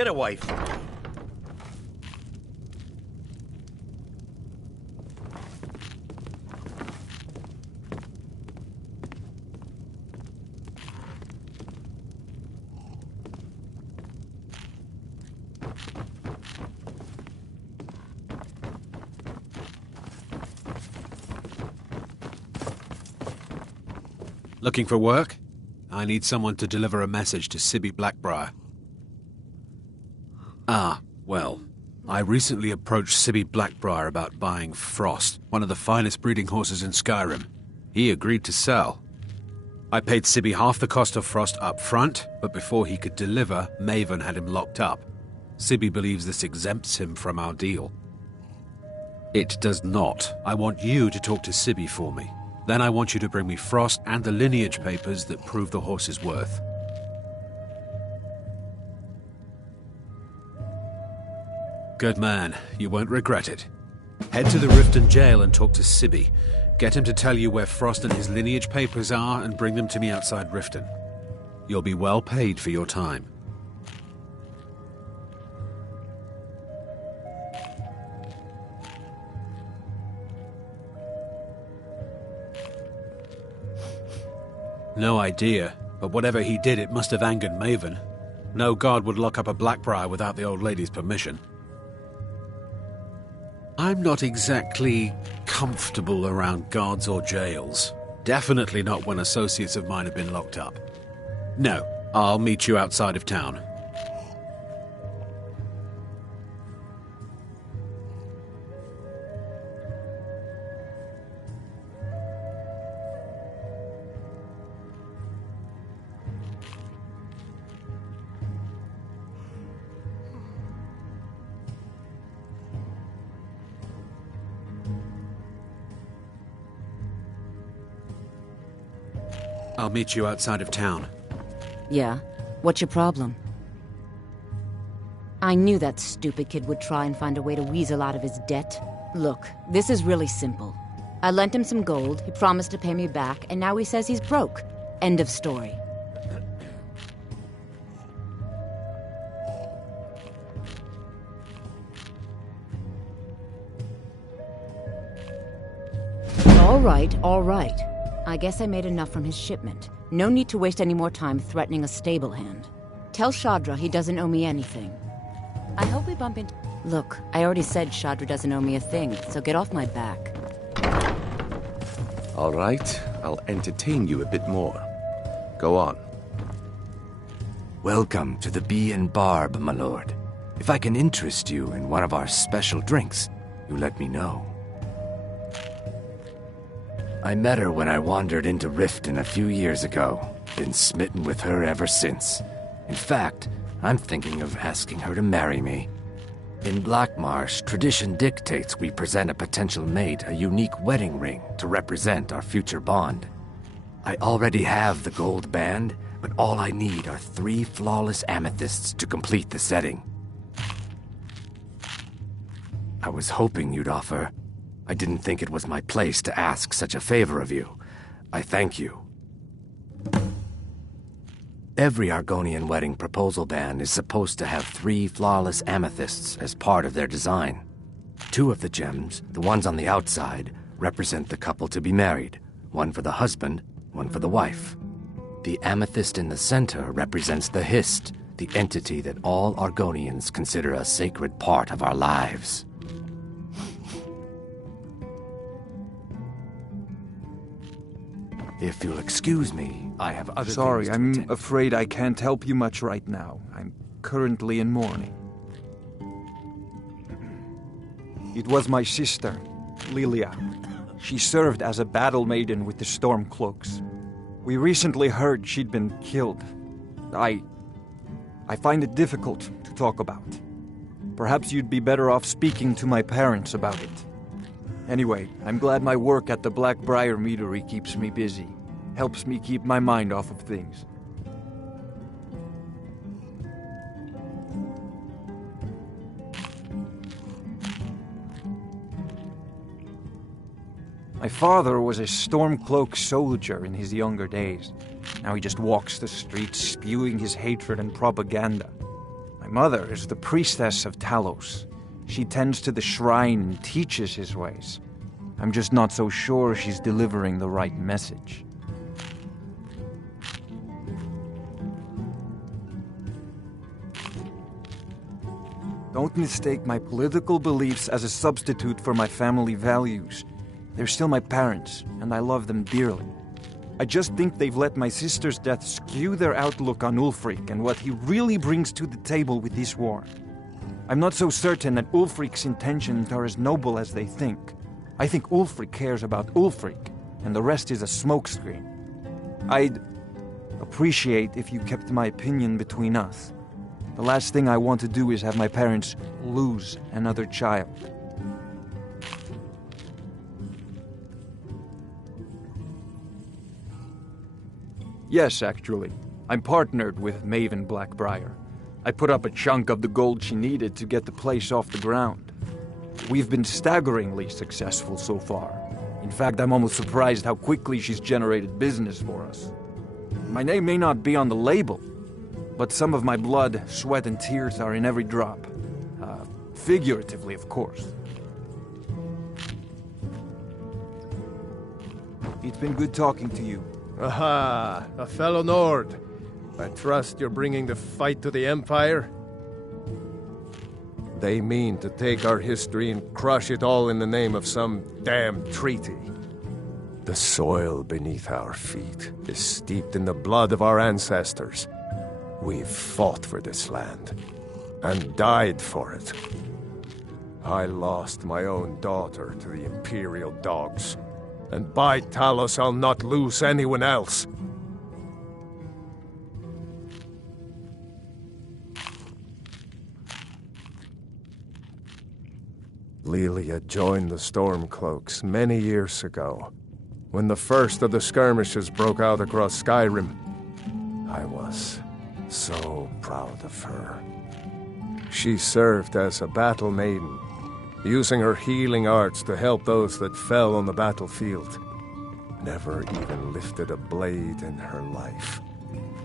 Get away from me. Looking for work? I need someone to deliver a message to Sibby Blackbriar. Well, I recently approached Sibby Blackbriar about buying Frost, one of the finest breeding horses in Skyrim. He agreed to sell. I paid Sibby half the cost of Frost up front, but before he could deliver, Maven had him locked up. Sibby believes this exempts him from our deal. It does not. I want you to talk to Sibby for me. Then I want you to bring me Frost and the lineage papers that prove the horse's worth. Good man. You won't regret it. Head to the Riften jail and talk to Sibby. Get him to tell you where Frost and his lineage papers are and bring them to me outside Riften. You'll be well paid for your time. No idea, but whatever he did, it must have angered Maven. No god would lock up a Blackbriar without the old lady's permission. I'm not exactly comfortable around guards or jails. Definitely not when associates of mine have been locked up. No, I'll meet you outside of town. I'll meet you outside of town. Yeah? What's your problem? I knew that stupid kid would try and find a way to weasel out of his debt. Look, this is really simple. I lent him some gold, he promised to pay me back, and now he says he's broke. End of story. All right. I guess I made enough from his shipment. No need to waste any more time threatening a stable hand. Tell Shadra he doesn't owe me anything. I hope we bump into... Look, I already said Shadra doesn't owe me a thing, so get off my back. All right, I'll entertain you a bit more. Go on. Welcome to the Bee and Barb, my lord. If I can interest you in one of our special drinks, you let me know. I met her when I wandered into Riften a few years ago. Been smitten with her ever since. In fact, I'm thinking of asking her to marry me. In Blackmarsh, tradition dictates we present a potential mate a unique wedding ring to represent our future bond. I already have the gold band, but all I need are 3 flawless amethysts to complete the setting. I was hoping you'd offer. I didn't think it was my place to ask such a favor of you. I thank you. Every Argonian wedding proposal band is supposed to have 3 flawless amethysts as part of their design. 2 of the gems, the ones on the outside, represent the couple to be married. 1 for the husband, 1 for the wife. The amethyst in the center represents the Hist, the entity that all Argonians consider a sacred part of our lives. If you'll excuse me, I have other Sorry, things to I'm attend. afraid I can't help you much right now. I'm currently in mourning. It was my sister, Lilia. She served as a battle maiden with the Stormcloaks. We recently heard she'd been killed. I find it difficult to talk about. Perhaps you'd be better off speaking to my parents about it. Anyway, I'm glad my work at the Blackbriar Meadery keeps me busy. Helps me keep my mind off of things. My father was a Stormcloak soldier in his younger days. Now he just walks the streets spewing his hatred and propaganda. My mother is the priestess of Talos. She tends to the shrine and teaches his ways. I'm just not so sure she's delivering the right message. Don't mistake my political beliefs as a substitute for my family values. They're still my parents, and I love them dearly. I just think they've let my sister's death skew their outlook on Ulfric and what he really brings to the table with this war. I'm not so certain that Ulfric's intentions are as noble as they think. I think Ulfric cares about Ulfric, and the rest is a smokescreen. I'd appreciate if you kept my opinion between us. The last thing I want to do is have my parents lose another child. Yes, actually. I'm partnered with Maven Blackbriar. I put up a chunk of the gold she needed to get the place off the ground. We've been staggeringly successful so far. In fact, I'm almost surprised how quickly she's generated business for us. My name may not be on the label, but some of my blood, sweat, and tears are in every drop. Figuratively, of course. It's been good talking to you. Aha, a fellow Nord. I trust you're bringing the fight to the Empire? They mean to take our history and crush it all in the name of some damn treaty. The soil beneath our feet is steeped in the blood of our ancestors. We've fought for this land, and died for it. I lost my own daughter to the Imperial dogs, and by Talos I'll not lose anyone else. Lilia joined the Stormcloaks many years ago, when the first of the skirmishes broke out across Skyrim. I was so proud of her. She served as a battle maiden, using her healing arts to help those that fell on the battlefield. Never even lifted a blade in her life.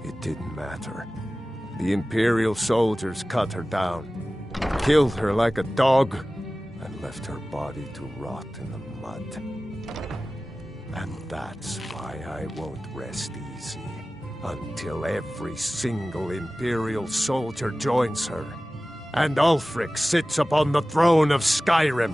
It didn't matter. The Imperial soldiers cut her down, killed her like a dog, and left her body to rot in the mud. And that's why I won't rest easy until every single Imperial soldier joins her, and Ulfric sits upon the throne of Skyrim.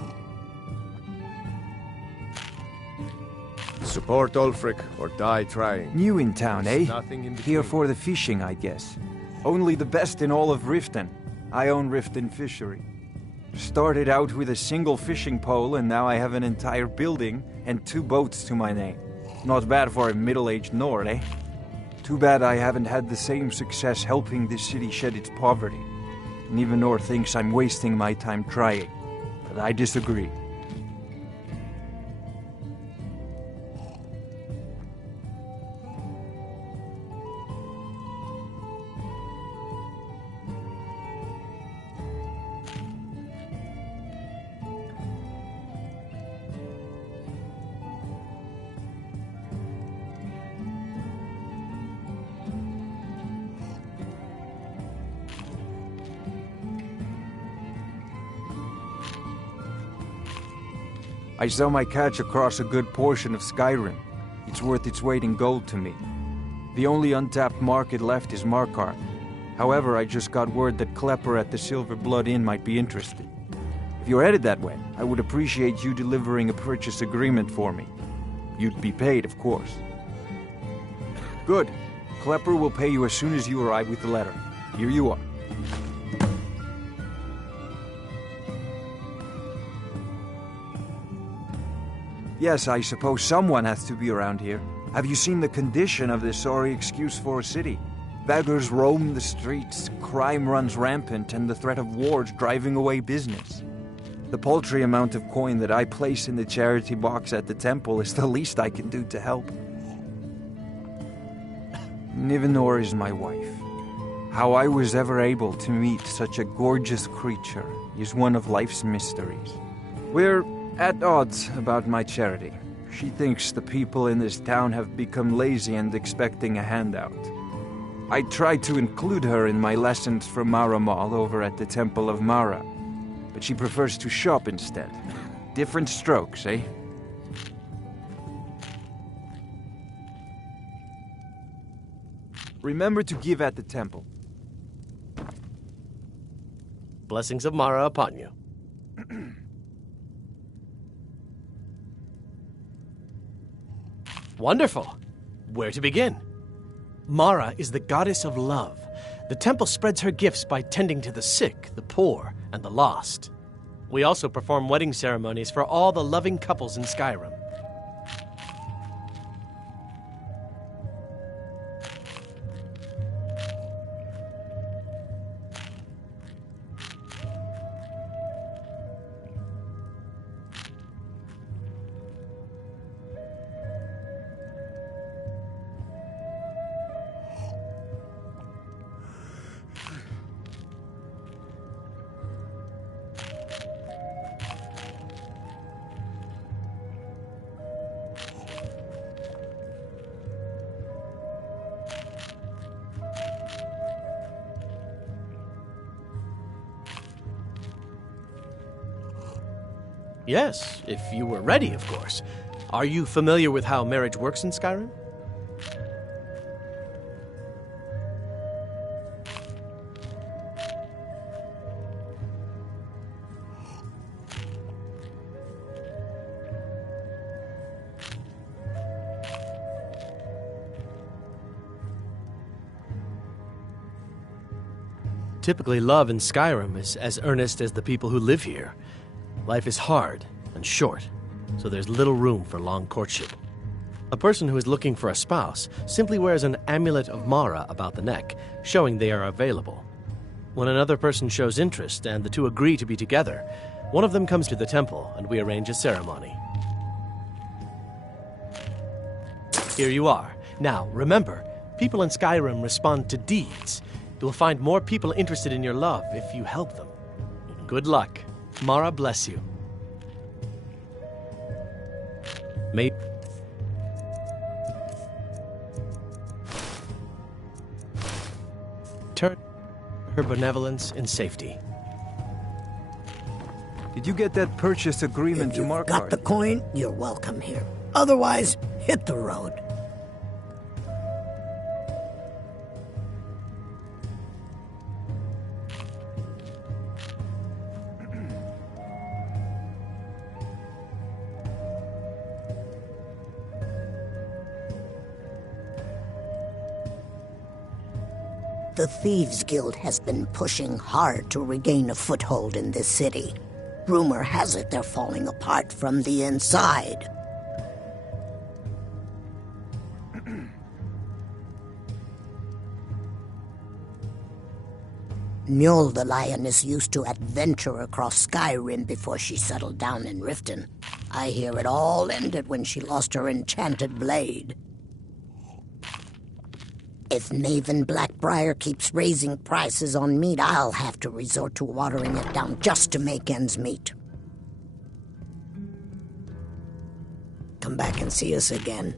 Support Ulfric or die trying. New in town, eh? Nothing in Here between. for the fishing, I guess. Only the best in all of Riften. I own Riften Fishery. Started out with a single fishing pole, and now I have an entire building and 2 boats to my name. Not bad for a middle-aged Nord, eh? Too bad I haven't had the same success helping this city shed its poverty. And even Nord thinks I'm wasting my time trying. But I disagree. I sell my catch across a good portion of Skyrim. It's worth its weight in gold to me. The only untapped market left is Markarth. However, I just got word that Klepper at the Silver Blood Inn might be interested. If you're headed that way, I would appreciate you delivering a purchase agreement for me. You'd be paid, of course. Good. Klepper will pay you as soon as you arrive with the letter. Here you are. Yes, I suppose someone has to be around here. Have you seen the condition of this sorry excuse for a city? Beggars roam the streets, crime runs rampant, and the threat of war's driving away business. The paltry amount of coin that I place in the charity box at the temple is the least I can do to help. Nivenor is my wife. How I was ever able to meet such a gorgeous creature is one of life's mysteries. We're at odds about my charity. She thinks the people in this town have become lazy and expecting a handout. I tried to include her in my lessons for Mara Mall over at the Temple of Mara, but she prefers to shop instead. Different strokes, eh? Remember to give at the temple. Blessings of Mara upon you. Wonderful. Where to begin? Mara is the goddess of love. The temple spreads her gifts by tending to the sick, the poor, and the lost. We also perform wedding ceremonies for all the loving couples in Skyrim. Yes, if you were ready, of course. Are you familiar with how marriage works in Skyrim? Typically, love in Skyrim is as earnest as the people who live here. Life is hard and short, so there's little room for long courtship. A person who is looking for a spouse simply wears an amulet of Mara about the neck, showing they are available. When another person shows interest and the two agree to be together, one of them comes to the temple and we arrange a ceremony. Here you are. Now, remember, people in Skyrim respond to deeds. You will find more people interested in your love if you help them. Good luck. Mara bless you. May turn her benevolence in safety. Did you get that purchase agreement If to you've mark got the coin, you're welcome here. Otherwise, hit the road. The Thieves Guild has been pushing hard to regain a foothold in this city. Rumor has it they're falling apart from the inside. Mjol the Lioness used to adventure across Skyrim before she settled down in Riften. I hear it all ended when she lost her enchanted blade. If Maven Blackbriar keeps raising prices on meat, I'll have to resort to watering it down just to make ends meet. Come back and see us again.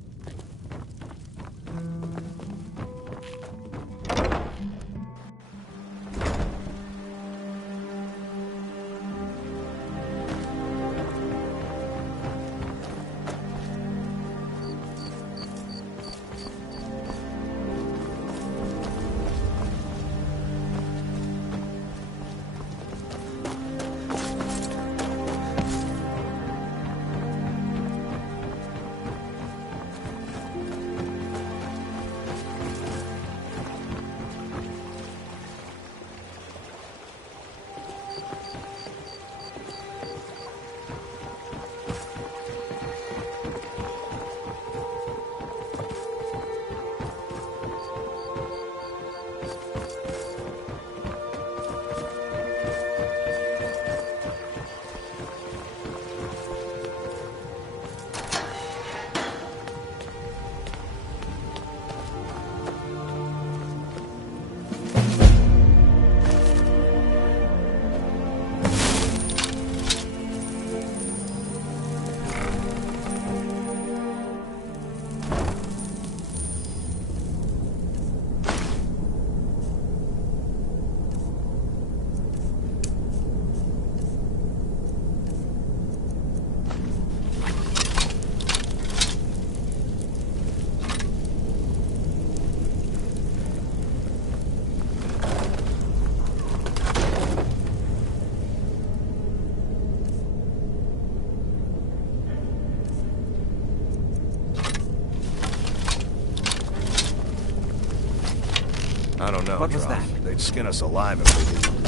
don't know, What was Droth. that? They'd skin us alive if they didn't.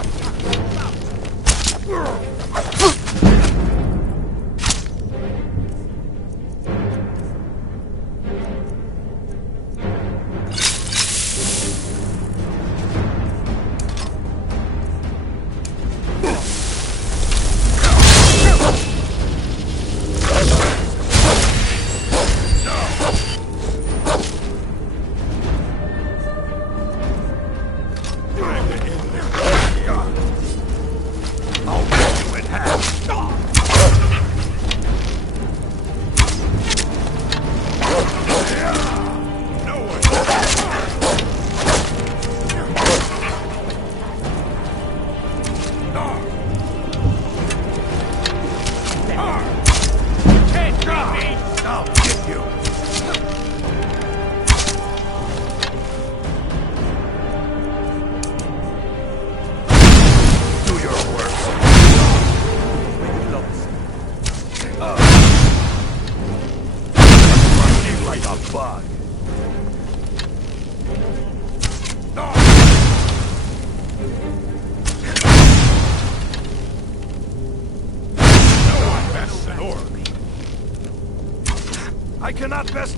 I cannot best...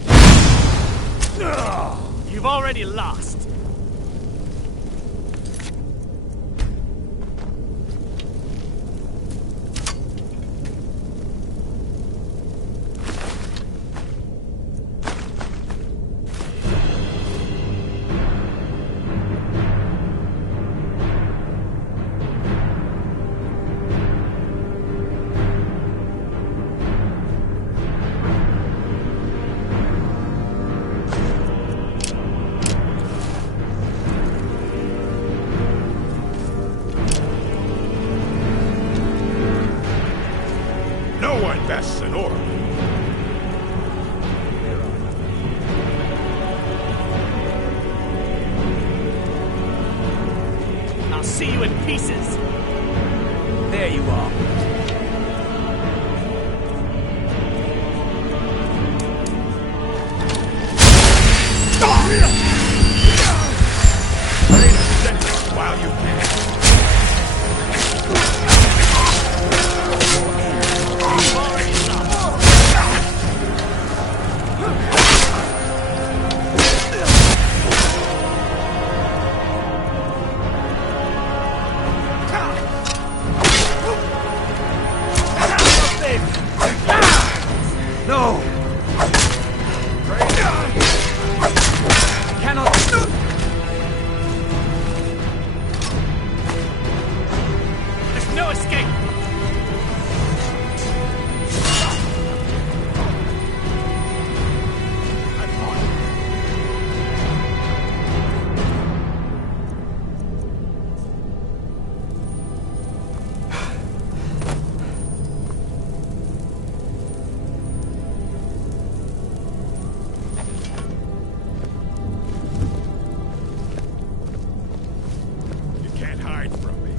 You've already lost. No one bests an orc. I'll see you in pieces. There you are. While you can. No! Cannot... There's no escape. You can't hide from me.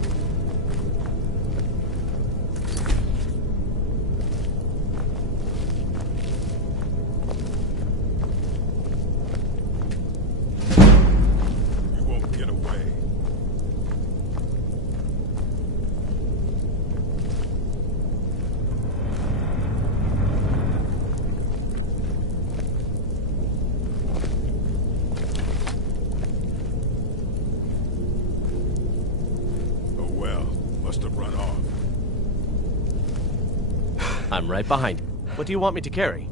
You won't get away. Oh well, must have run off. I'm right behind you. What do you want me to carry?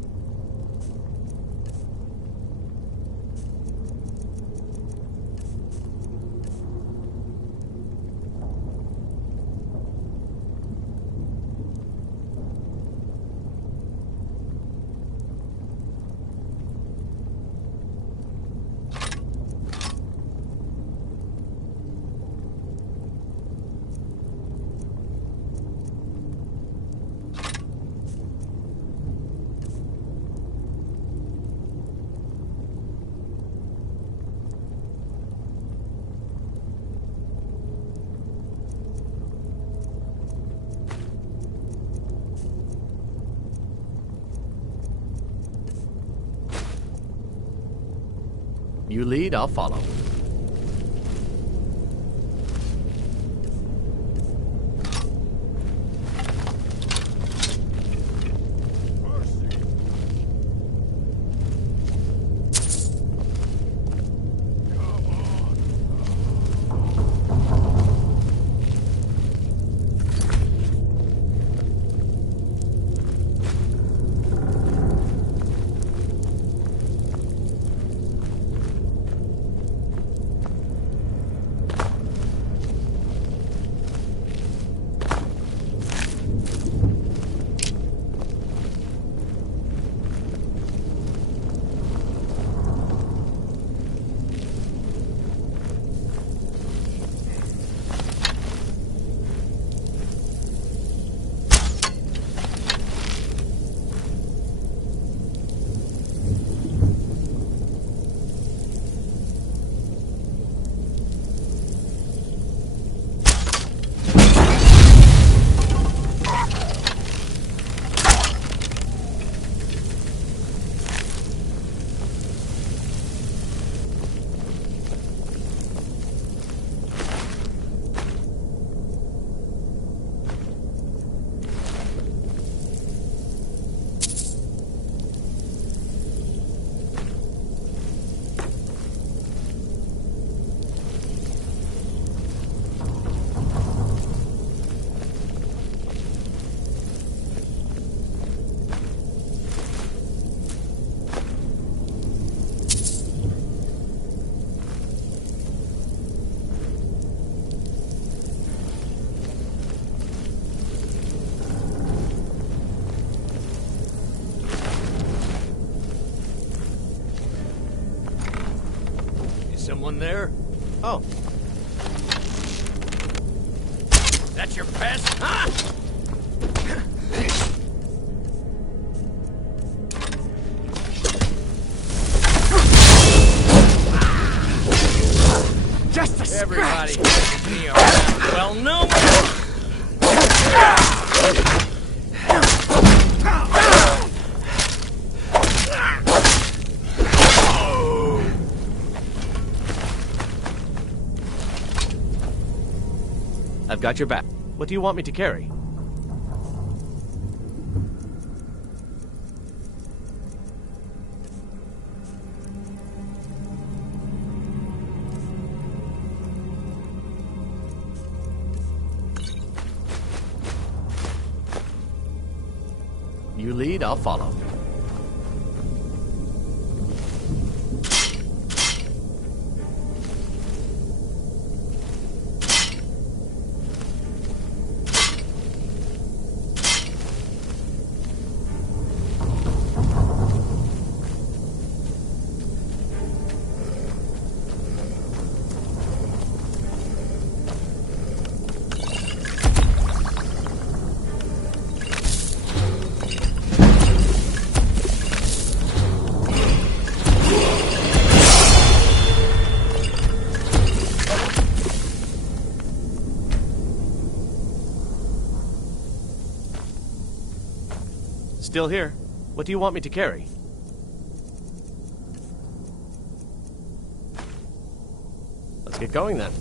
You lead, I'll follow. someone there. Oh, That's your best, huh? Just a Everybody gives me around. Well, no more. I've got your back. What do you want me to carry? You lead, I'll follow. Still here. What do you want me to carry? Let's get going then.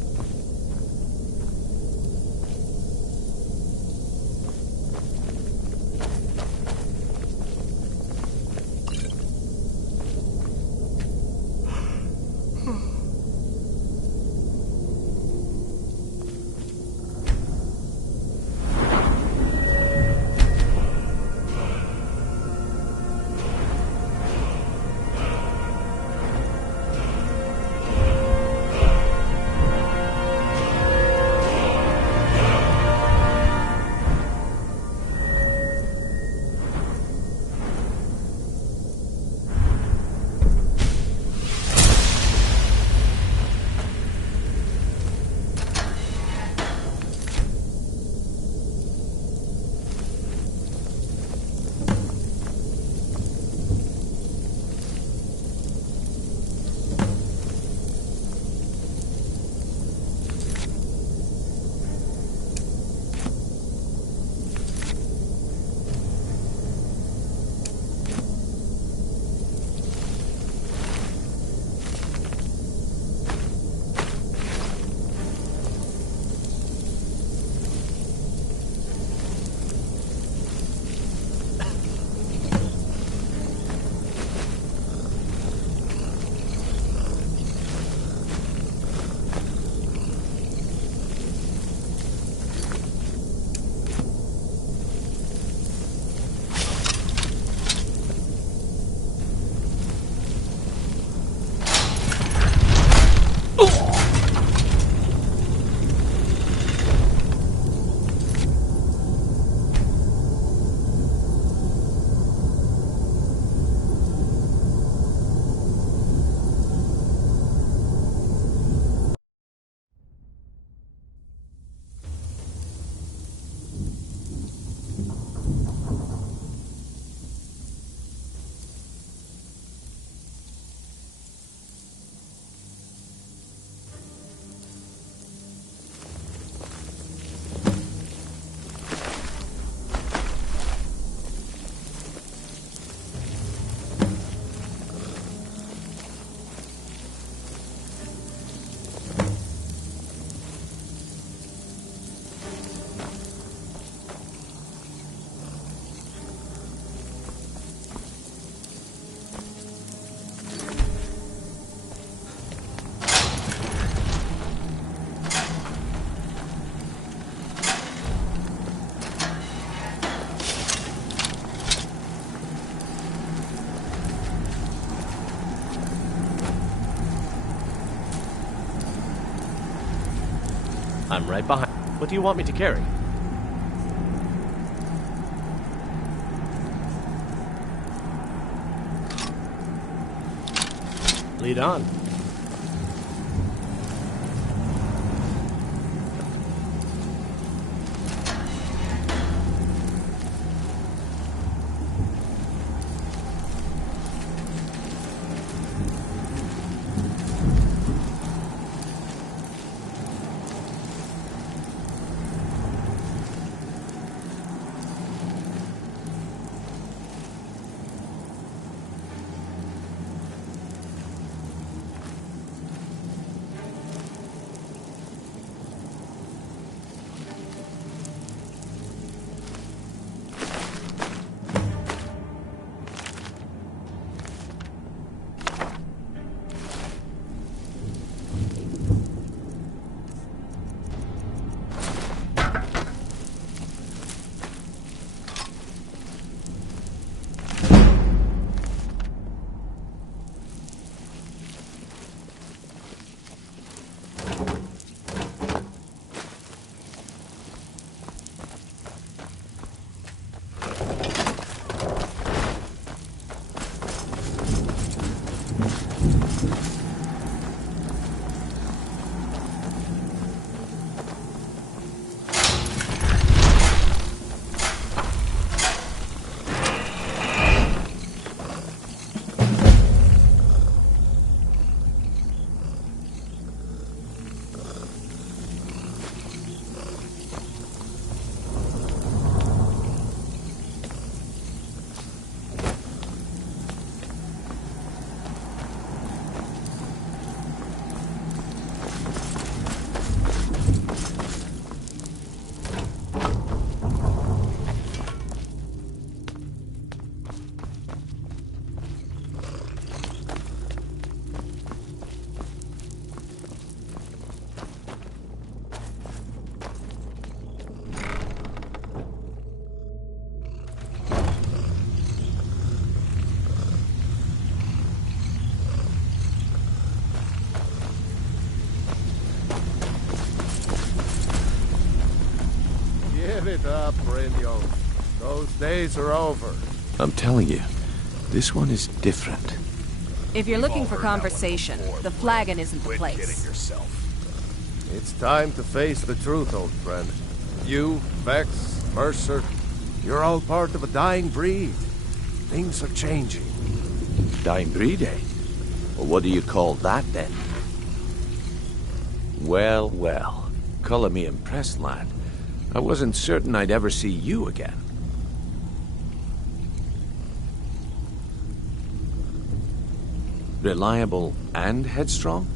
I'm right behind. What do you want me to carry? Lead on. Give it up, Brynjolf. Those days are over. I'm telling you, this one is different. If you're looking for conversation, the flagon isn't the place. It's time to face the truth, old friend. You, Vex, Mercer, you're all part of a dying breed. Things are changing. Dying breed, eh? Well, what do you call that, then? Well, well. Color me impressed, lad. I wasn't certain I'd ever see you again. Reliable and headstrong?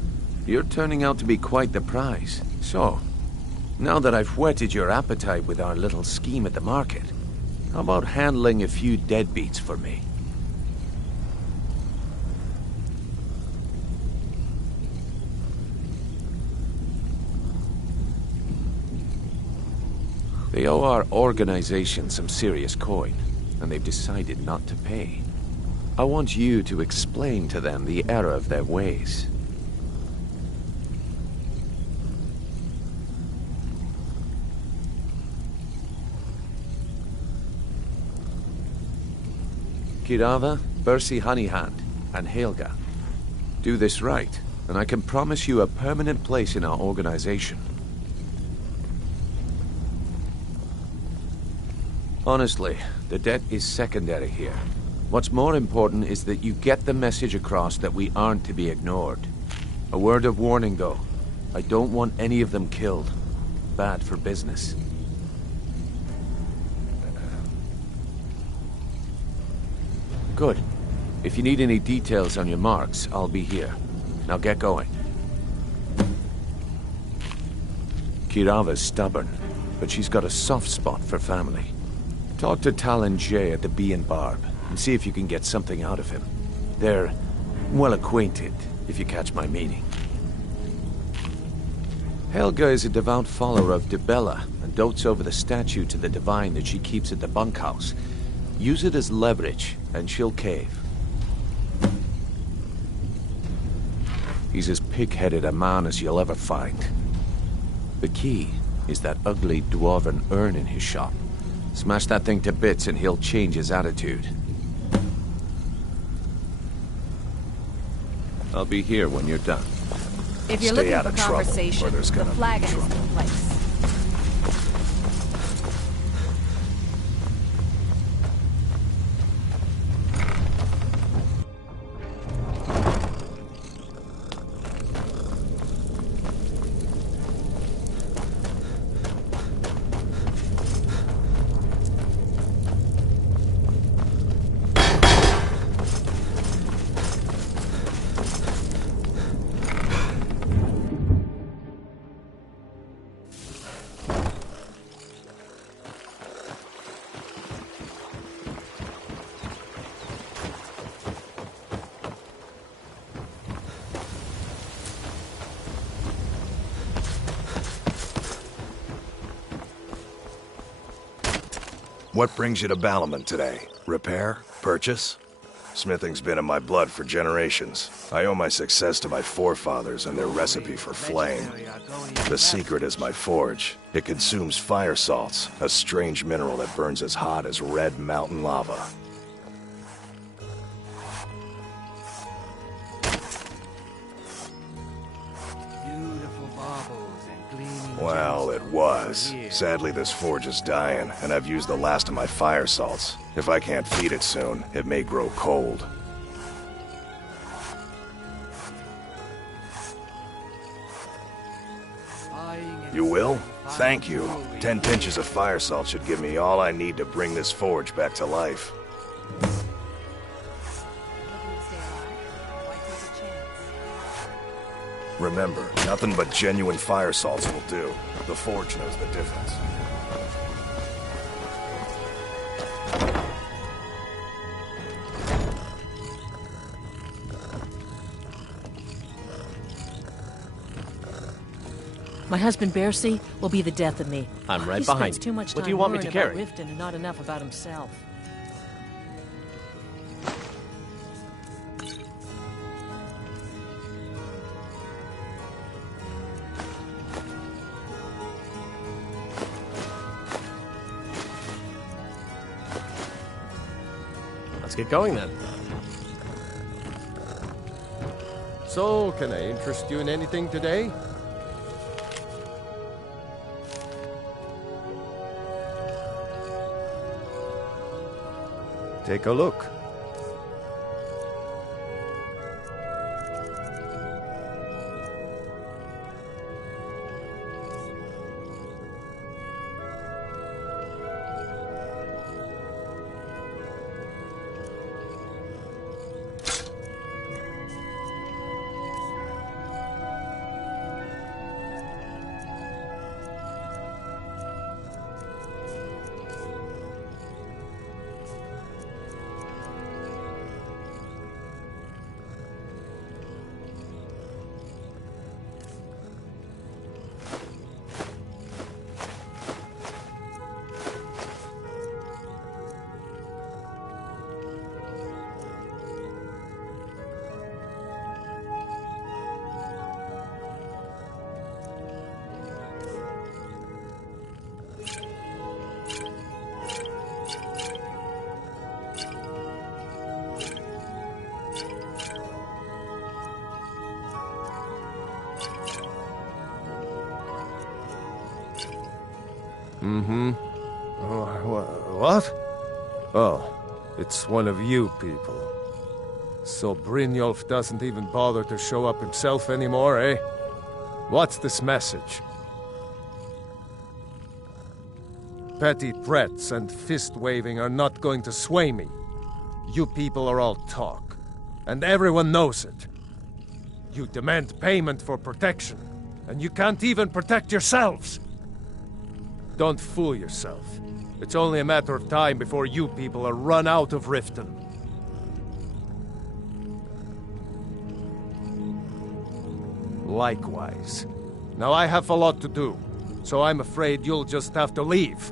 You're turning out to be quite the prize. So, now that I've whetted your appetite with our little scheme at the market, how about handling a few deadbeats for me? They owe our organization some serious coin, and they've decided not to pay. I want you to explain to them the error of their ways. Kirava, Bersi Honeyhand, and Helga. Do this right, and I can promise you a permanent place in our organization. Honestly, the debt is secondary here. What's more important is that you get the message across that we aren't to be ignored. A word of warning, though. I don't want any of them killed. Bad for business. Good. If you need any details on your marks, I'll be here. Now get going. Kirava's stubborn, but she's got a soft spot for family. Talk to Talon Jay at the Bee and Barb, and see if you can get something out of him. They're well acquainted, if you catch my meaning. Helga is a devout follower of Dibella, and dotes over the statue to the divine that she keeps at the bunkhouse. Use it as leverage, and she'll cave. He's as pig-headed a man as you'll ever find. The key is that ugly dwarven urn in his shop. Smash that thing to bits and he'll change his attitude. I'll be here when you're done. If you're looking for conversation, the flagon isn't the place. What brings you to Ballamon today? Repair? Purchase? Smithing's been in my blood for generations. I owe my success to my forefathers and their recipe for flame. The secret is my forge. It consumes fire salts, a strange mineral that burns as hot as red mountain lava. Well, it was. Sadly, this forge is dying, and I've used the last of my fire salts. If I can't feed it soon, it may grow cold. You will? Thank you. 10 pinches of fire salt should give me all I need to bring this forge back to life. Remember, nothing but genuine fire salts will do. The forge knows the difference. My husband Bersi will be the death of me. I'm right he behind spends too much time What do you want me to worrying carry? about Riften and not enough about himself. Let's get going then. So, can I interest you in anything today? Take a look. Mm-hmm. What? Oh, it's one of you people. So Brynjolf doesn't even bother to show up himself anymore, eh? What's this message? Petty threats and fist-waving are not going to sway me. You people are all talk, and everyone knows it. You demand payment for protection, and you can't even protect yourselves. Don't fool yourself. It's only a matter of time before you people are run out of Riften. Likewise. Now I have a lot to do, so I'm afraid you'll just have to leave.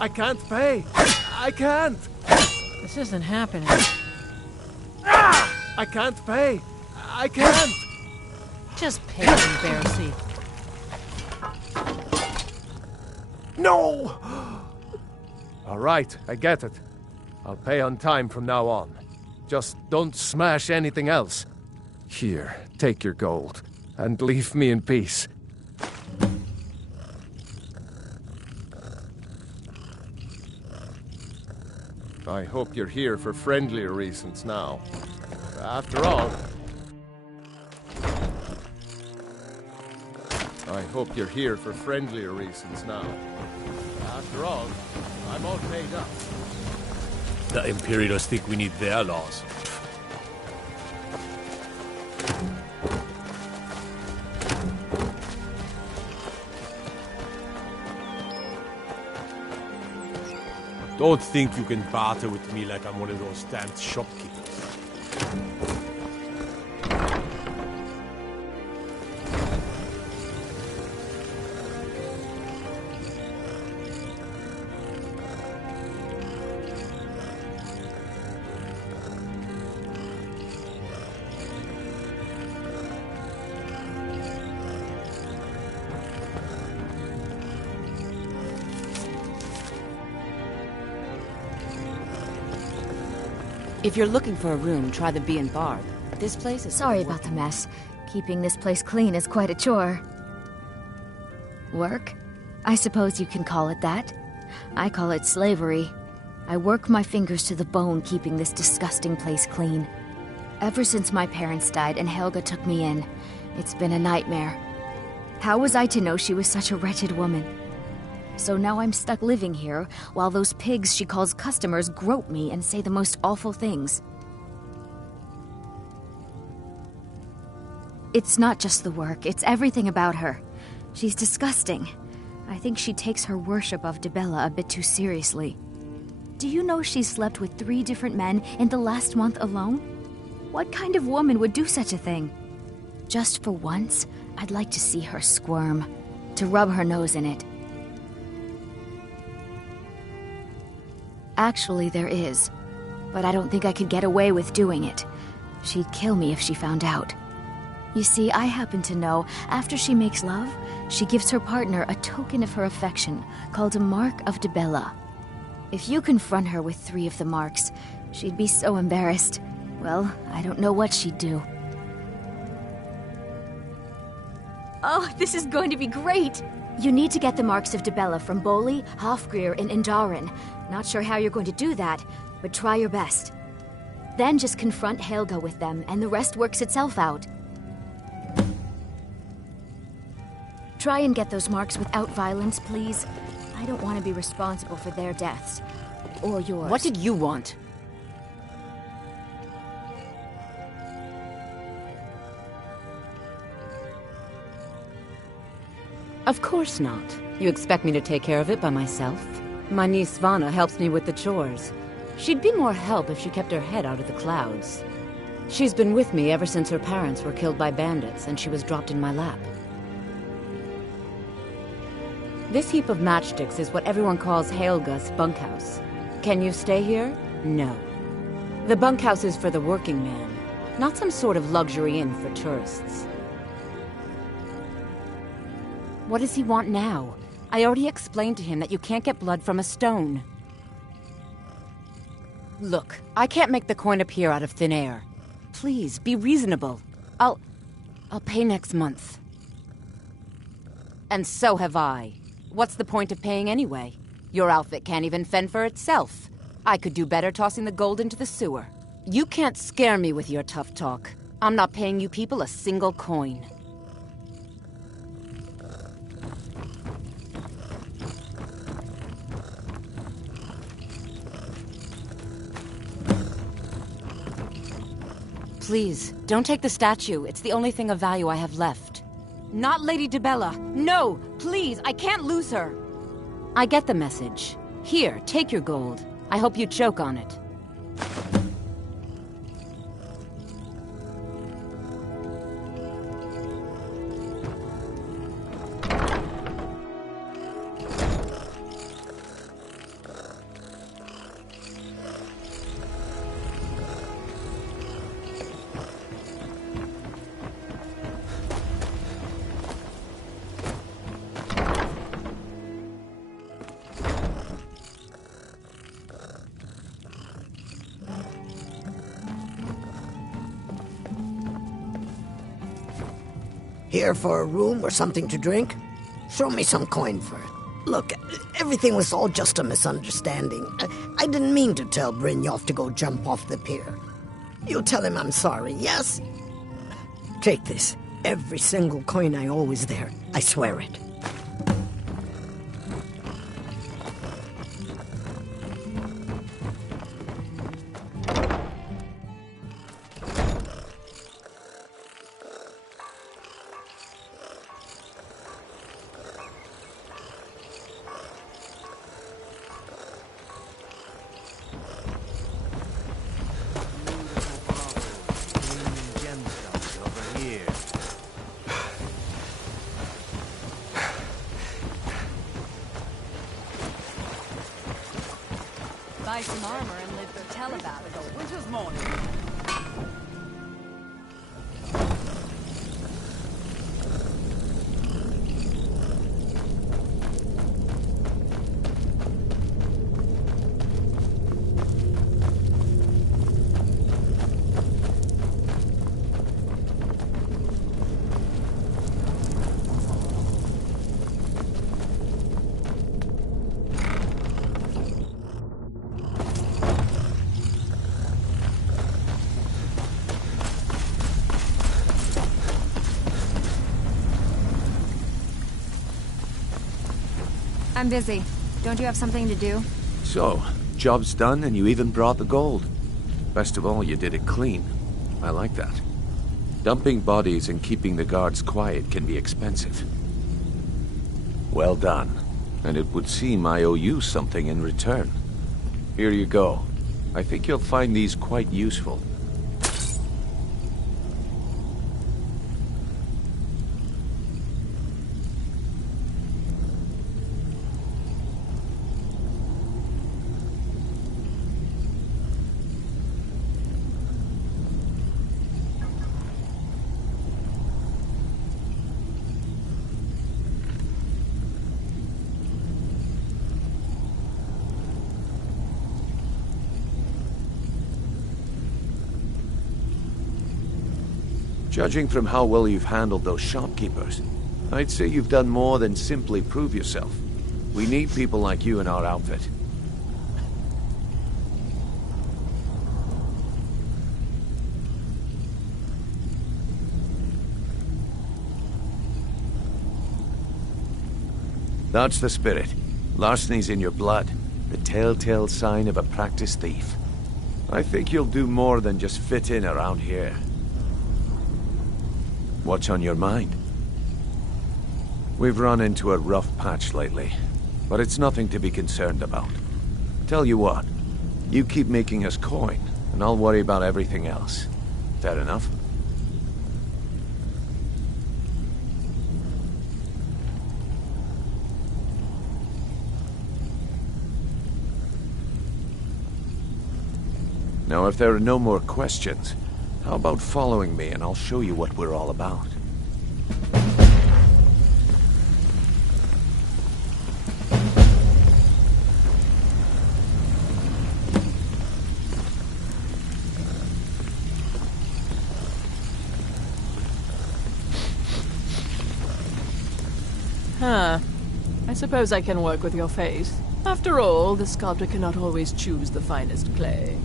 I can't pay! I can't! This isn't happening. I can't pay! I can't! Just pay him, Bercy. No! All right, I get it. I'll pay on time from now on. Just don't smash anything else. Here, take your gold, and leave me in peace. I hope you're here for friendlier reasons now. After all... I hope you're here for friendlier reasons now. After all, I'm all paid up. The Imperials think we need their laws. Don't think you can barter with me like I'm one of those damned shopkeepers. If you're looking for a room, try the Bee and Barb. This place is... Sorry about the mess. Keeping this place clean is quite a chore. Work? I suppose you can call it that. I call it slavery. I work my fingers to the bone keeping this disgusting place clean. Ever since my parents died and Helga took me in, it's been a nightmare. How was I to know she was such a wretched woman? So now I'm stuck living here, while those pigs she calls customers grope me and say the most awful things. It's not just the work, it's everything about her. She's disgusting. I think she takes her worship of Dibella a bit too seriously. Do you know she's slept with 3 different men in the last month alone? What kind of woman would do such a thing? Just for once, I'd like to see her squirm, to rub her nose in it. Actually, there is. But I don't think I could get away with doing it. She'd kill me if she found out. You see, I happen to know, after she makes love, she gives her partner a token of her affection, called a Mark of Dibella. If you confront her with 3 of the marks, she'd be so embarrassed. Well, I don't know what she'd do. Oh, this is going to be great! You need to get the marks of Dibella from Boli, Hofgrir, and Indaren. Not sure how you're going to do that, but try your best. Then just confront Helga with them, and the rest works itself out. Try and get those marks without violence, please. I don't want to be responsible for their deaths. Or yours. What did you want? Of course not. You expect me to take care of it by myself? My niece Svana helps me with the chores. She'd be more help if she kept her head out of the clouds. She's been with me ever since her parents were killed by bandits and she was dropped in my lap. This heap of matchsticks is what everyone calls Helga's bunkhouse. Can you stay here? No. The bunkhouse is for the working man, not some sort of luxury inn for tourists. What does he want now? I already explained to him that you can't get blood from a stone. Look, I can't make the coin appear out of thin air. Please, be reasonable. I'll pay next month. And so have I. What's the point of paying anyway? Your outfit can't even fend for itself. I could do better tossing the gold into the sewer. You can't scare me with your tough talk. I'm not paying you people a single coin. Please, don't take the statue. It's the only thing of value I have left. Not Lady Dibella. No! Please, I can't lose her! I get the message. Here, take your gold. I hope you choke on it. Here for a room or something to drink? Throw me some coin for it. Look, everything was all just a misunderstanding. I didn't mean to tell Brynjolf to go jump off the pier. You'll tell him I'm sorry, yes? Take this. Every single coin I owe is there. I swear it. Buy some armor and live to tell about it. Winter's morning. I'm busy. Don't you have something to do? So, job's done and you even brought the gold. Best of all, you did it clean. I like that. Dumping bodies and keeping the guards quiet can be expensive. Well done. And it would seem I owe you something in return. Here you go. I think you'll find these quite useful. Judging from how well you've handled those shopkeepers, I'd say you've done more than simply prove yourself. We need people like you in our outfit. That's the spirit. Larceny's in your blood. The telltale sign of a practiced thief. I think you'll do more than just fit in around here. What's on your mind? We've run into a rough patch lately, but it's nothing to be concerned about. Tell you what, you keep making us coin, and I'll worry about everything else. Fair enough? Now, if there are no more questions, how about following me and I'll show you what we're all about? Huh. I suppose I can work with your face. After all, the sculptor cannot always choose the finest clay.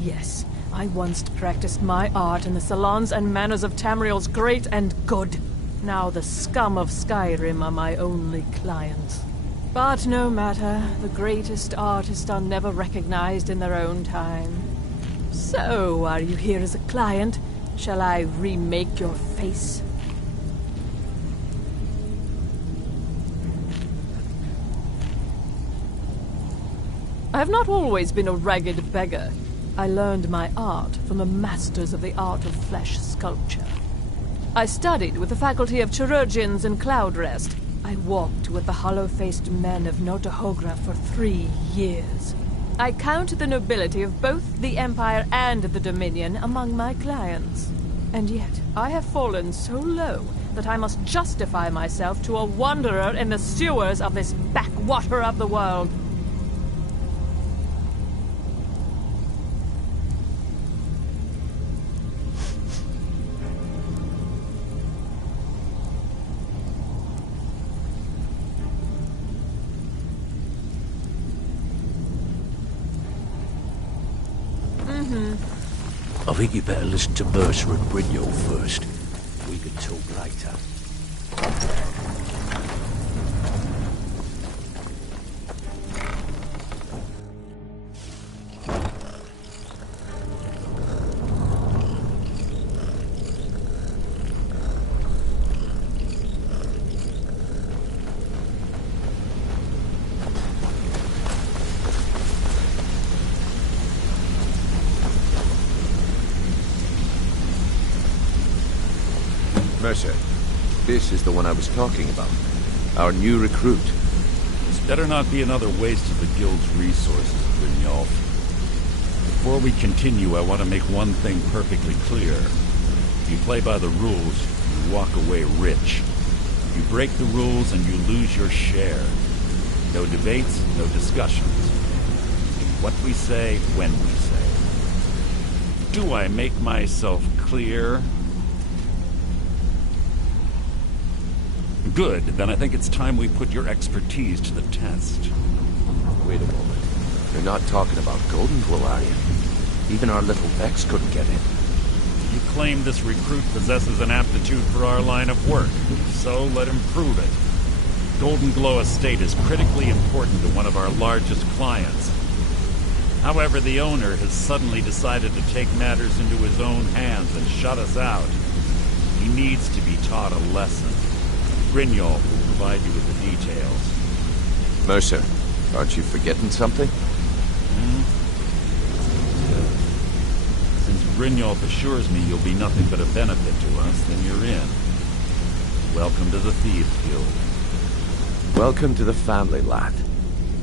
Yes, I once practiced my art in the salons and manners of Tamriel's great and good. Now the scum of Skyrim are my only clients. But no matter, the greatest artists are never recognized in their own time. So, are you here as a client? Shall I remake your face? I have not always been a ragged beggar. I learned my art from the masters of the art of flesh sculpture. I studied with the faculty of chirurgeons in Cloudrest. I walked with the hollow-faced men of Notahogra for 3 years. I count the nobility of both the Empire and the Dominion among my clients. And yet, I have fallen so low that I must justify myself to a wanderer in the sewers of this backwater of the world. I think you better listen to Mercer and Brynjol first. We can talk later. Mercer, this is the one I was talking about. Our new recruit. This better not be another waste of the Guild's resources, Brynjolf. Before we continue, I want to make one thing perfectly clear. If you play by the rules, you walk away rich. You break the rules and you lose your share. No debates, no discussions. What we say, when we say. Do I make myself clear? Good, then I think it's time we put your expertise to the test. Wait a moment. You're not talking about Goldenpool, are you? Even our little Vex couldn't get in. You claim this recruit possesses an aptitude for our line of work, so let him prove it. Golden Glow Estate is critically important to one of our largest clients. However, the owner has suddenly decided to take matters into his own hands and shut us out. He needs to be taught a lesson. Brynjol will provide you with the details. Mercer, aren't you forgetting something? Since Brynjolf assures me you'll be nothing but a benefit to us, then you're in. Welcome to the Thieves Guild. Welcome to the family, lad.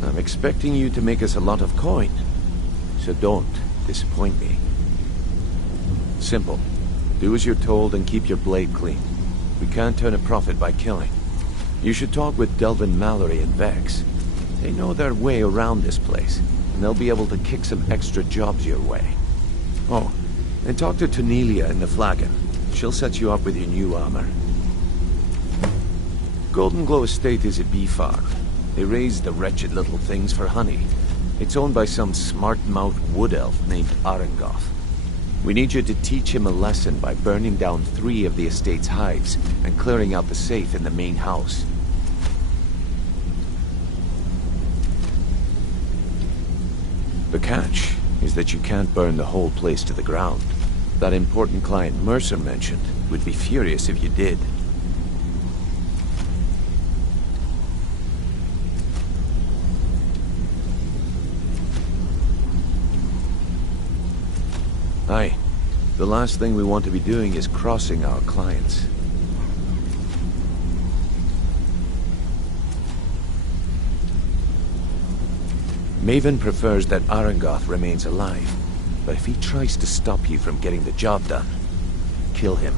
I'm expecting you to make us a lot of coin. So don't disappoint me. Simple. Do as you're told and keep your blade clean. We can't turn a profit by killing. You should talk with Delvin Mallory and Vex. They know their way around this place, and they'll be able to kick some extra jobs your way. Oh, And talk to Cornelia in the Flagon. She'll set you up with your new armor. Golden Glow Estate is a bee farm. They raise the wretched little things for honey. It's owned by some smart-mouthed wood elf named Arengoth. We need you to teach him a lesson by burning down 3 of the estate's hives and clearing out the safe in the main house. The catch is that you can't burn the whole place to the ground. That important client Mercer mentioned would be furious if you did. Aye. The last thing we want to be doing is crossing our clients. Maven prefers that Arengoth remains alive, but if he tries to stop you from getting the job done, kill him.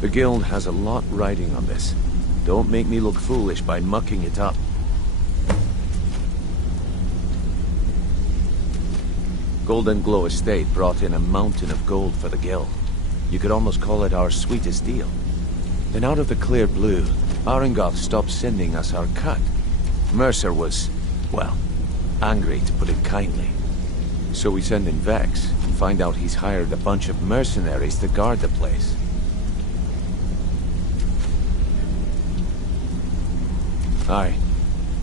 The guild has a lot riding on this. Don't make me look foolish by mucking it up. Golden Glow Estate brought in a mountain of gold for the guild. You could almost call it our sweetest deal. Then out of the clear blue, Arengoth stopped sending us our cut. Mercer was, well, angry to put it kindly. So we send in Vex and find out he's hired a bunch of mercenaries to guard the place. Aye.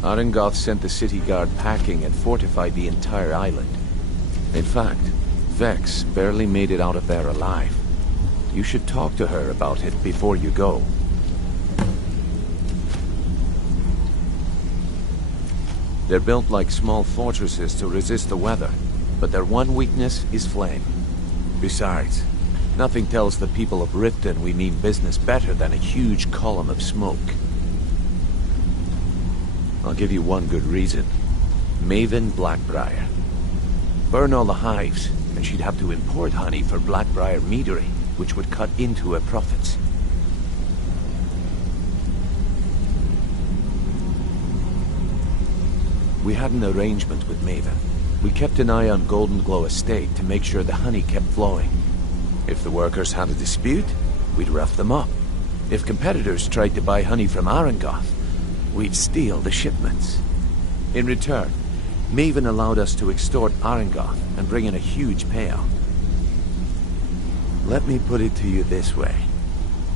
Arengoth sent the city guard packing and fortified the entire island. In fact, Vex barely made it out of there alive. You should talk to her about it before you go. They're built like small fortresses to resist the weather, but their one weakness is flame. Besides, nothing tells the people of Riften we mean business better than a huge column of smoke. I'll give you one good reason. Maven Blackbriar. Burn all the hives, and she'd have to import honey for Blackbriar meadery, which would cut into her profits. We had an arrangement with Maven. We kept an eye on Golden Glow Estate to make sure the honey kept flowing. If the workers had a dispute, we'd rough them up. If competitors tried to buy honey from Arengoth, we'd steal the shipments. In return, Maven allowed us to extort Arengoth and bring in a huge payout. Let me put it to you this way.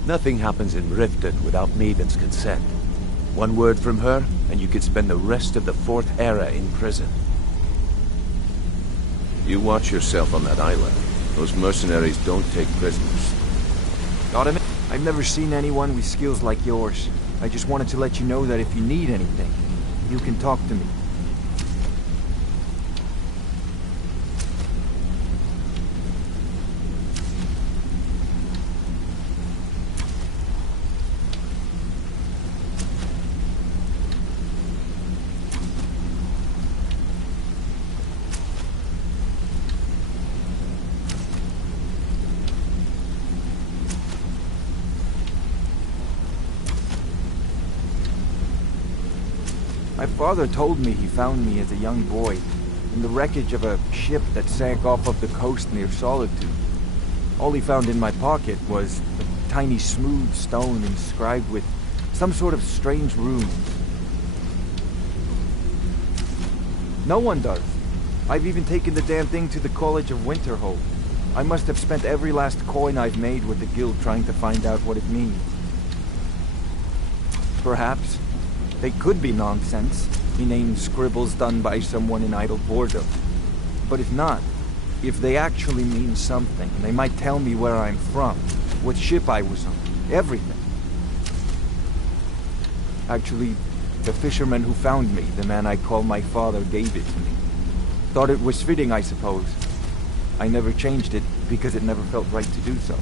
Nothing happens in Riften without Maven's consent. One word from her, and you could spend the rest of the 4th era in prison. You watch yourself on that island. Those mercenaries don't take prisoners. Got him? I've never seen anyone with skills like yours. I just wanted to let you know that if you need anything, you can talk to me. My father told me he found me as a young boy in the wreckage of a ship that sank off of the coast near Solitude. All he found in my pocket was a tiny smooth stone inscribed with some sort of strange rune. No one does. I've even taken the damn thing to the College of Winterhold. I must have spent every last coin I've made with the guild trying to find out what it means. Perhaps they could be nonsense, inane scribbles done by someone in idle boredom. But if not, if they actually mean something, they might tell me where I'm from, what ship I was on, everything. Actually, the fisherman who found me, the man I call my father, gave it to me. Thought it was fitting, I suppose. I never changed it because it never felt right to do so.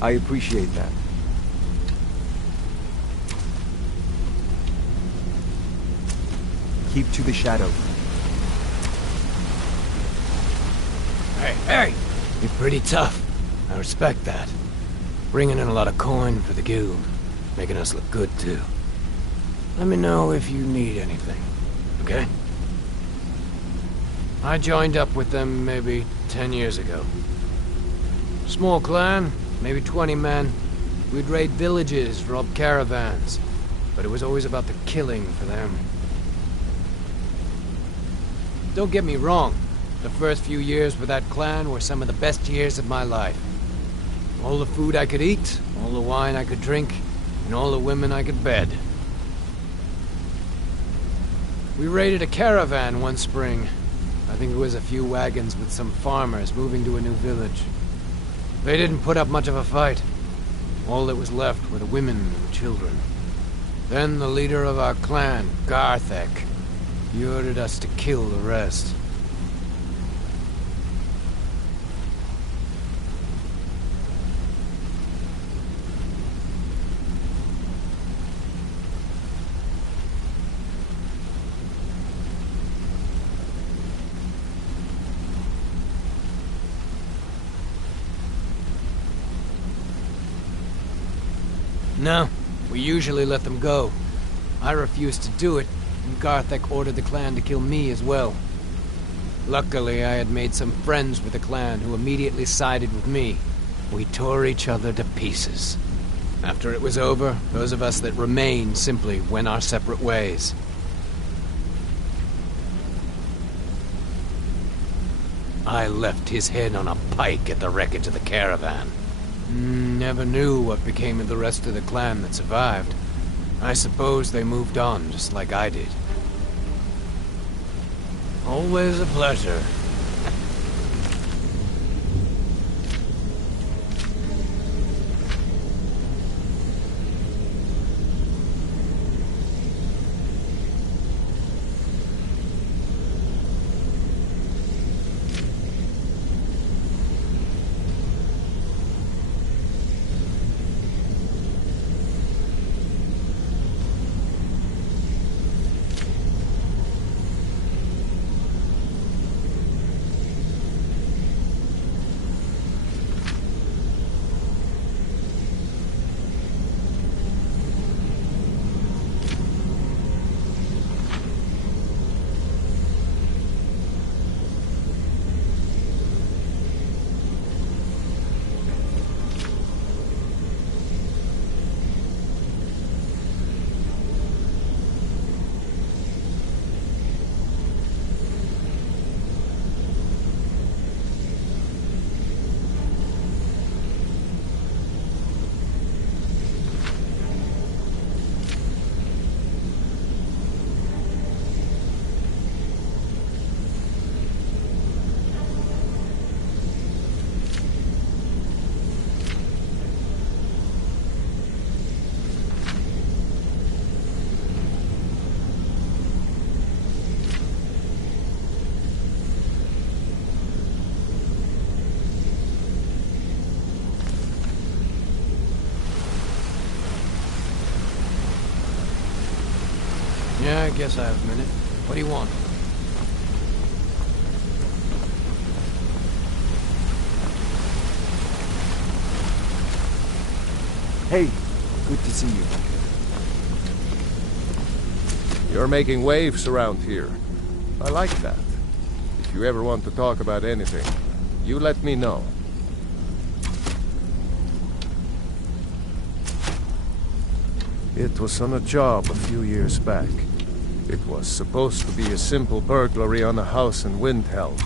I appreciate that. Keep to the shadow. Hey, you're pretty tough. I respect that. Bringing in a lot of coin for the guild. Making us look good, too. Let me know if you need anything, okay? I joined up with them maybe 10 years ago. Small clan, maybe 20 men. We'd raid villages, rob caravans. But it was always about the killing for them. Don't get me wrong. The first few years with that clan were some of the best years of my life. All the food I could eat, all the wine I could drink, and all the women I could bed. We raided a caravan one spring. I think it was a few wagons with some farmers moving to a new village. They didn't put up much of a fight. All that was left were the women and the children. Then the leader of our clan, Garthek, he ordered us to kill the rest. No, we usually let them go. I refused to do it, and Garthek ordered the clan to kill me as well. Luckily, I had made some friends with the clan who immediately sided with me. We tore each other to pieces. After it was over, those of us that remained simply went our separate ways. I left his head on a pike at the wreckage of the caravan. Never knew what became of the rest of the clan that survived. I suppose they moved on just like I did. Always a pleasure. Yeah, I guess I have a minute. What do you want? Hey, good to see you. You're making waves around here. I like that. If you ever want to talk about anything, you let me know. It was on a job a few years back. It was supposed to be a simple burglary on a house in Windhelm.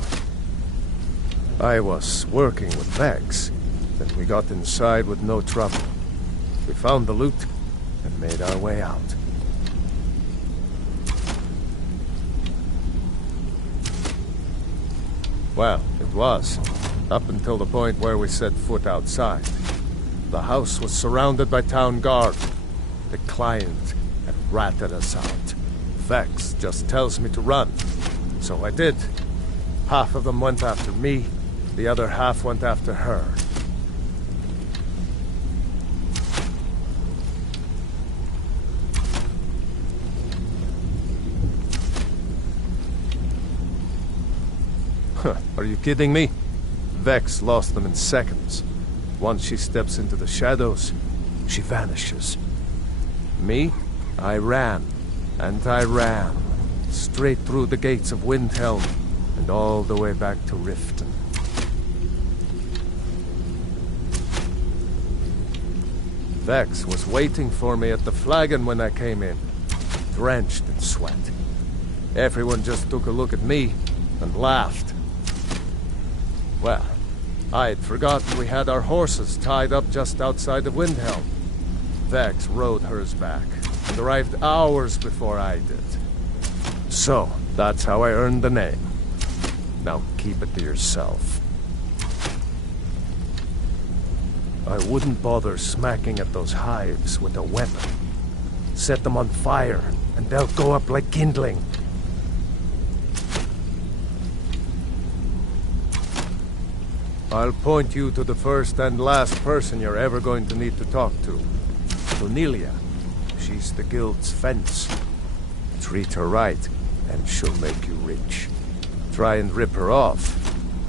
I was working with Vex, then we got inside with no trouble. We found the loot and made our way out. Well, it was, up until the point where we set foot outside. The house was surrounded by town guard. The client had ratted us out. Vex just tells me to run. So I did. Half of them went after me, the other half went after her. Huh, are you kidding me? Vex lost them in seconds. Once she steps into the shadows, she vanishes. Me? I ran. And I ran. Straight through the gates of Windhelm, and all the way back to Riften. Vex was waiting for me at the flagon when I came in, drenched in sweat. Everyone just took a look at me and laughed. Well, I had forgotten we had our horses tied up just outside of Windhelm. Vex rode hers back and arrived hours before I did. So, that's how I earned the name. Now keep it to yourself. I wouldn't bother smacking at those hives with a weapon. Set them on fire, and they'll go up like kindling. I'll point you to the first and last person you're ever going to need to talk to. Cornelia. She's the guild's fence. Treat her right, and she'll make you rich. Try and rip her off,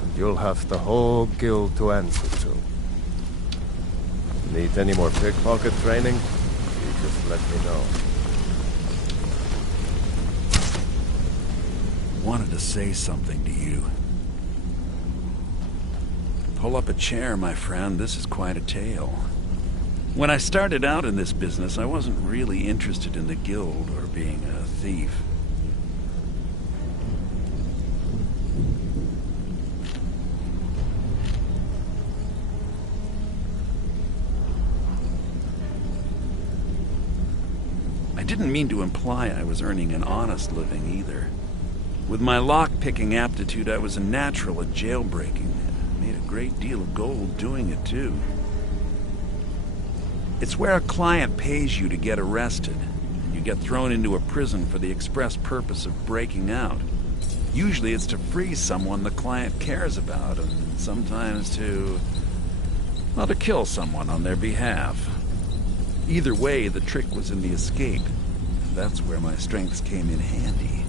and you'll have the whole guild to answer to. Need any more pickpocket training? You just let me know. Wanted to say something to you. Pull up a chair, my friend. This is quite a tale. When I started out in this business, I wasn't really interested in the guild or being a thief. I didn't mean to imply I was earning an honest living either. With my lock-picking aptitude, I was a natural at jailbreaking. Made a great deal of gold doing it, too. It's where a client pays you to get arrested. You get thrown into a prison for the express purpose of breaking out. Usually it's to free someone the client cares about, and sometimes to kill someone on their behalf. Either way, the trick was in the escape. That's where my strengths came in handy.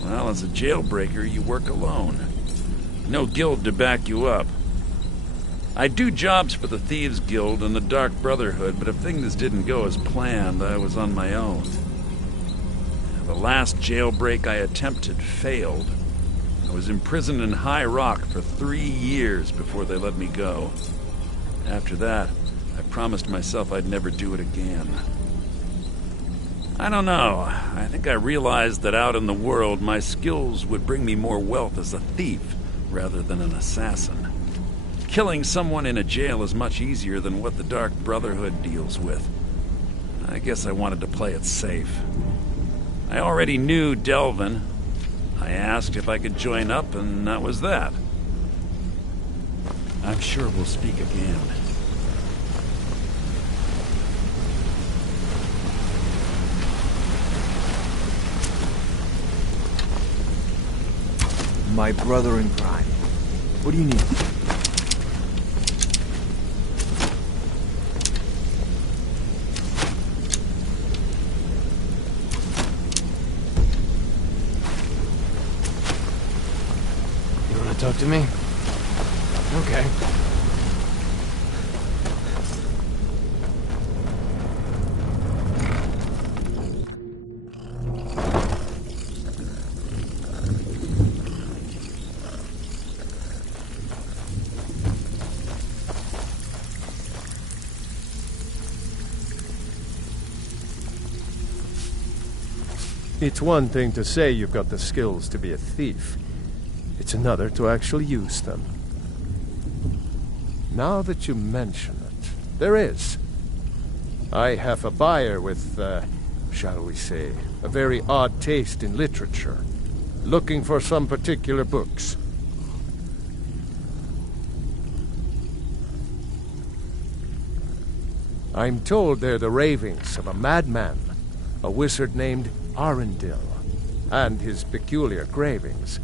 Well, as a jailbreaker, you work alone. No guild to back you up. I do jobs for the Thieves Guild and the Dark Brotherhood, but if things didn't go as planned, I was on my own. The last jailbreak I attempted failed. I was imprisoned in High Rock for 3 years before they let me go. After that, I promised myself I'd never do it again. I don't know. I think I realized that out in the world, my skills would bring me more wealth as a thief rather than an assassin. Killing someone in a jail is much easier than what the Dark Brotherhood deals with. I guess I wanted to play it safe. I already knew Delvin. I asked if I could join up, and that was that. I'm sure we'll speak again. My brother in crime. What do you need? You want to talk to me? Okay. It's one thing to say you've got the skills to be a thief. It's another to actually use them. Now that you mention it, there is. I have a buyer with, shall we say, a very odd taste in literature, looking for some particular books. I'm told they're the ravings of a madman, a wizard named Arundel, and his peculiar cravings.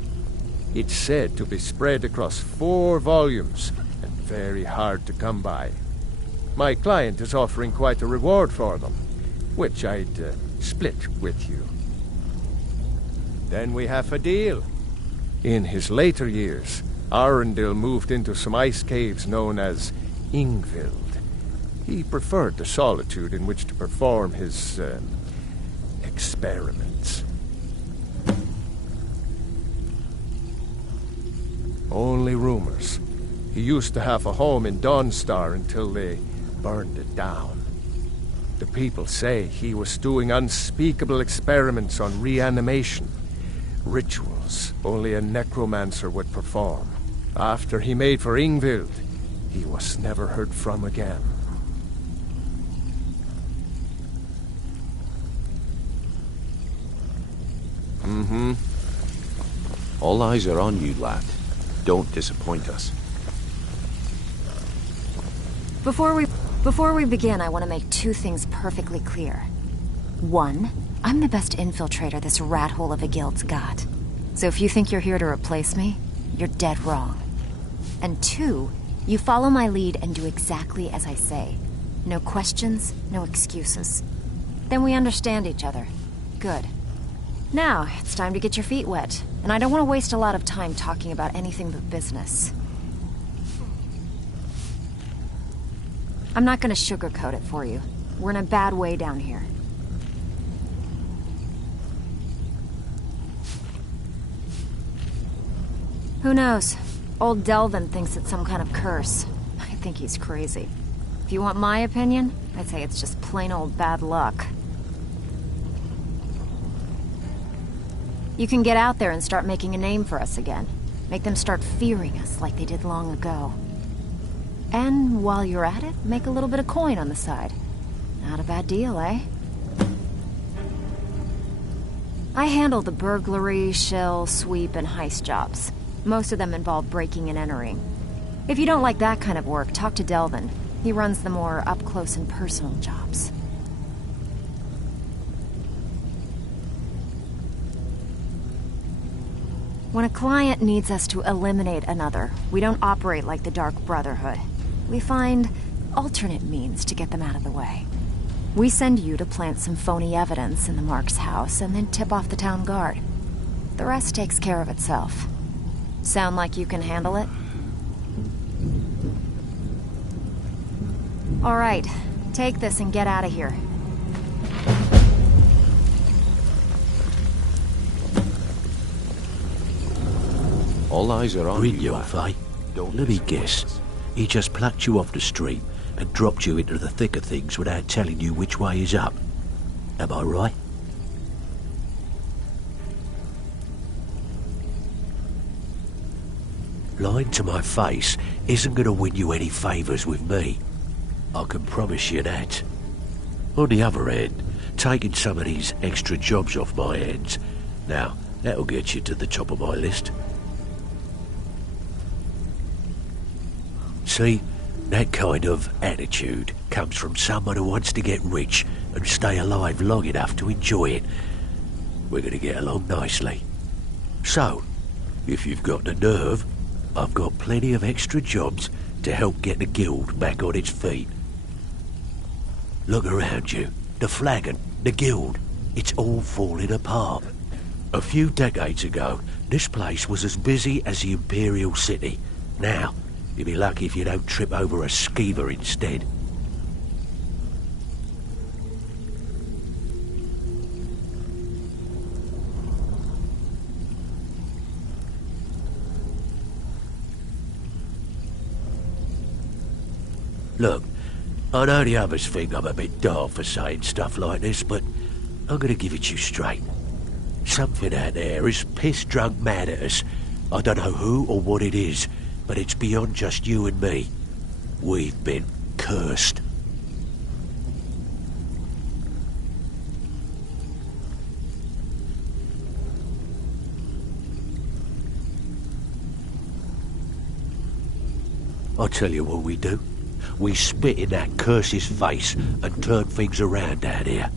It's said to be spread across 4 volumes, and very hard to come by. My client is offering quite a reward for them, which I'd split with you. Then we have a deal. In his later years, Arundel moved into some ice caves known as Ingvild. He preferred the solitude in which to perform his, experiments. Only rumors. He used to have a home in Dawnstar until they burned it down. The people say he was doing unspeakable experiments on reanimation, rituals only a necromancer would perform. After he made for Ingvild, he was never heard from again. Mm-hmm. All eyes are on you, lad. Don't disappoint us. Before we begin, I want to make two things perfectly clear. One, I'm the best infiltrator this rat hole of a guild's got. So if you think you're here to replace me, you're dead wrong. And two, you follow my lead and do exactly as I say. No questions, no excuses. Then we understand each other. Good. Now, it's time to get your feet wet. And I don't want to waste a lot of time talking about anything but business. I'm not going to sugarcoat it for you. We're in a bad way down here. Who knows? Old Delvin thinks it's some kind of curse. I think he's crazy. If you want my opinion, I'd say it's just plain old bad luck. You can get out there and start making a name for us again. Make them start fearing us like they did long ago. And while you're at it, make a little bit of coin on the side. Not a bad deal, eh? I handle the burglary, shell, sweep, and heist jobs. Most of them involve breaking and entering. If you don't like that kind of work, talk to Delvin. He runs the more up-close and personal jobs. When a client needs us to eliminate another, we don't operate like the Dark Brotherhood. We find alternate means to get them out of the way. We send you to plant some phony evidence in the Mark's house and then tip off the town guard. The rest takes care of itself. Sound like you can handle it? All right, take this and get out of here. All eyes are on you, Brynjolf, eh? Let me guess. He just plucked you off the street and dropped you into the thick of things without telling you which way is up. Am I right? Lying to my face isn't going to win you any favours with me. I can promise you that. On the other hand, taking some of these extra jobs off my hands, now, that'll get you to the top of my list. See, that kind of attitude comes from someone who wants to get rich and stay alive long enough to enjoy it. We're going to get along nicely. So, if you've got the nerve, I've got plenty of extra jobs to help get the guild back on its feet. Look around you. The flagon, the guild, it's all falling apart. A few decades ago, this place was as busy as the Imperial City. Now, you'll be lucky if you don't trip over a skeever instead. Look, I know the others think I'm a bit daft for saying stuff like this, but I'm gonna give it you straight. Something out there is piss-drunk mad at us. I don't know who or what it is, but it's beyond just you and me. We've been cursed. I'll tell you what we do. We spit in that curse's face and turn things around down here.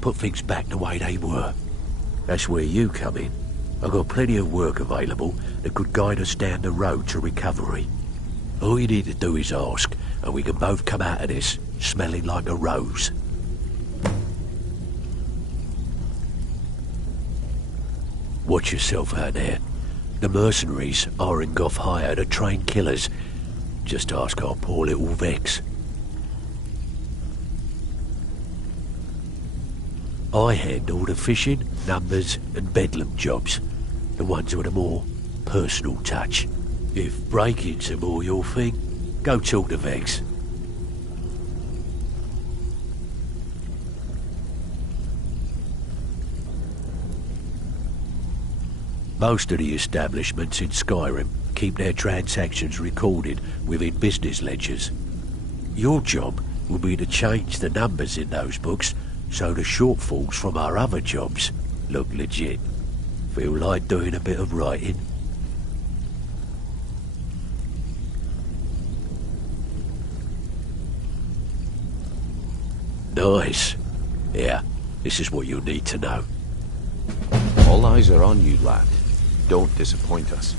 Put things back the way they were. That's where you come in. I've got plenty of work available that could guide us down the road to recovery. All you need to do is ask, and we can both come out of this smelling like a rose. Watch yourself out there. The mercenaries aren't off hire to train killers. Just ask our poor little Vex. I handle the fishing, numbers and bedlam jobs. The ones with a more personal touch. If break-ins are more your thing, go talk to Vex. Most of the establishments in Skyrim keep their transactions recorded within business ledgers. Your job will be to change the numbers in those books so the shortfalls from our other jobs look legit. Feel like doing a bit of writing? Nice. Yeah, this is what you'll need to know. All eyes are on you, lad. Don't disappoint us.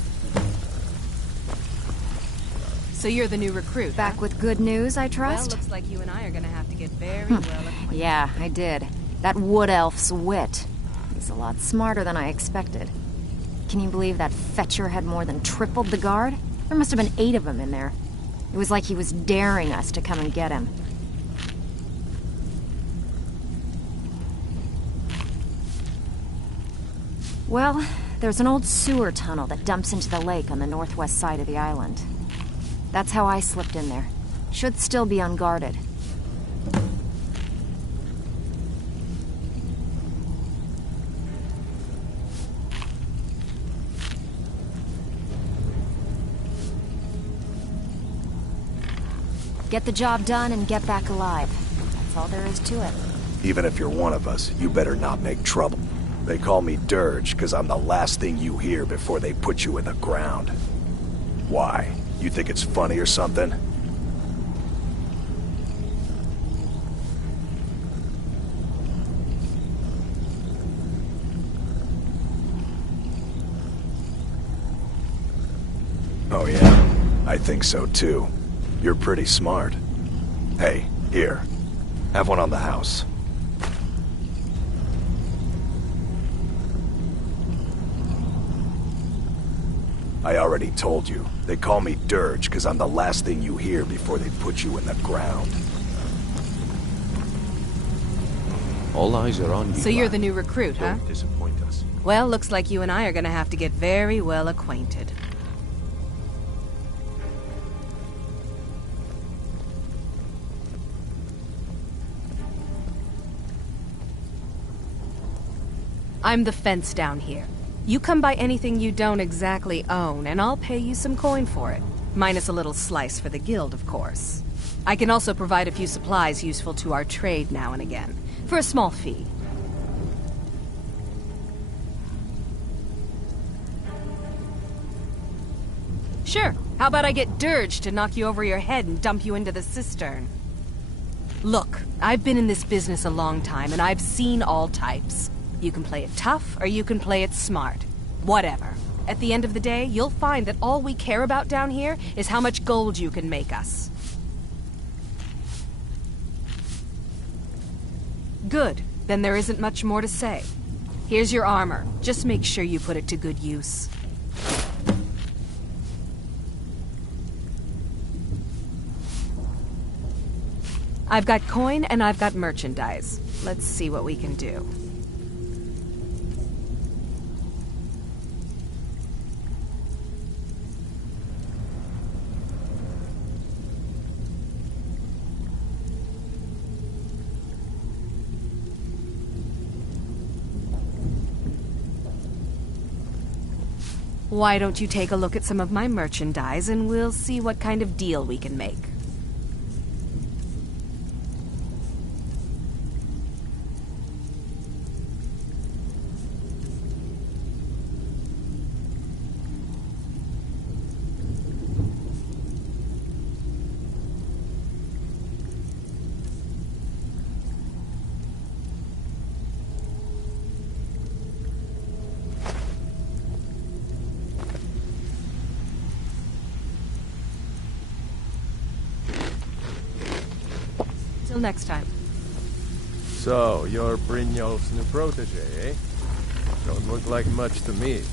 So you're the new recruit, Back with good news, I Well, trust? looks like you and I are gonna have to get very well acquainted. Yeah, I did. That wood elf's wit. He's a lot smarter than I expected. Can you believe that fetcher had more than tripled the guard? There must have been 8 of them in there. It was like he was daring us to come and get him. Well, there's an old sewer tunnel that dumps into the lake on the northwest side of the island. That's how I slipped in there. Should still be unguarded. Get the job done and get back alive. That's all there is to it. Even if you're one of us, you better not make trouble. They call me Dirge because I'm the last thing you hear before they put you in the ground. Why? You think it's funny or something? Oh yeah, I think so too. You're pretty smart. Hey, here. Have one on the house. I already told you. They call me Dirge because I'm the last thing you hear before they put you in the ground. All eyes are on you, So you're lad. the new recruit, huh? Don't disappoint us. Well, looks like you and I are gonna have to get very well acquainted. I'm the fence down here. You come by anything you don't exactly own, and I'll pay you some coin for it. Minus a little slice for the guild, of course. I can also provide a few supplies useful to our trade now and again, for a small fee. Sure. How about I get Dirge to knock you over your head and dump you into the cistern? Look, I've been in this business a long time, and I've seen all types. You can play it tough, or you can play it smart. Whatever. At the end of the day, you'll find that all we care about down here is how much gold you can make us. Good. Then there isn't much more to say. Here's your armor. Just make sure you put it to good use. I've got coin and I've got merchandise. Let's see what we can do. Why don't you take a look at some of my merchandise and we'll see what kind of deal we can make. Till next time. So, you're Brynjolf's new protege, eh? Don't look like much to me.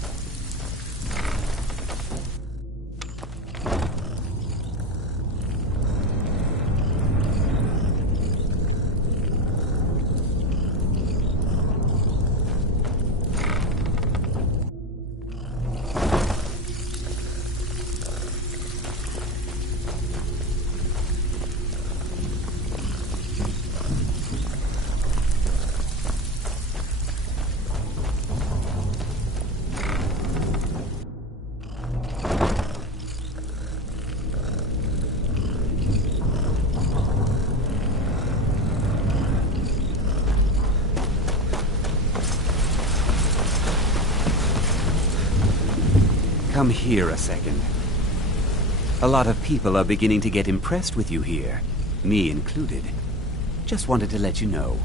Come here a second. A lot of people are beginning to get impressed with you here, me included. Just wanted to let you know.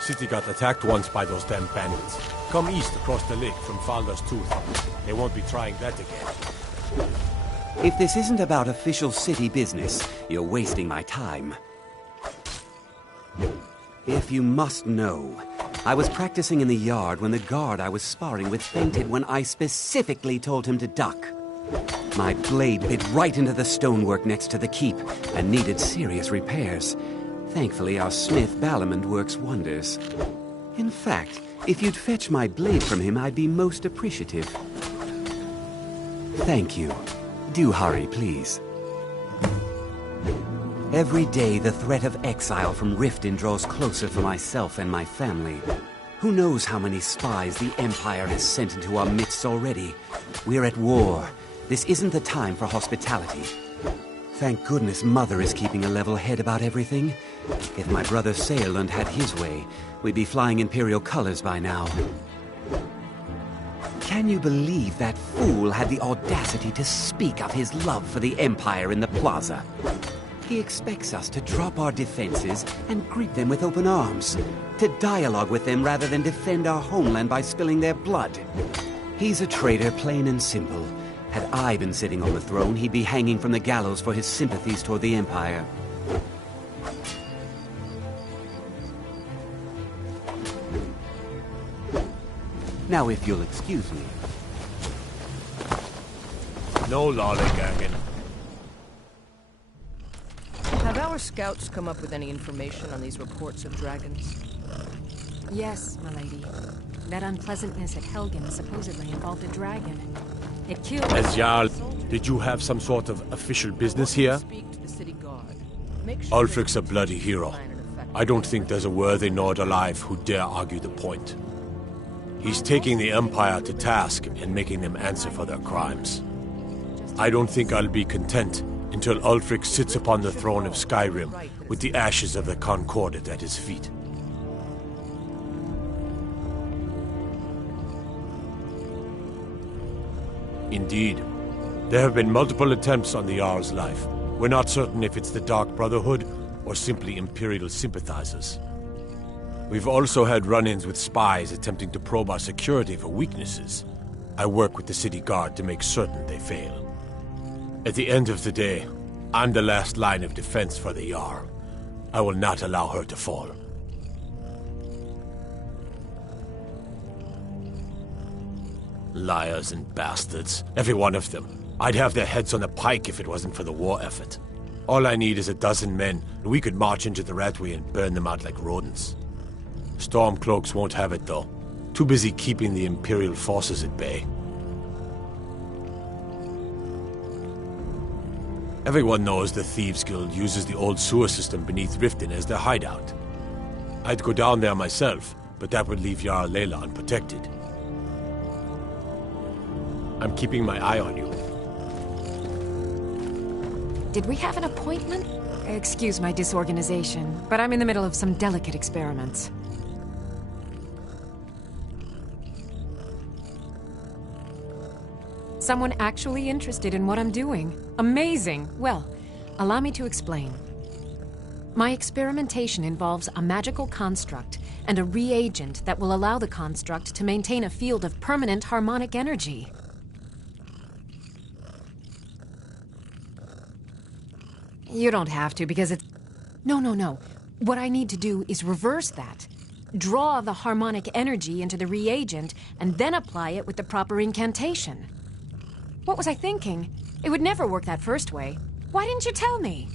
City got attacked once by those damn bandits. Come east across the lake from Falda's Tooth. They won't be trying that again. If this isn't about official city business, you're wasting my time. If you must know, I was practicing in the yard when the guard I was sparring with fainted when I specifically told him to duck. My blade bit right into the stonework next to the keep and needed serious repairs. Thankfully, our smith Balamond works wonders. In fact, if you'd fetch my blade from him, I'd be most appreciative. Thank you. Do hurry, please. Every day, the threat of exile from Riften draws closer for myself and my family. Who knows how many spies the Empire has sent into our midst already? We're at war. This isn't the time for hospitality. Thank goodness Mother is keeping a level head about everything. If my brother Saeland had his way, we'd be flying Imperial colors by now. Can you believe that fool had the audacity to speak of his love for the Empire in the plaza? He expects us to drop our defenses and greet them with open arms, to dialogue with them rather than defend our homeland by spilling their blood. He's a traitor, plain and simple. Had I been sitting on the throne, he'd be hanging from the gallows for his sympathies toward the Empire. Now, if you'll excuse me. No lollygagging. Have our scouts come up with any information on these reports of dragons? Yes, my lady. That unpleasantness at Helgen supposedly involved a dragon. It killed... As Jarl, did you have some sort of official business here? Ulfric's a bloody hero. I don't think there's a worthy Nord alive who dare argue the point. He's taking the Empire to task and making them answer for their crimes. I don't think I'll be content until Ulfric sits upon the throne of Skyrim with the ashes of the Concordat at his feet. Indeed. There have been multiple attempts on the Jarl's life. We're not certain if it's the Dark Brotherhood or simply Imperial sympathizers. We've also had run-ins with spies attempting to probe our security for weaknesses. I work with the city guard to make certain they fail. At the end of the day, I'm the last line of defense for the Jarl. I will not allow her to fall. Liars and bastards. Every one of them. I'd have their heads on a pike if it wasn't for the war effort. All I need is a dozen men, and we could march into the Ratway and burn them out like rodents. Stormcloaks won't have it, though. Too busy keeping the Imperial forces at bay. Everyone knows the Thieves Guild uses the old sewer system beneath Riften as their hideout. I'd go down there myself, but that would leave Jarl Layla unprotected. I'm keeping my eye on you. Did we have an appointment? Excuse my disorganization, but I'm in the middle of some delicate experiments. Someone actually interested in what I'm doing. Amazing! Well, allow me to explain. My experimentation involves a magical construct and a reagent that will allow the construct to maintain a field of permanent harmonic energy. You don't have to, because it's... No. What I need to do is reverse that. Draw the harmonic energy into the reagent, and then apply it with the proper incantation. What was I thinking? It would never work that first way. Why didn't you tell me?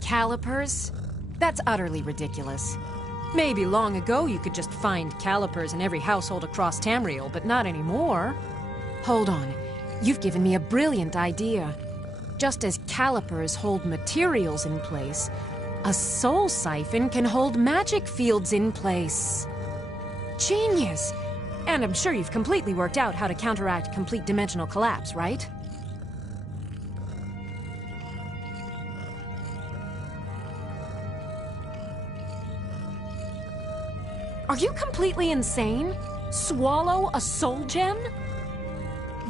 Calipers? That's utterly ridiculous. Maybe long ago you could just find calipers in every household across Tamriel, but not anymore. Hold on. You've given me a brilliant idea. Just as calipers hold materials in place, a soul siphon can hold magic fields in place. Genius! And I'm sure you've completely worked out how to counteract complete dimensional collapse, right? Are you completely insane? Swallow a soul gem?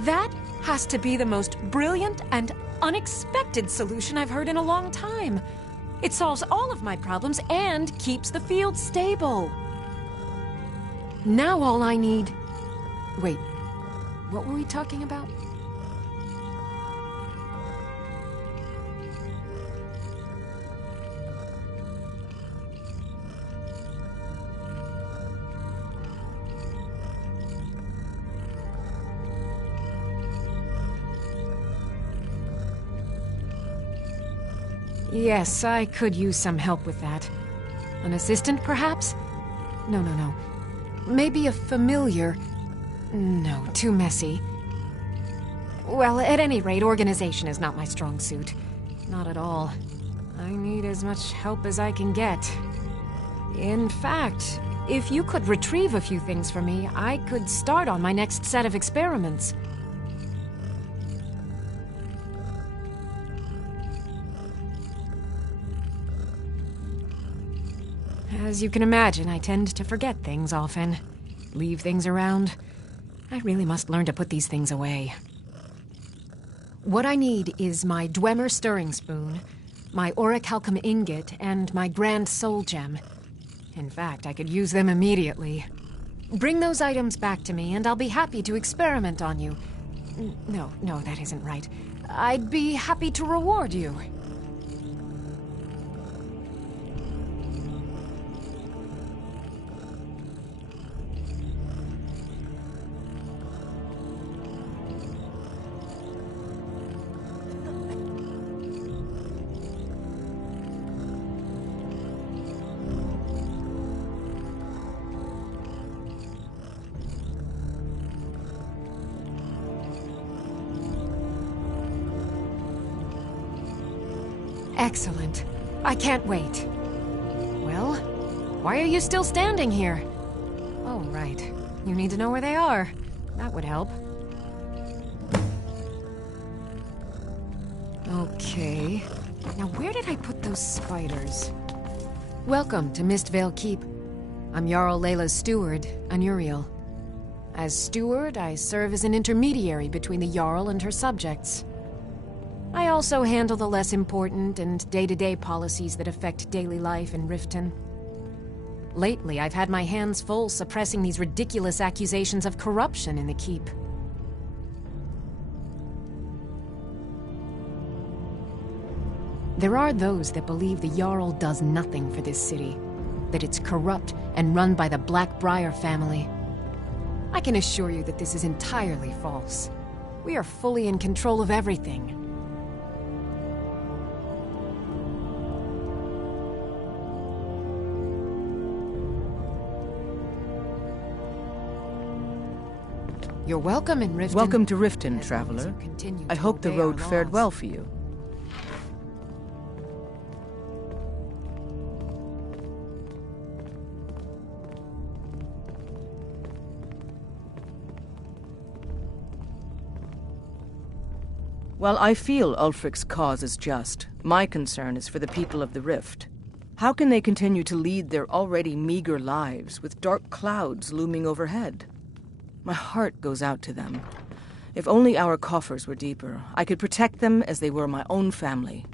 That has to be the most brilliant and unexpected solution I've heard in a long time. It solves all of my problems and keeps the field stable. Now all I need... Wait, what were we talking about? Yes, I could use some help with that. An assistant, perhaps? No. Maybe a familiar. No, too messy. Well, at any rate, organization is not my strong suit. Not at all. I need as much help as I can get. In fact, if you could retrieve a few things for me, I could start on my next set of experiments. As you can imagine, I tend to forget things often. Leave things around. I really must learn to put these things away. What I need is my Dwemer stirring spoon, my orichalcum ingot, and my grand soul gem. In fact, I could use them immediately. Bring those items back to me, and I'll be happy to experiment on you. No, that isn't right. I'd be happy to reward you. Excellent. I can't wait. Well, why are you still standing here? Oh, right. You need to know where they are. That would help. Okay. Now, where did I put those spiders? Welcome to Mistvale Keep. I'm Jarl Layla's steward, Anuriel. As steward, I serve as an intermediary between the Jarl and her subjects. I also handle the less important and day-to-day policies that affect daily life in Riften. Lately, I've had my hands full suppressing these ridiculous accusations of corruption in the keep. There are those that believe the Jarl does nothing for this city, that it's corrupt and run by the Blackbriar family. I can assure you that this is entirely false. We are fully in control of everything. You're welcome in Riften. Welcome to Riften, traveler. I hope the road fared well for you. While I feel Ulfric's cause is just, my concern is for the people of the Rift. How can they continue to lead their already meager lives with dark clouds looming overhead? My heart goes out to them. If only our coffers were deeper, I could protect them as they were my own family.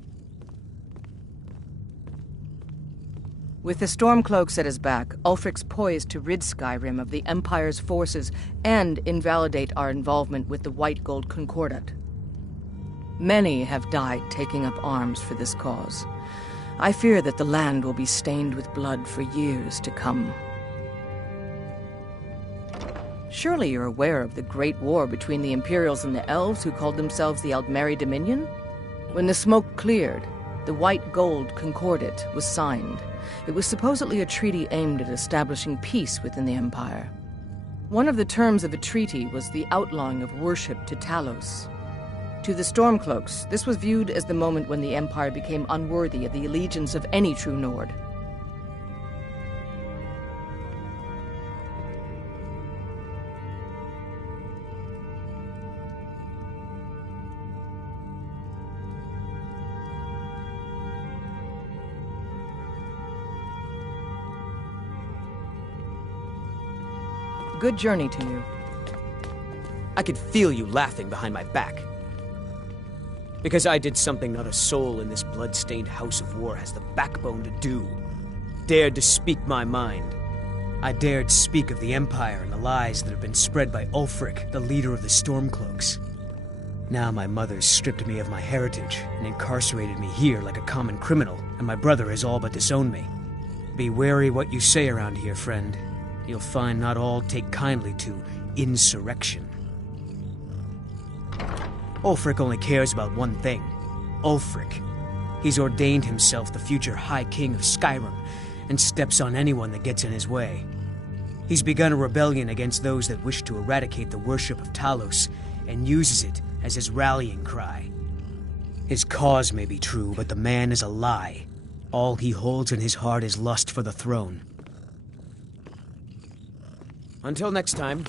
With the Stormcloaks at his back, Ulfric's poised to rid Skyrim of the Empire's forces and invalidate our involvement with the White Gold Concordat. Many have died taking up arms for this cause. I fear that the land will be stained with blood for years to come. Surely you're aware of the Great War between the Imperials and the Elves who called themselves the Aldmeri Dominion? When the smoke cleared, the White Gold Concordat was signed. It was supposedly a treaty aimed at establishing peace within the Empire. One of the terms of a treaty was the outlawing of worship to Talos. To the Stormcloaks, this was viewed as the moment when the Empire became unworthy of the allegiance of any true Nord. Good journey to you. I could feel you laughing behind my back. Because I did something not a soul in this blood-stained house of war has the backbone to do. Dared to speak my mind. I dared speak of the Empire and the lies that have been spread by Ulfric, the leader of the Stormcloaks. Now my mother's stripped me of my heritage and incarcerated me here like a common criminal, and my brother has all but disowned me. Be wary what you say around here, friend. You'll find not all take kindly to insurrection. Ulfric only cares about one thing. Ulfric. He's ordained himself the future High King of Skyrim, and steps on anyone that gets in his way. He's begun a rebellion against those that wish to eradicate the worship of Talos, and uses it as his rallying cry. His cause may be true, but the man is a lie. All he holds in his heart is lust for the throne. Until next time.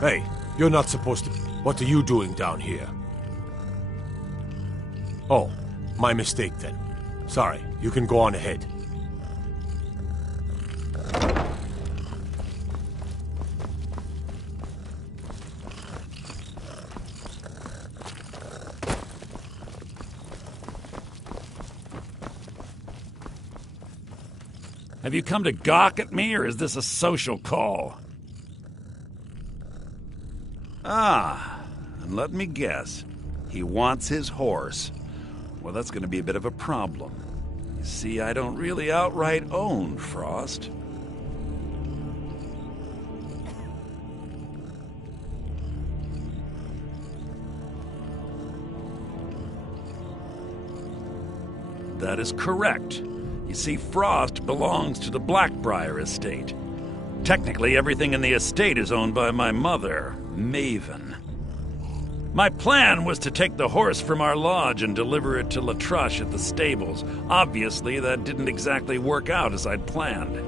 Hey, you're not supposed to... What are you doing down here? Oh, my mistake then. Sorry, you can go on ahead. Have you come to gawk at me, or is this a social call? Ah, and let me guess. He wants his horse. Well, that's going to be a bit of a problem. You see, I don't really outright own Frost. That is correct. You see, Frost belongs to the Blackbriar estate. Technically, everything in the estate is owned by my mother, Maven. My plan was to take the horse from our lodge and deliver it to Latrush at the stables. Obviously, that didn't exactly work out as I'd planned.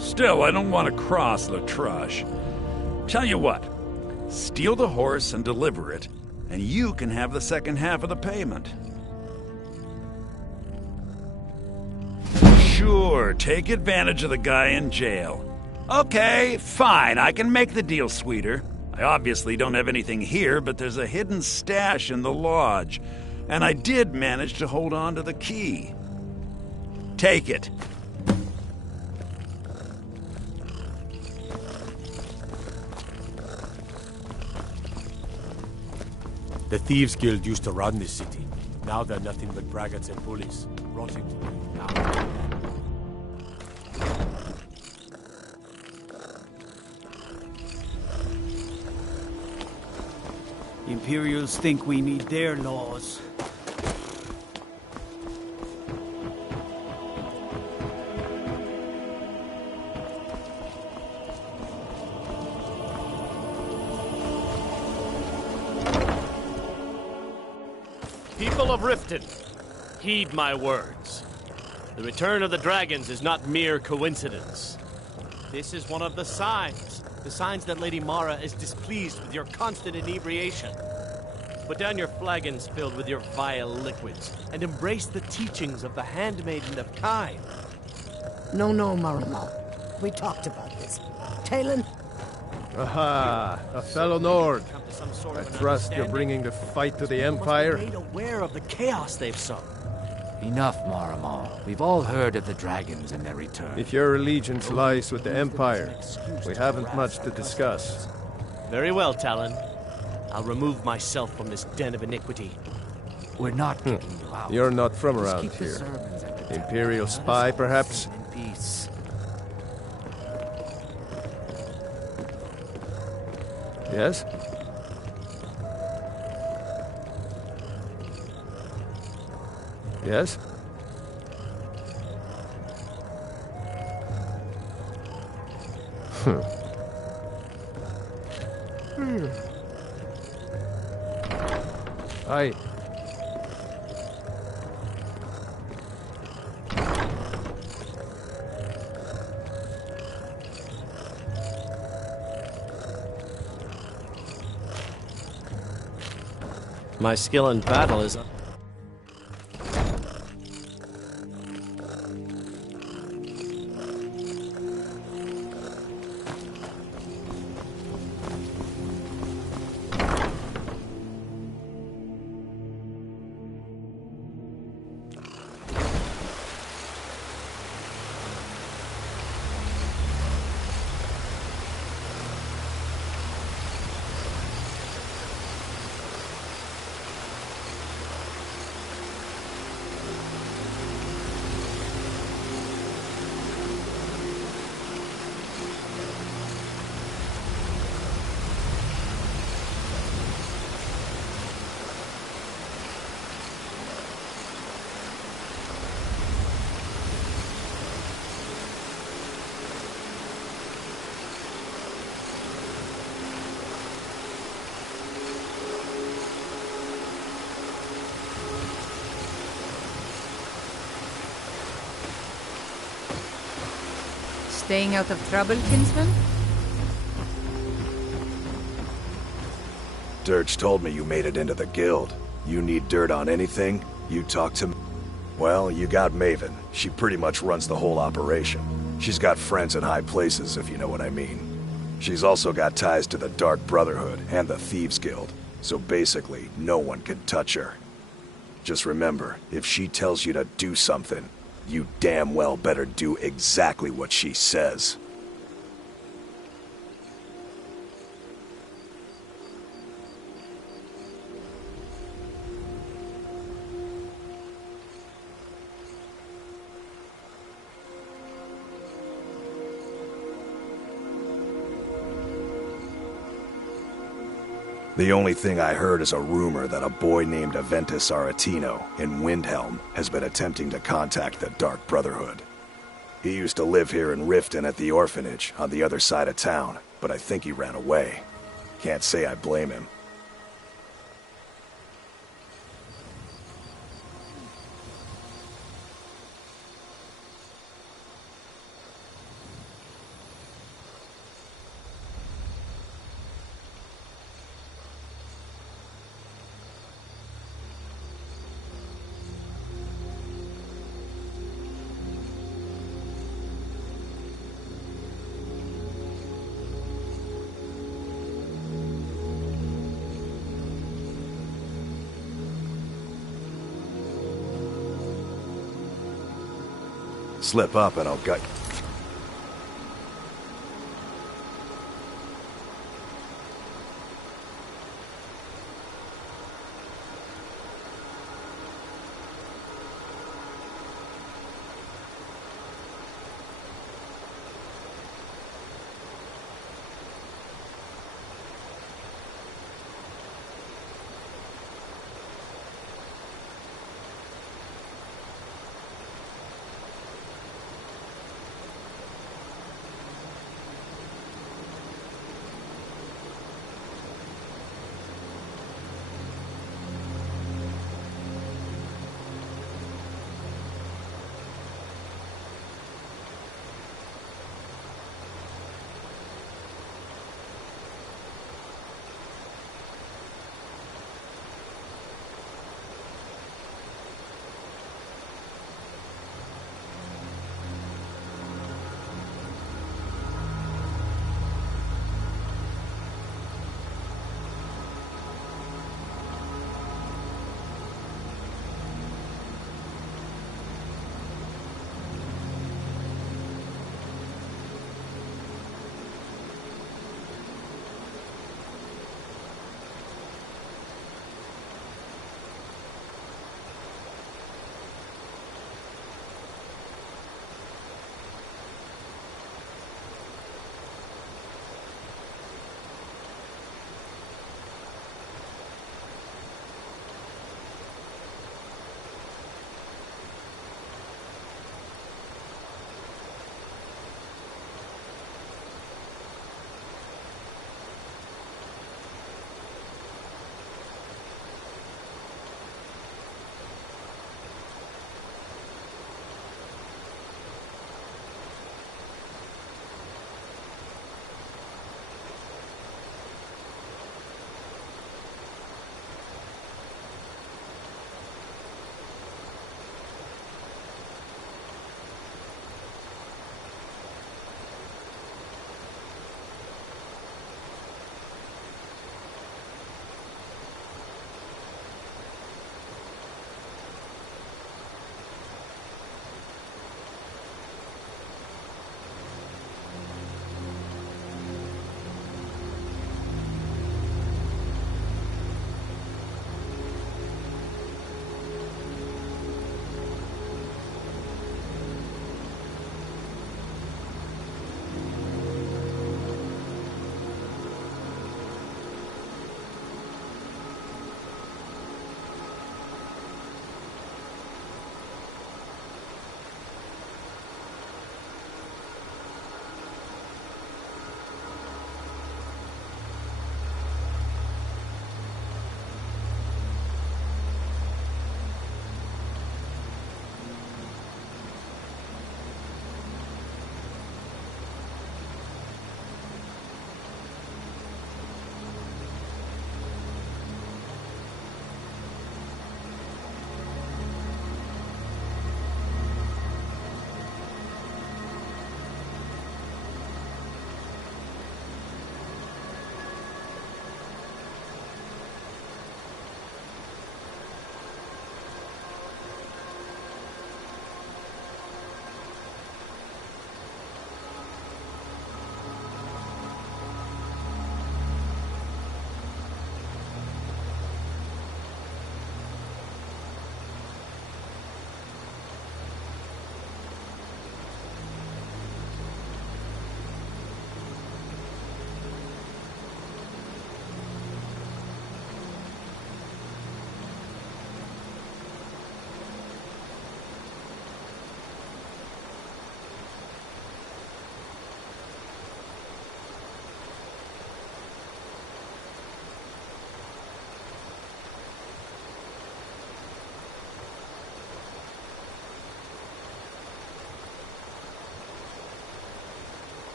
Still, I don't want to cross Latrush. Tell you what, steal the horse and deliver it, and you can have the second half of the payment. Sure, take advantage of the guy in jail. Okay, fine, I can make the deal sweeter. I obviously don't have anything here, but there's a hidden stash in the lodge, and I did manage to hold on to the key. Take it. The Thieves Guild used to run this city. Now they're nothing but braggarts and bullies, rotting now. Imperials think we need their laws. People of Riften, heed my words. The return of the dragons is not mere coincidence. This is one of the signs that Lady Mara is displeased with your constant inebriation. Put down your flagons filled with your vile liquids, and embrace the teachings of the handmaiden of Kai. No, Marama. We talked about this. Talon? Aha, a fellow Nord. I trust you're bringing the fight to the Empire. Made aware of the chaos they've sown. Enough, Marama. We've all heard of the dragons and their return. If your allegiance lies with the Empire, we haven't much to discuss. Very well, Talon. I'll remove myself from this den of iniquity. We're not kicking you out. You're not from around here. Imperial spy, perhaps? Peace. Yes? Yes? Aye. My skill in battle is... Staying out of trouble, kinsman? Dirge told me you made it into the guild. You need dirt on anything, you talk to me. Well, you got Maven. She pretty much runs the whole operation. She's got friends in high places, if you know what I mean. She's also got ties to the Dark Brotherhood and the Thieves Guild, so basically, no one can touch her. Just remember, if she tells you to do something, you damn well better do exactly what she says. The only thing I heard is a rumor that a boy named Aventus Aretino in Windhelm has been attempting to contact the Dark Brotherhood. He used to live here in Riften at the orphanage on the other side of town, but I think he ran away. Can't say I blame him. Slip up and I'll gut.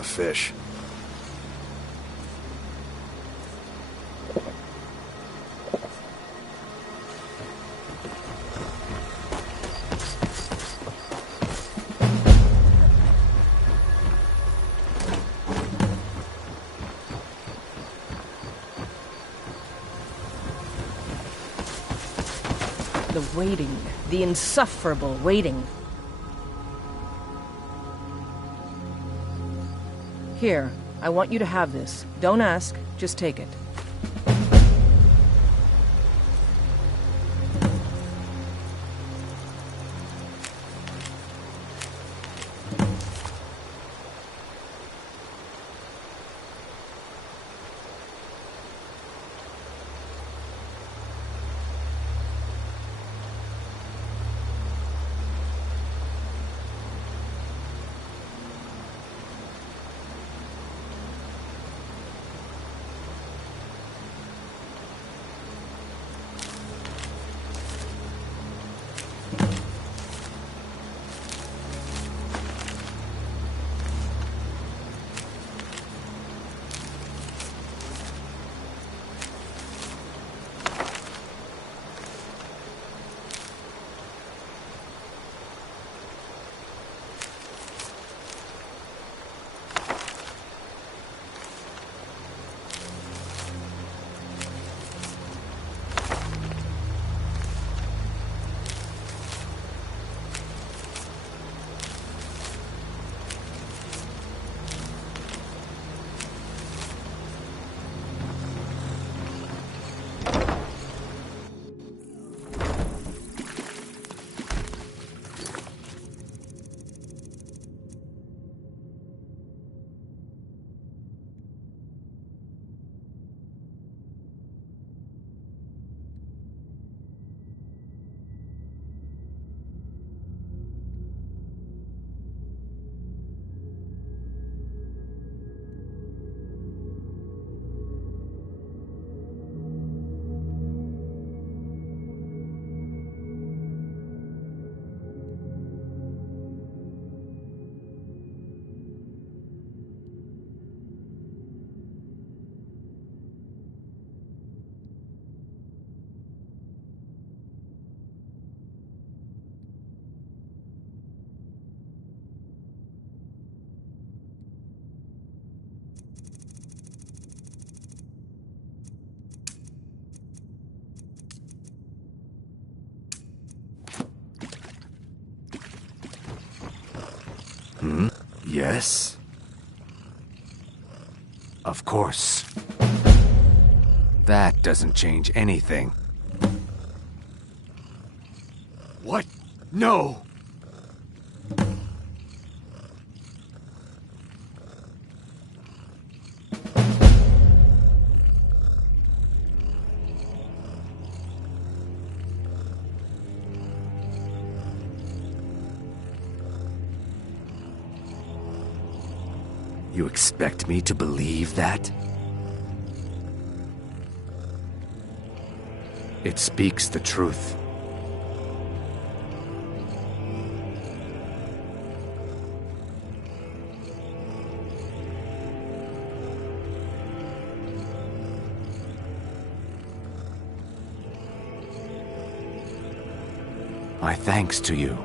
a fish. The waiting. The insufferable waiting. Here, I want you to have this. Don't ask, just take it. Yes? Of course. That doesn't change anything. What? No! You expect me to believe that? It speaks the truth. My thanks to you.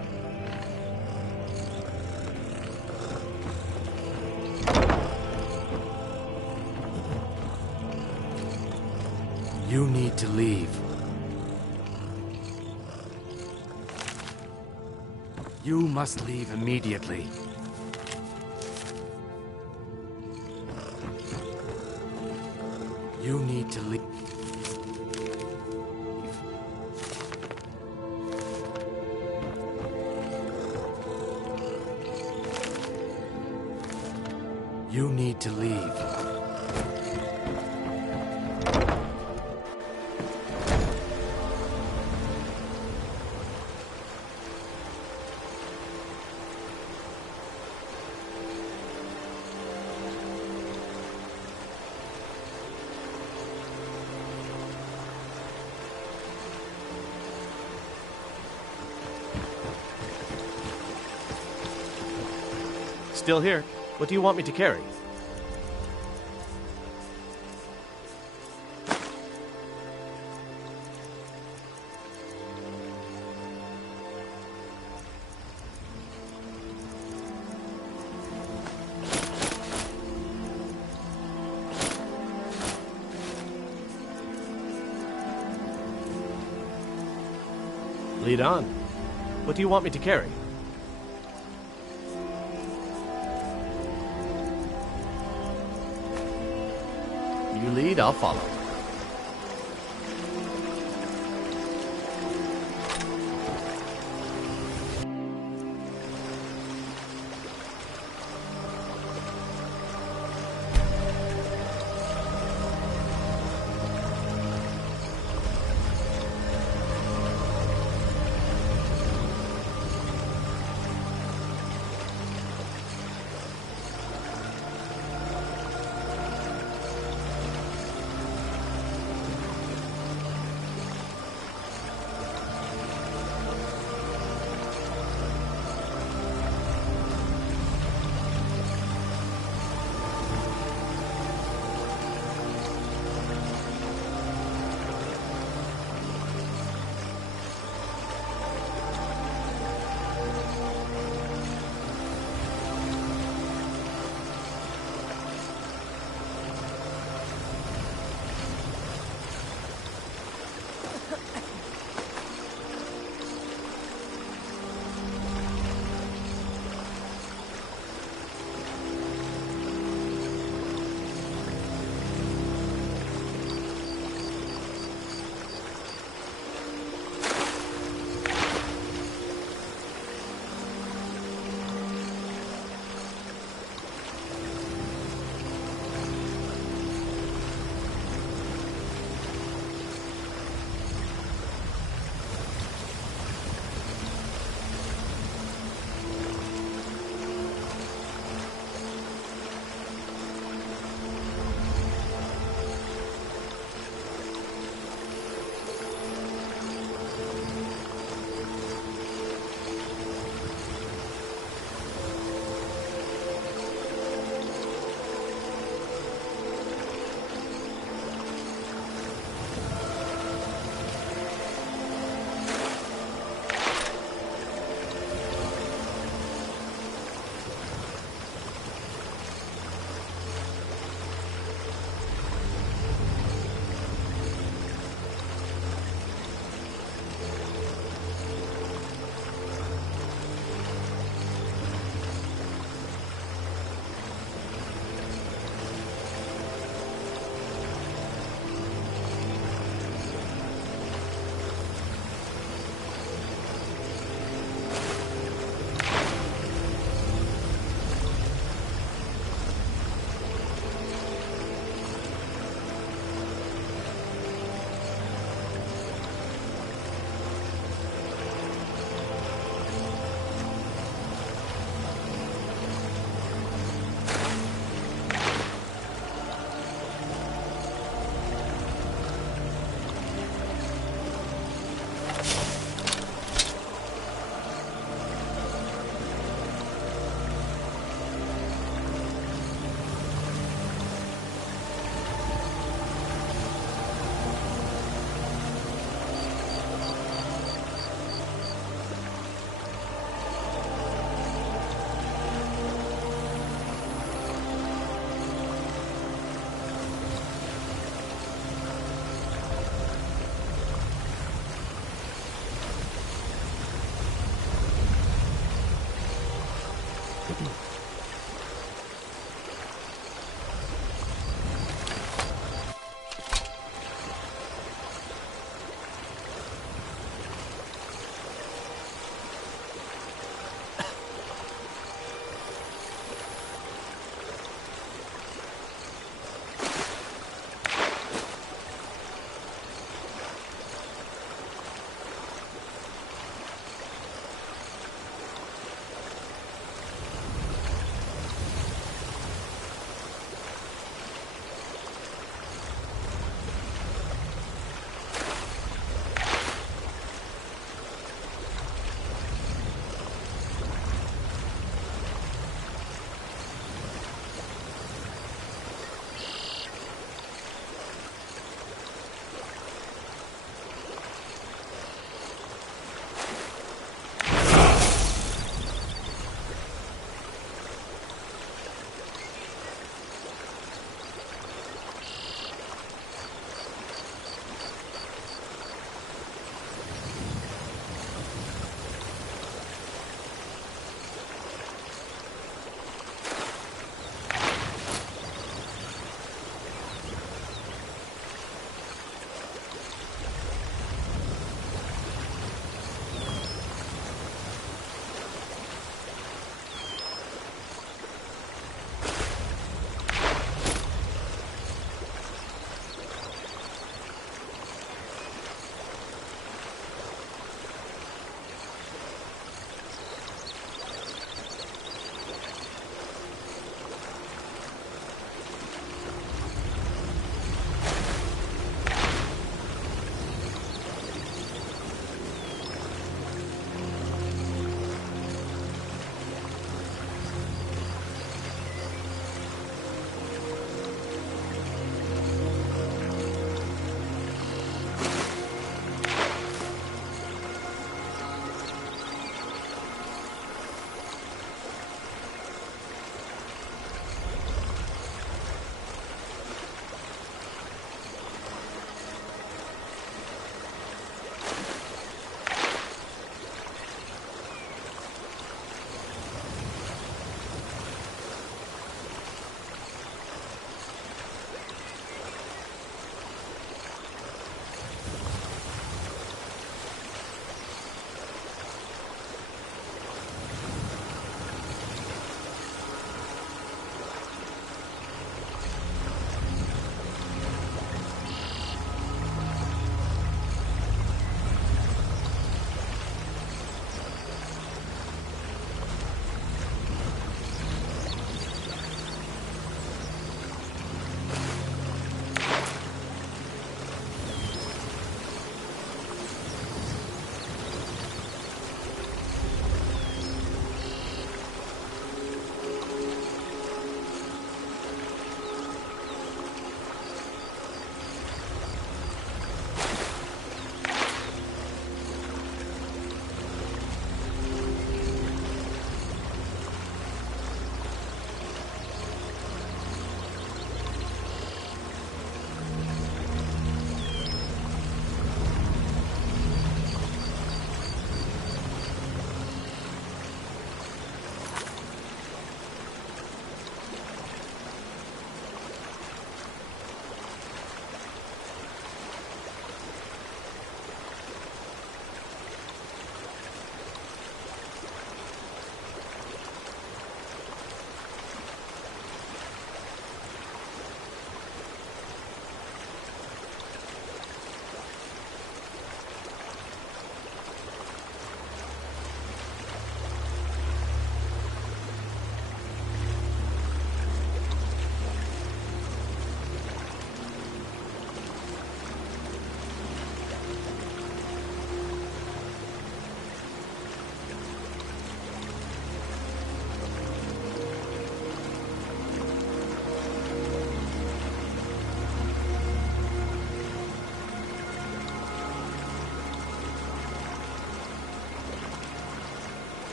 You need to leave. You must leave immediately. You need to leave. You need to leave. Still here. What do you want me to carry? Lead on. What do you want me to carry? You lead, I'll follow.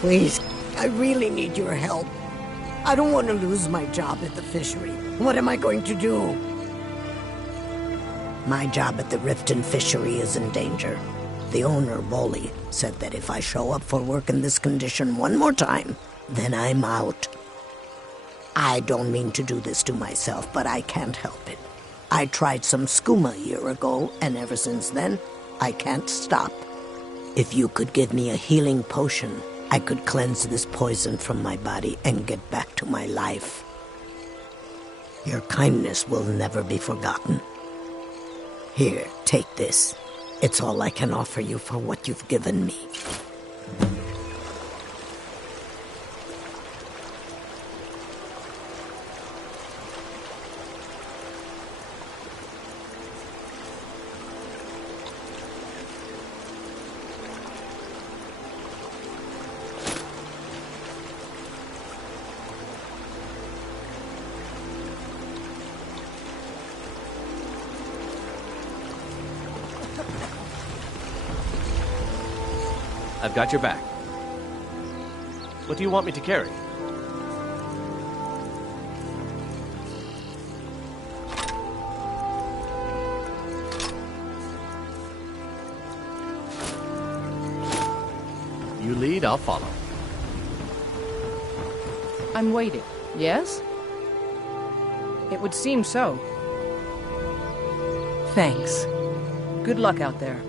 Please, I really need your help. I don't want to lose my job at the fishery. What am I going to do? My job at the Riften fishery is in danger. The owner, Wally, said that if I show up for work in this condition one more time, then I'm out. I don't mean to do this to myself, but I can't help it. I tried some skooma a year ago, and ever since then, I can't stop. If you could give me a healing potion, I could cleanse this poison from my body and get back to my life. Your kindness will never be forgotten. Here, take this. It's all I can offer you for what you've given me. I've got your back. What do you want me to carry? You lead, I'll follow. I'm waiting. Yes? It would seem so. Thanks. Good luck out there.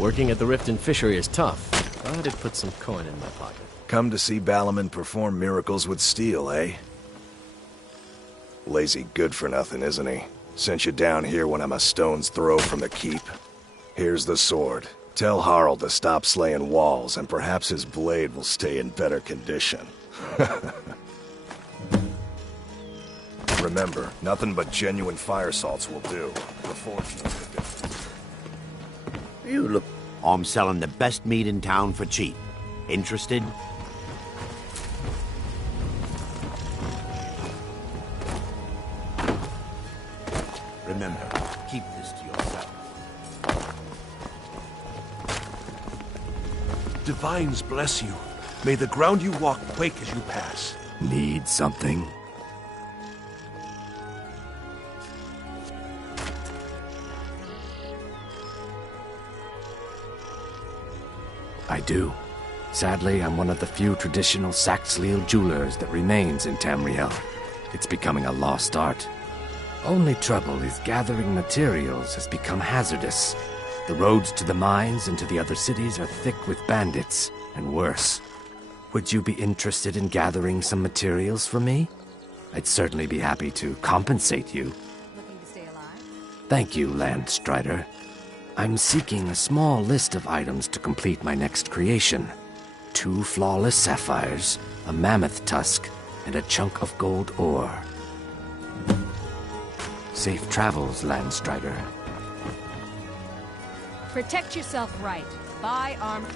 Working at the Riften fishery is tough, but it puts some coin in my pocket. Come to see Balliman perform miracles with steel, eh? Lazy good-for-nothing, isn't he? Sent you down here when I'm a stone's throw from the keep. Here's the sword. Tell Harald to stop slaying walls, and perhaps his blade will stay in better condition. Remember, nothing but genuine fire salts will do. The forge knows the difference. You look... I'm selling the best meat in town for cheap. Interested? Remember, keep this to yourself. Divines bless you. May the ground you walk quake as you pass. Need something? I do. Sadly, I'm one of the few traditional Saxhleel jewelers that remains in Tamriel. It's becoming a lost art. Only trouble is gathering materials has become hazardous. The roads to the mines and to the other cities are thick with bandits, and worse. Would you be interested in gathering some materials for me? I'd certainly be happy to compensate you. Looking to stay alive? Thank you, Landstrider. I'm seeking a small list of items to complete my next creation. 2 flawless sapphires, a mammoth tusk, and a chunk of gold ore. Safe travels, Landstrider. Protect yourself right. Buy armor.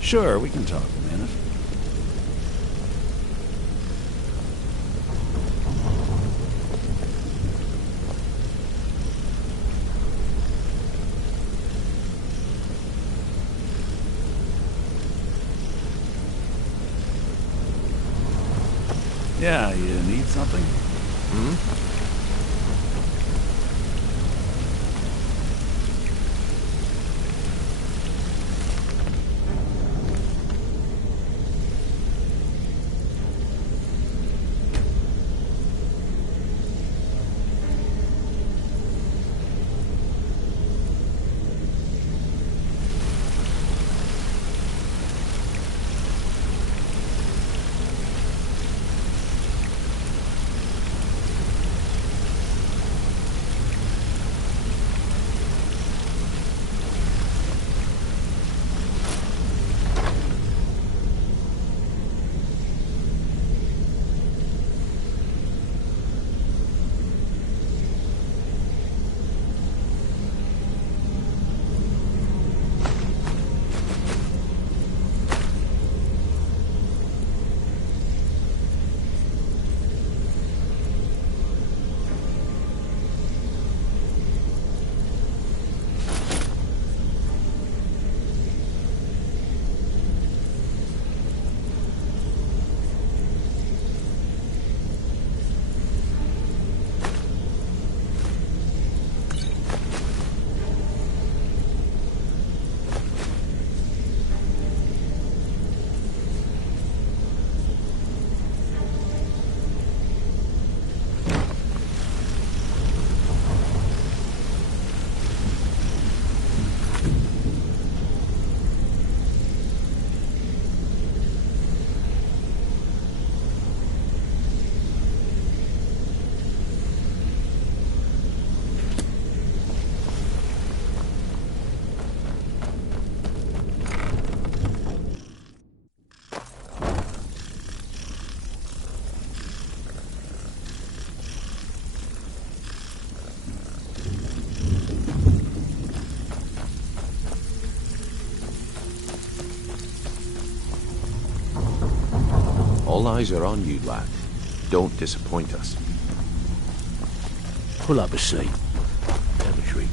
Sure, we can talk a minute. Yeah, you need something? All eyes are on you, lad. Don't disappoint us. Pull up a seat. Have a treat.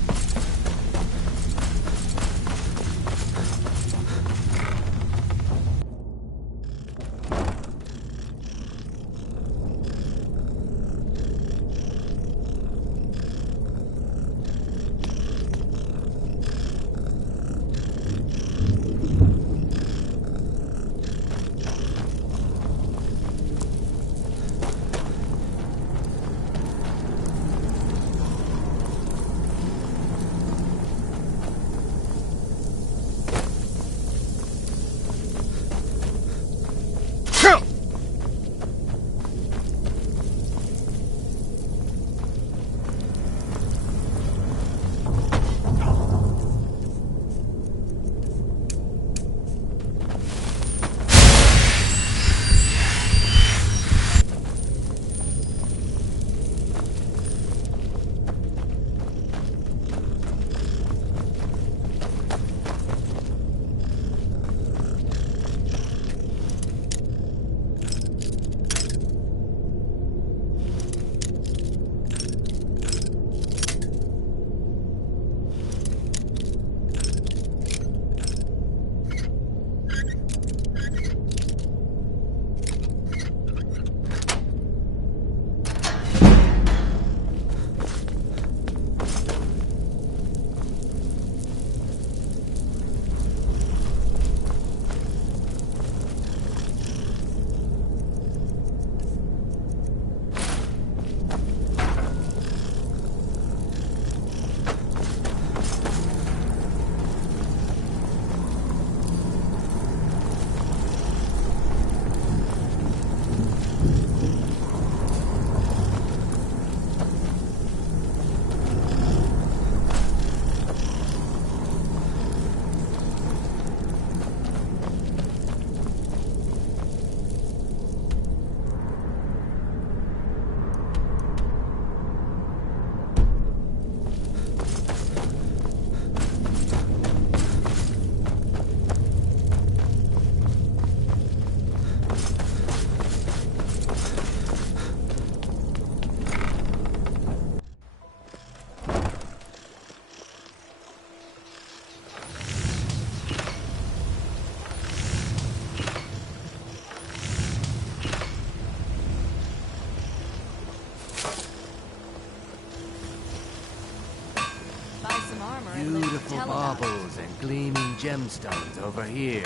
gleaming gemstones over here.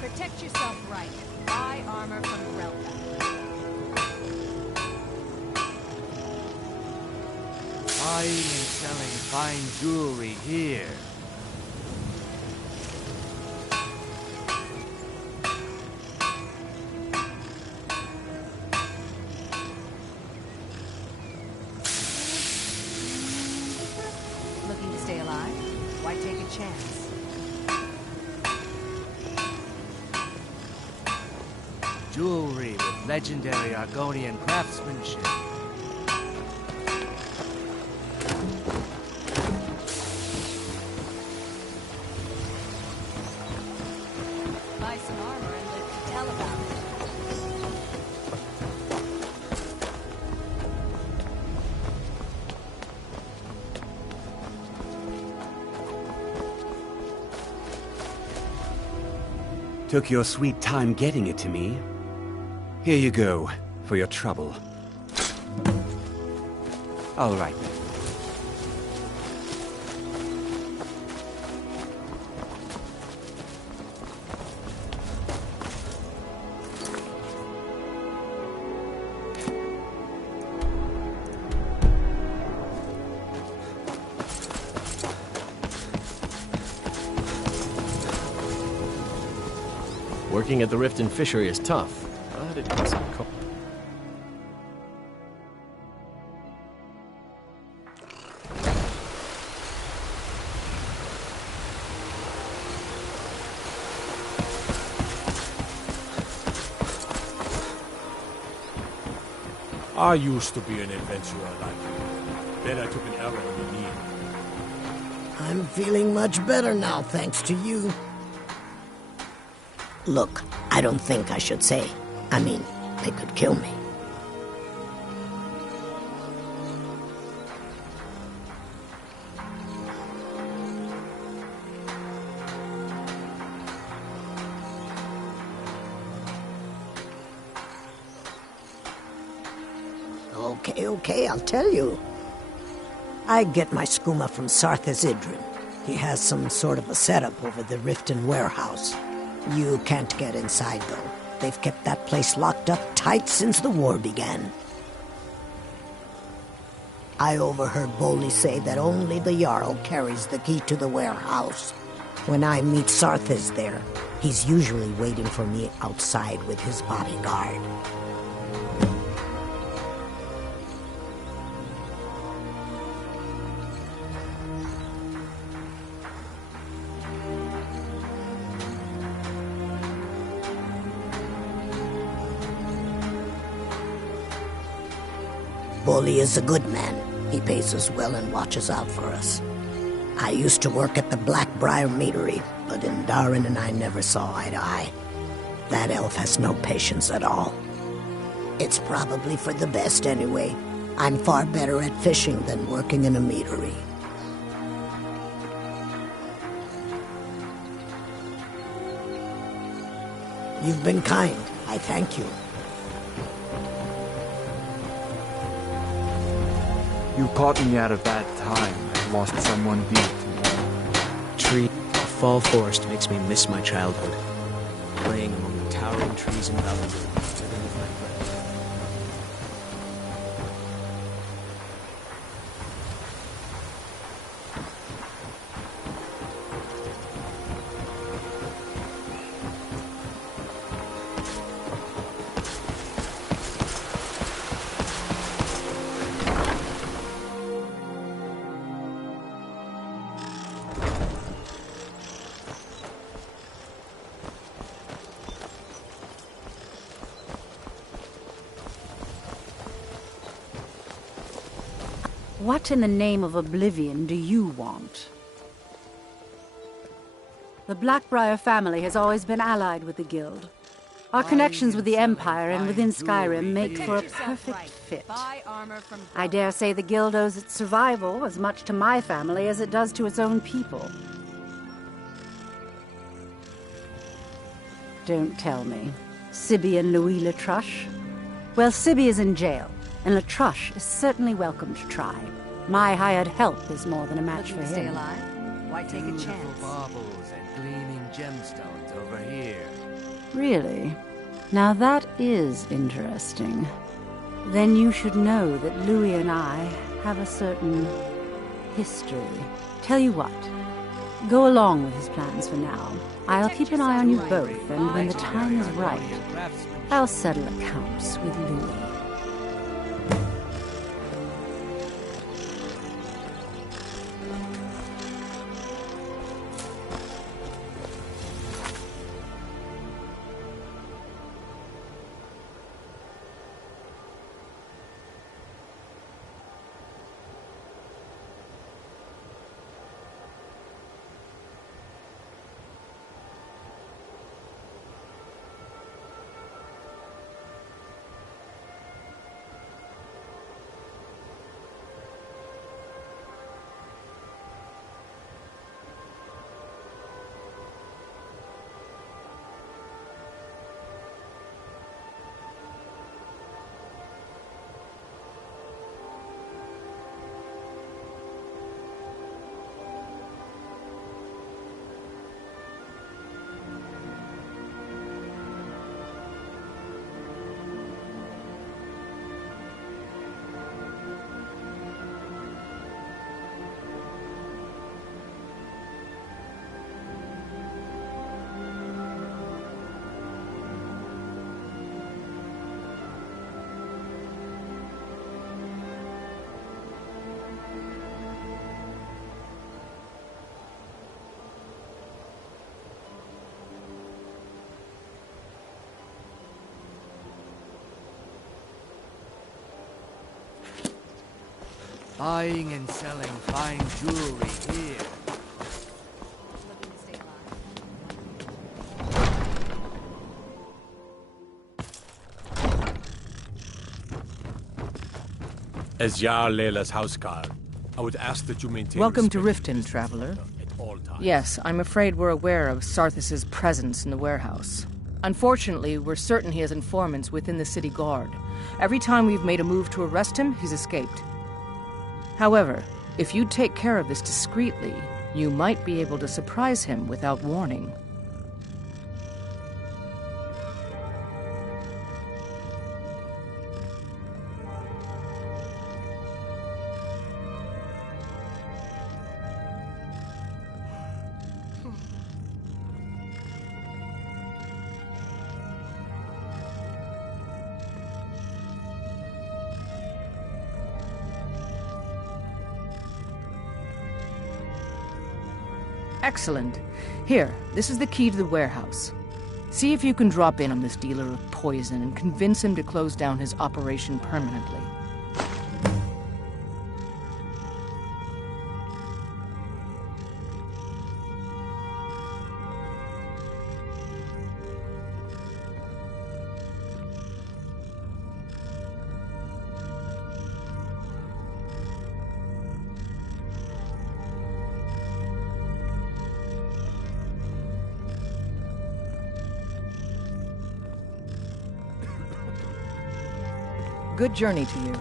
Protect yourself right. Buy armor from Relka. Buying and selling fine jewelry here. Looking to stay alive? Why take a chance? Jewelry with legendary Argonian craftsmanship. Buy some armor and live to tell about it. Took your sweet time getting it to me. Here you go, for your trouble. All right then. Working at the Riften Fishery is tough, but it has some I used to be an adventurer like you. Then I took an arrow in the knee. I'm feeling much better now, thanks to you. Look, I don't think I should say. I mean, they could kill me. Okay, I'll tell you. I get my skooma from Sarthas Idrin. He has some sort of a setup over the Riften warehouse. You can't get inside, though. They've kept that place locked up tight since the war began. I overheard Bolli say that only the Jarl carries the key to the warehouse. When I meet Sarthas there, he's usually waiting for me outside with his bodyguard. Bolli is a good man. He pays us well and watches out for us. I used to work at the Blackbriar Meadery, but Darin and I never saw eye to eye. That elf has no patience at all. It's probably for the best anyway. I'm far better at fishing than working in a meadery. You've been kind. I thank you. You caught me at a bad time. I lost someone dear to me. The fall forest makes me miss my childhood. Playing among the towering trees in Valenwood, living with my friends. What in the name of oblivion do you want? The Blackbriar family has always been allied with the Guild. Our connections with the Empire and within Skyrim make for a perfect fit. I dare say the Guild owes its survival as much to my family as it does to its own people. Don't tell me. Sibby and Louis Latruche? Well, Sibby is in jail, and Latruche is certainly welcome to try. My hired help is more than a match for him. Stay alive? Why take a Beautiful chance? baubles and gleaming gemstones over here. Really? Now that is interesting. Then you should know that Louis and I have a certain history. Tell you what, go along with his plans for now. I'll keep an eye on you both, and when the time is right, I'll settle accounts with Louis. Buying and selling fine jewelry here. As Jarl Leila's houseguard, I would ask that you maintain Welcome to respect Riften, traveler. at all times. Yes, I'm afraid we're aware of Sarthis' presence in the warehouse. Unfortunately, we're certain he has informants within the city guard. Every time we've made a move to arrest him, he's escaped. However, if you take care of this discreetly, you might be able to surprise him without warning. Excellent. Here, this is the key to the warehouse. See if you can drop in on this dealer of poison and convince him to close down his operation permanently. Good journey to you.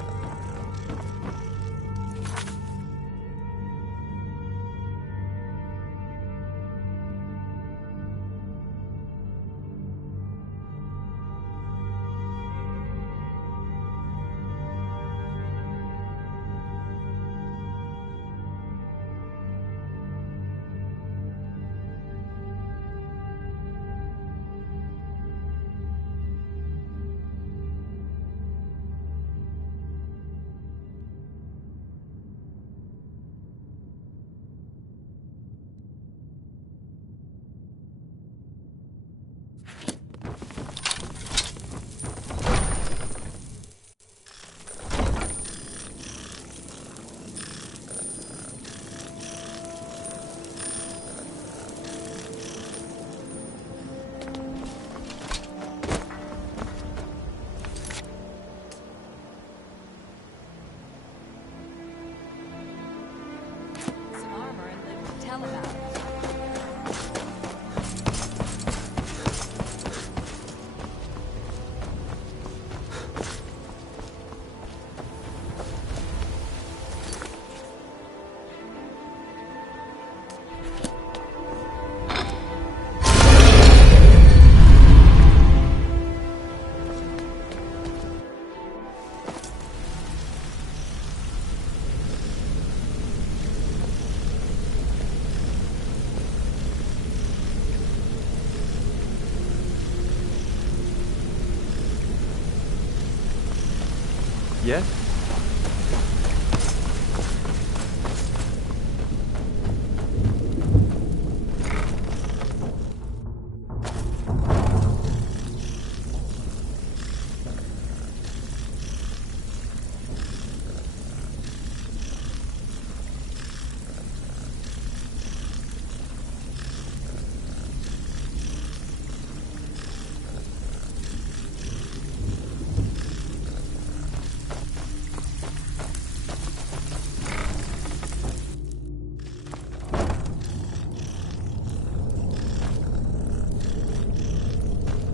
Yeah?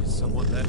Someone there.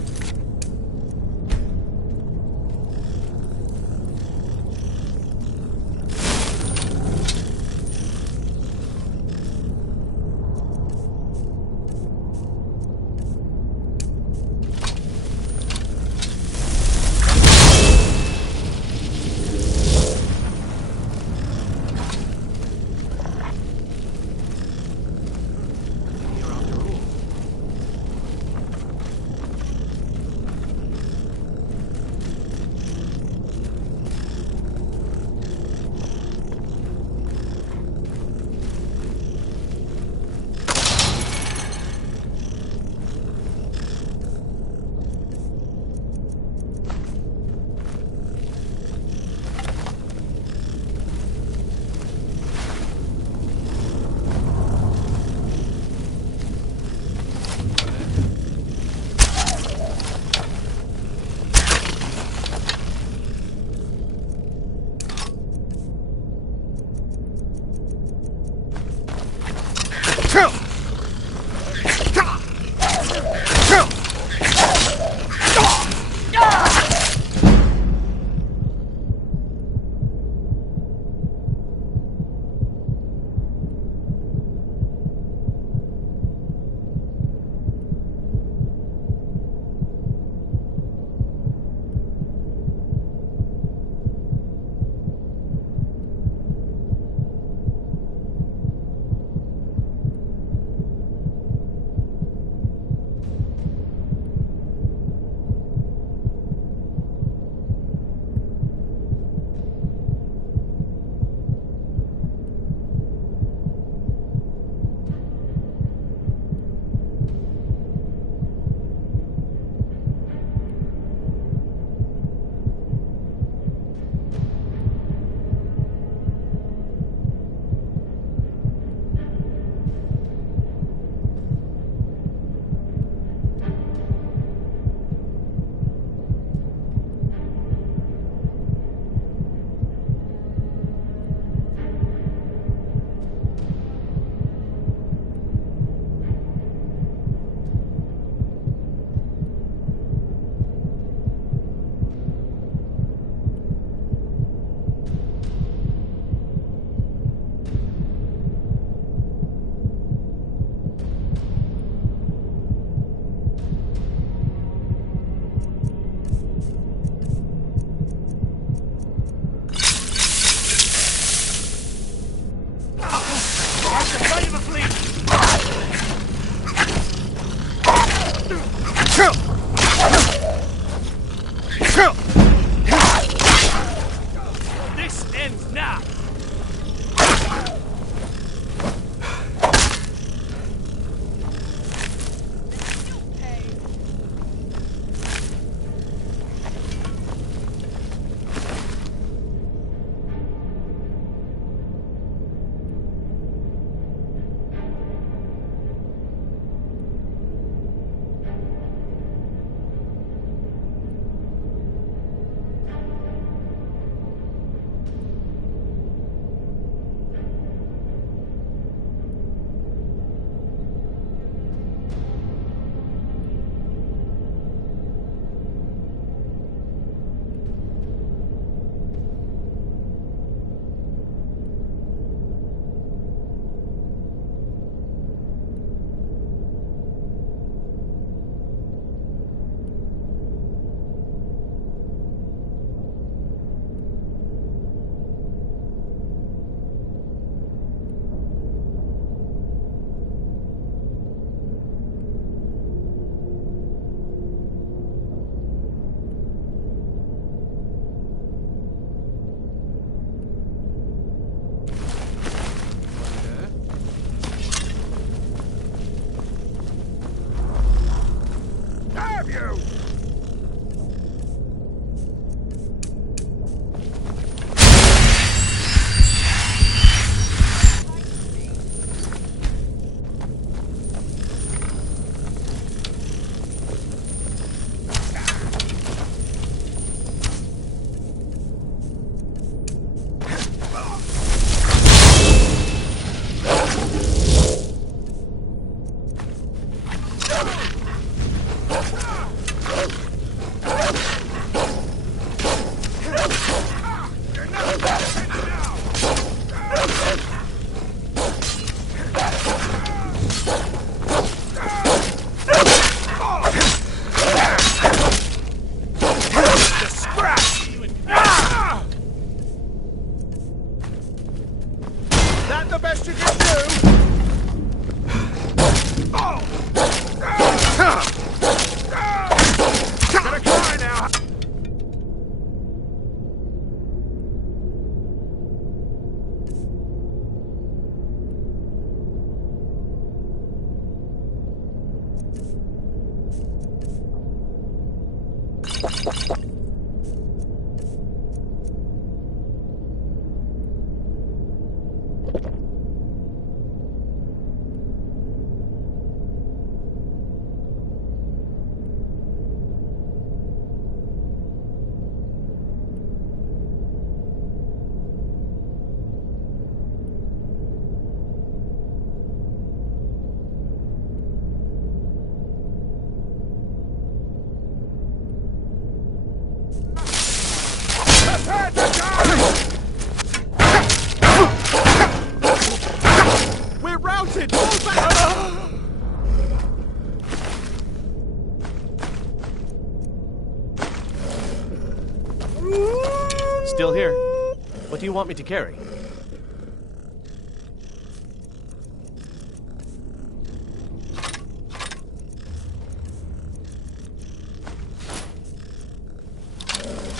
This ends now! that the best you can do? Gonna cry now. We're routed! Fall back! Still here. What do you want me to carry?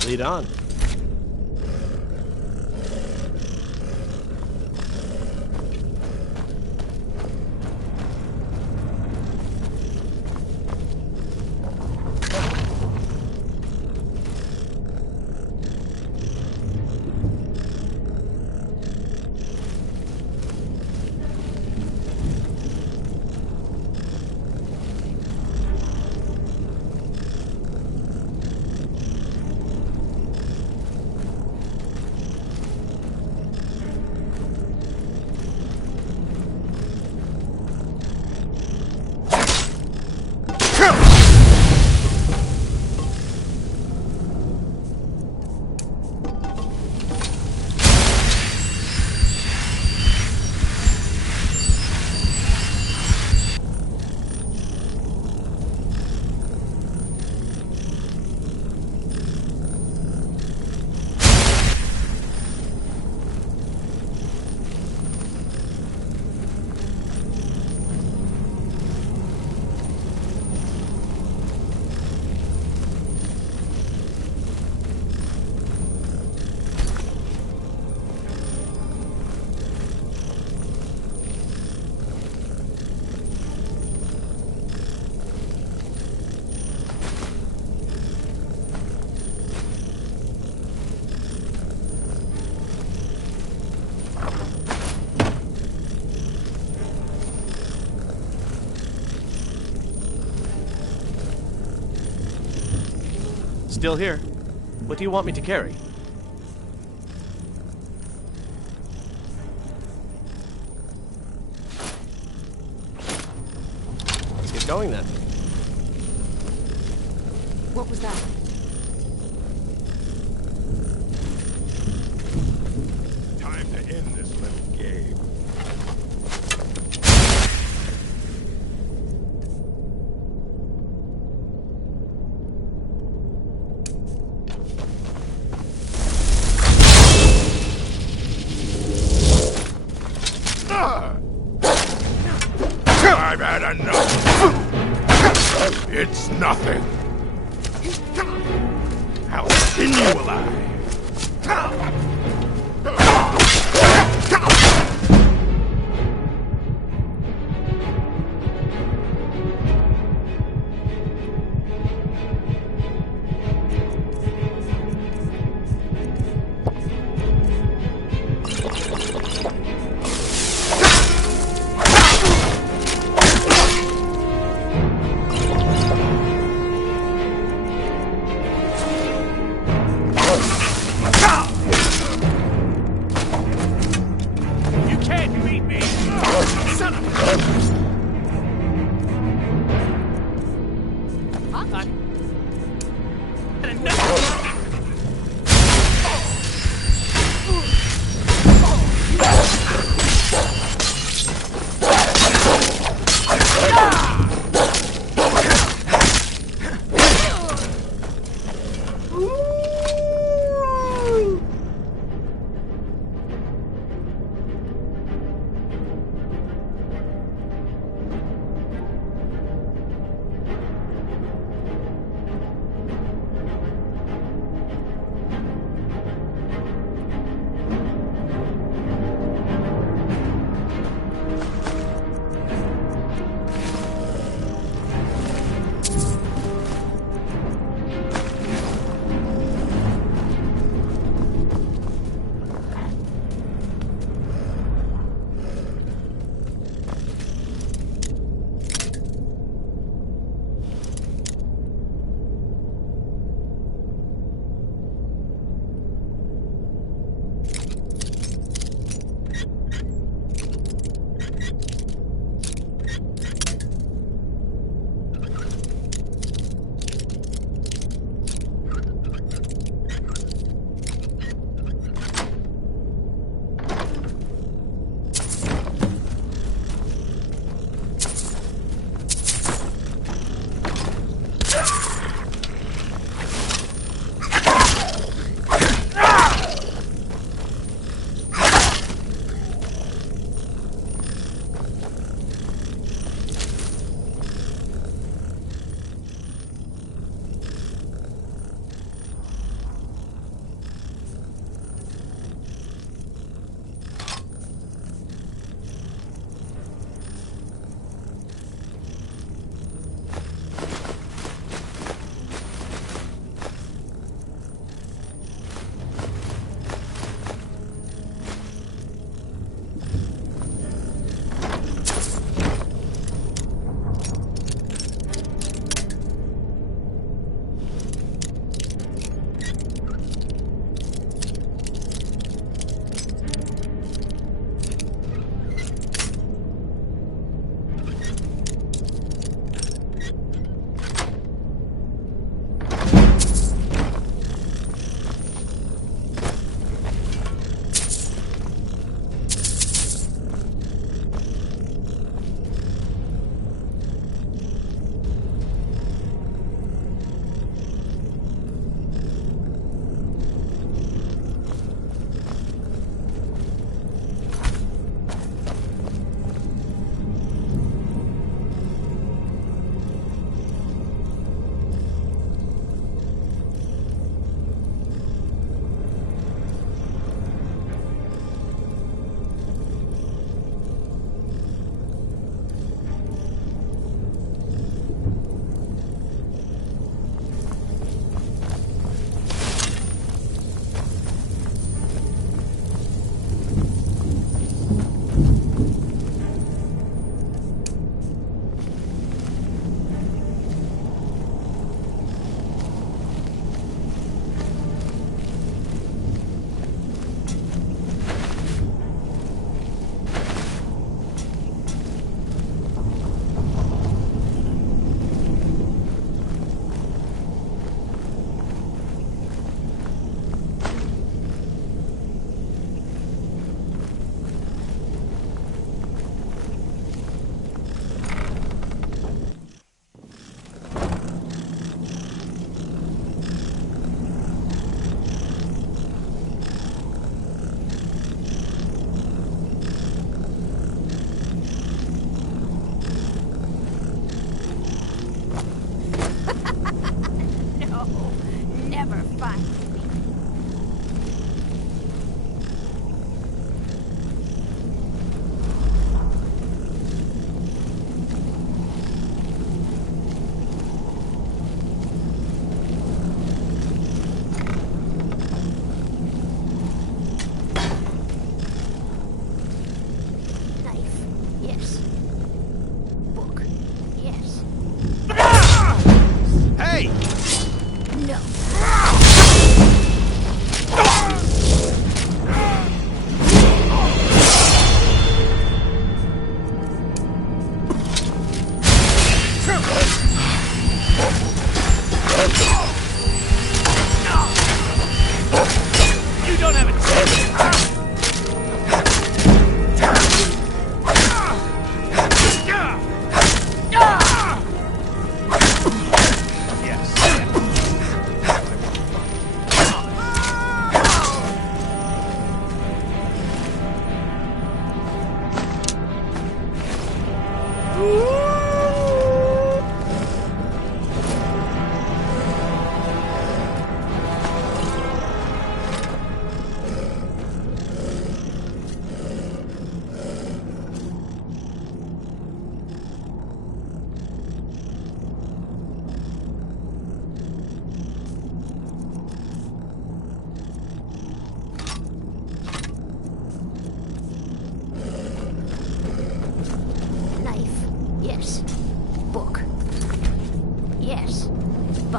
Lead on. Still here. What do you want me to carry? Let's get going then. What was that? Time to end this little game. I've had enough. It's nothing. How skin you alive?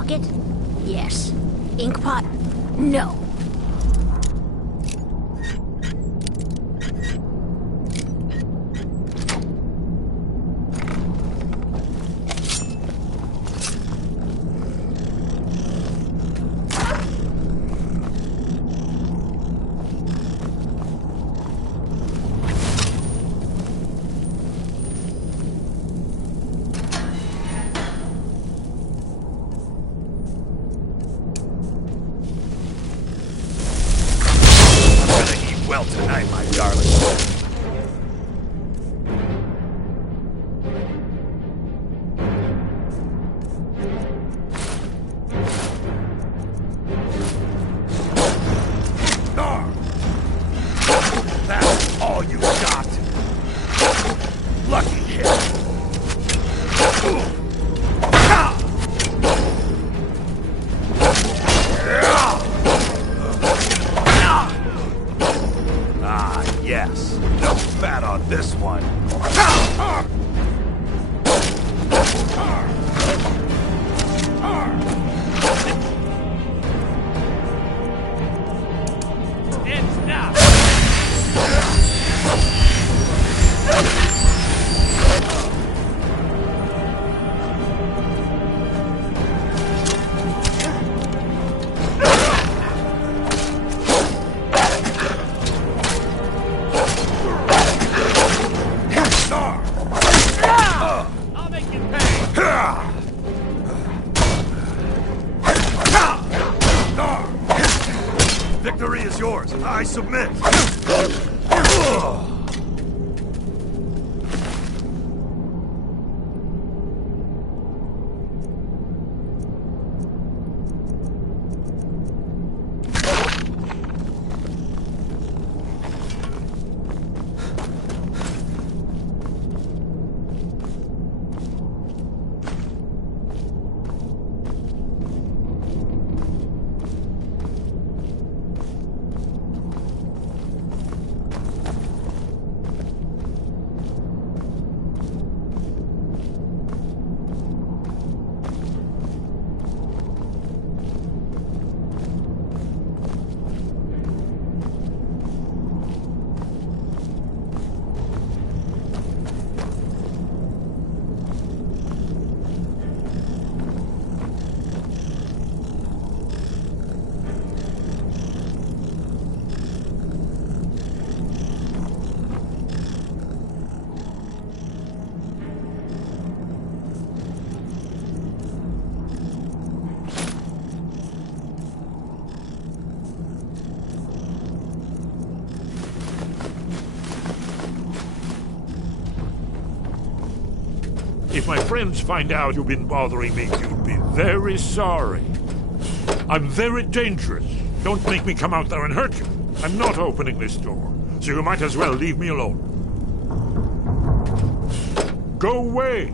Bucket? Yes. Inkpot? No. Well tonight, my darling. That's all you got. Lucky hit. Ah, yes. No fat on this one. It's now. I'll make you pay. Victory is yours. I submit. If my friends find out you've been bothering me, you'd be very sorry. I'm very dangerous. Don't make me come out there and hurt you. I'm not opening this door, so you might as well leave me alone. Go away!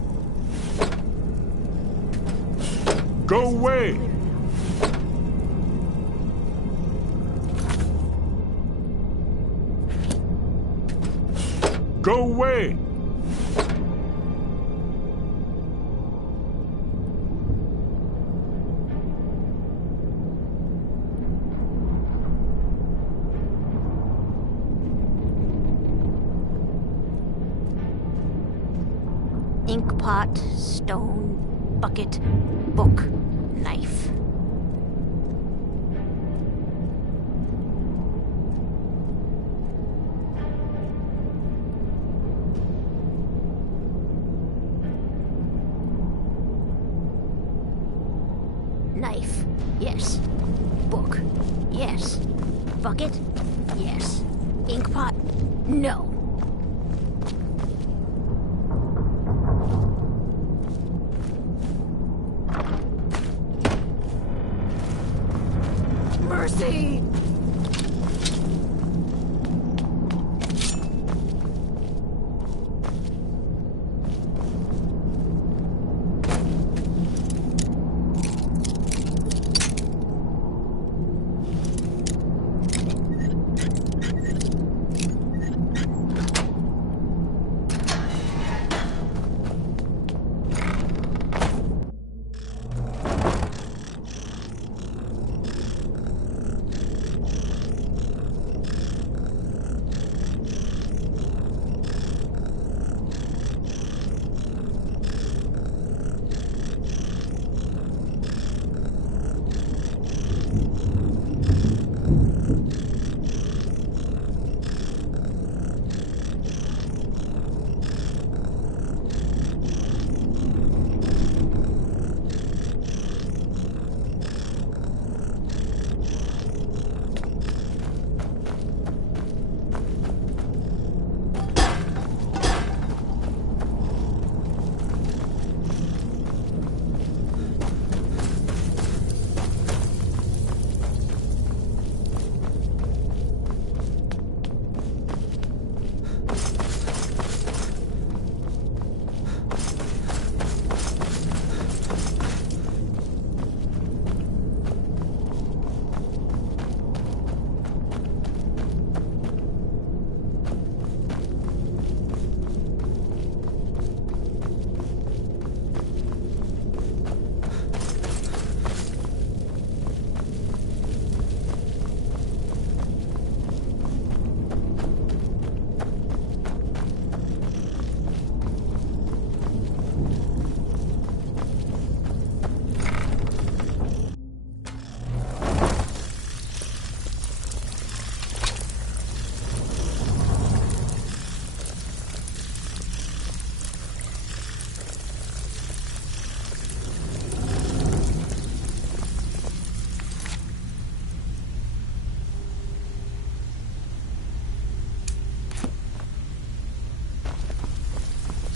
Go away! Go away! Inkpot, stone, bucket, book, knife. Knife, yes. Book, yes. Bucket, yes. Inkpot, no. Mercy!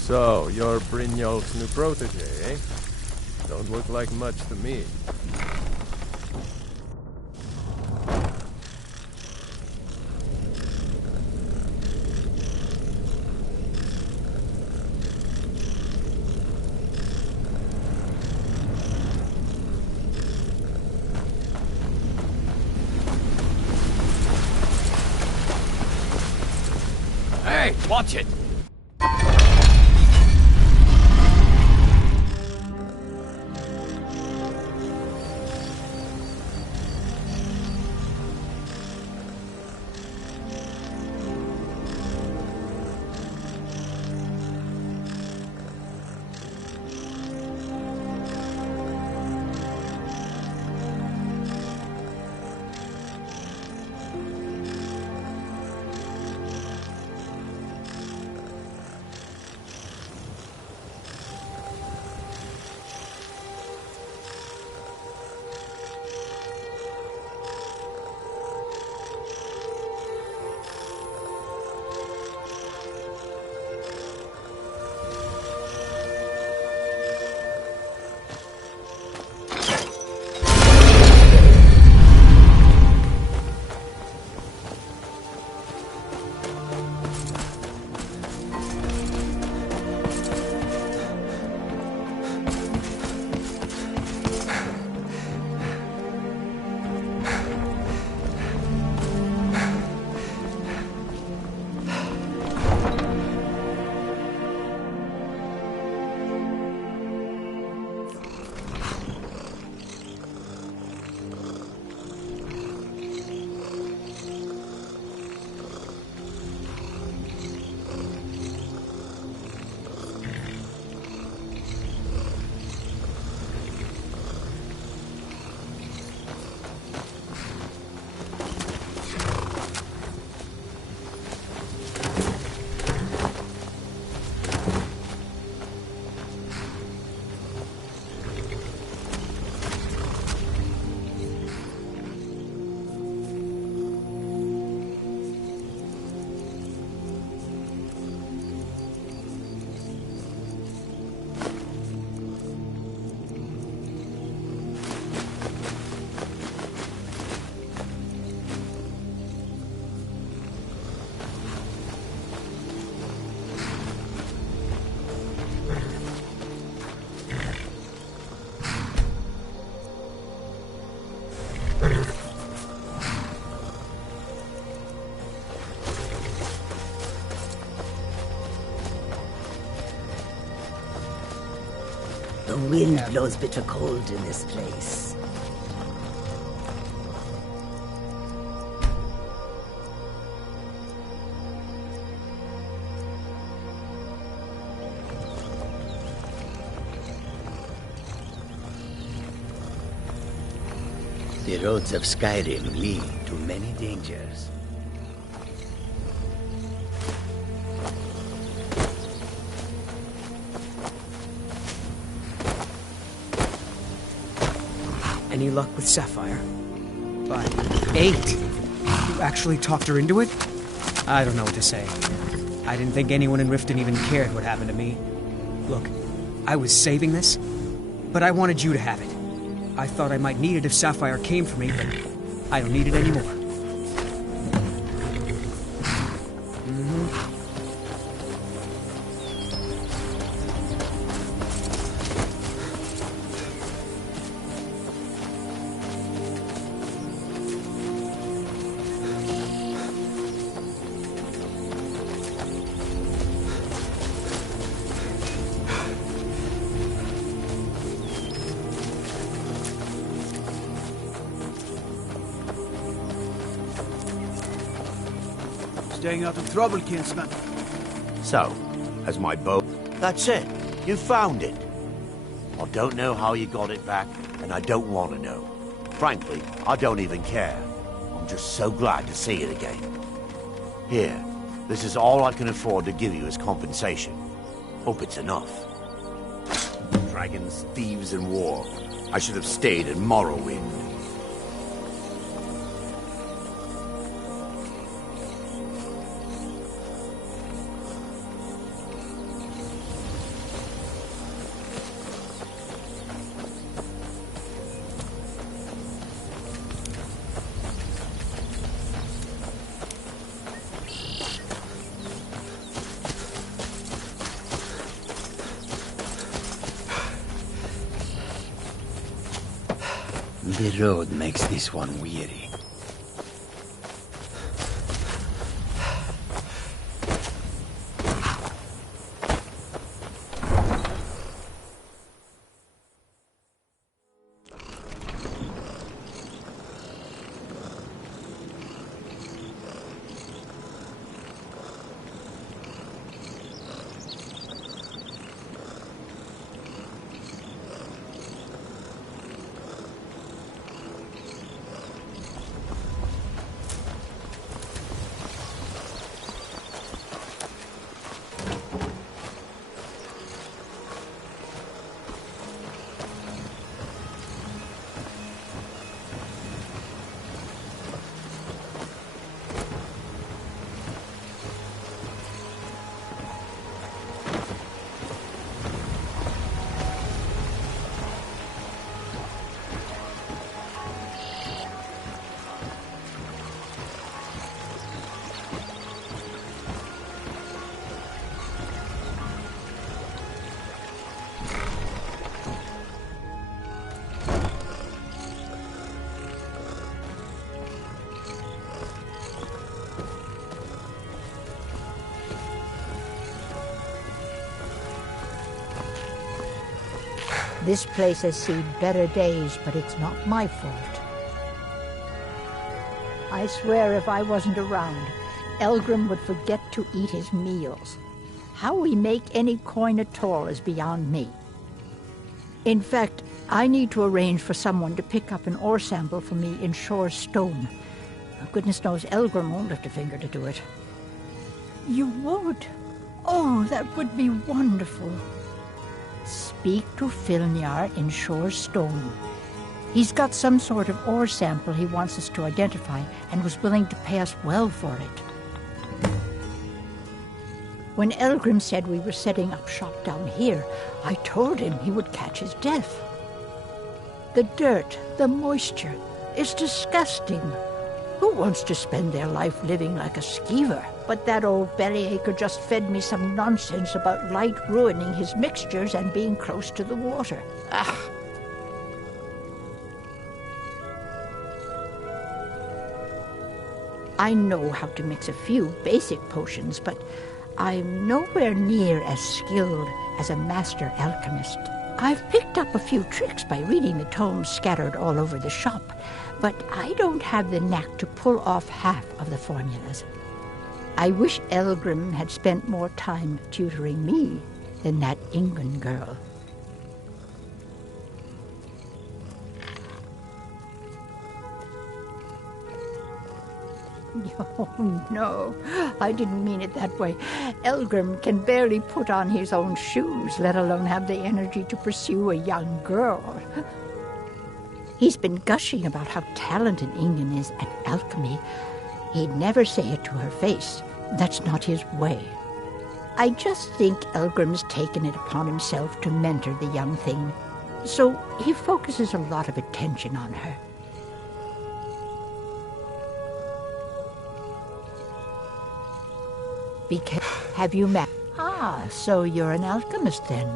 So, you're Brynjolf's new protege, eh? Don't look like much to me. Hey, watch it! The wind blows bitter cold in this place. The roads of Skyrim lead to many dangers. Any luck with Sapphire? But 8? You actually talked her into it? I don't know what to say. I didn't think anyone in Riften even cared what happened to me. Look, I was saving this, but I wanted you to have it. I thought I might need it if Sapphire came for me, but I don't need it anymore. Staying out of trouble, kinsman. So, has my bow... That's it. You found it. I don't know how you got it back, and I don't want to know. Frankly, I don't even care. I'm just so glad to see it again. Here, this is all I can afford to give you as compensation. Hope it's enough. Dragons, thieves, and war. I should have stayed in Morrowind. The road makes this one weary. This place has seen better days, but it's not my fault. I swear if I wasn't around, Elgrim would forget to eat his meals. How we make any coin at all is beyond me. In fact, I need to arrange for someone to pick up an ore sample for me in Shore's stone. Goodness knows Elgrim won't lift a finger to do it. You would? Oh, that would be wonderful. Speak to Filnyar in Shore's stone. He's got some sort of ore sample he wants us to identify and was willing to pay us well for it. When Elgrim said we were setting up shop down here, I told him he would catch his death. The dirt, the moisture, is disgusting. Who wants to spend their life living like a skeever? But that old bellyacre just fed me some nonsense about light ruining his mixtures and being close to the water. Ah! I know how to mix a few basic potions, but I'm nowhere near as skilled as a master alchemist. I've picked up a few tricks by reading the tomes scattered all over the shop, but I don't have the knack to pull off half of the formulas. I wish Elgrim had spent more time tutoring me than that Ingun girl. Oh, no, I didn't mean it that way. Elgrim can barely put on his own shoes, let alone have the energy to pursue a young girl. He's been gushing about how talented Ingun is at alchemy. He'd never say it to her face. That's not his way. I just think Elgrim's taken it upon himself to mentor the young thing, so he focuses a lot of attention on her. Have you met? Ah, so you're an alchemist then.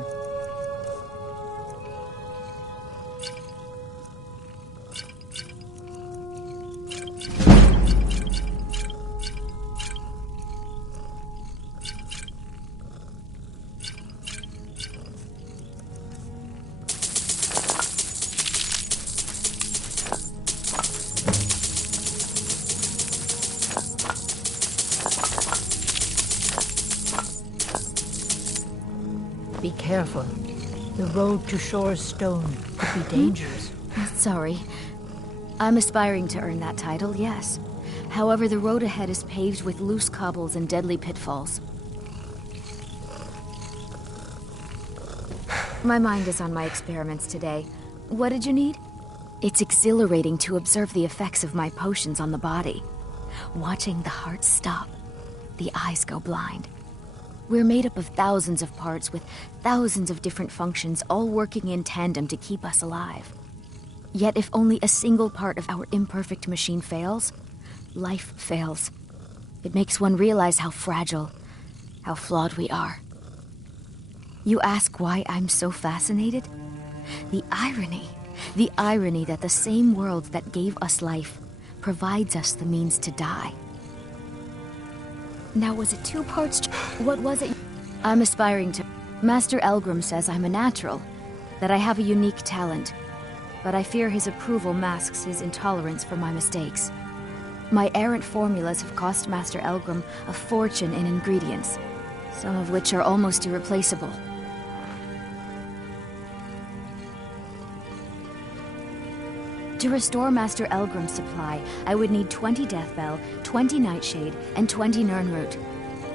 Be careful. The road to Shore's stone could be dangerous. Sorry. I'm aspiring to earn that title, yes. However, the road ahead is paved with loose cobbles and deadly pitfalls. My mind is on my experiments today. What did you need? It's exhilarating to observe the effects of my potions on the body. Watching the heart stop, the eyes go blind. We're made up of thousands of parts with thousands of different functions, all working in tandem to keep us alive. Yet if only a single part of our imperfect machine fails, life fails. It makes one realize how fragile, how flawed we are. You ask why I'm so fascinated? The irony. The irony that the same world that gave us life provides us the means to die. Now, was it 2 parts? What was it? I'm aspiring to... Master Elgrim says I'm a natural, that I have a unique talent, but I fear his approval masks his intolerance for my mistakes. My errant formulas have cost Master Elgrim a fortune in ingredients, some of which are almost irreplaceable. To restore Master Elgrim's supply, I would need 20 Deathbell, 20 Nightshade, and 20 Nirnroot.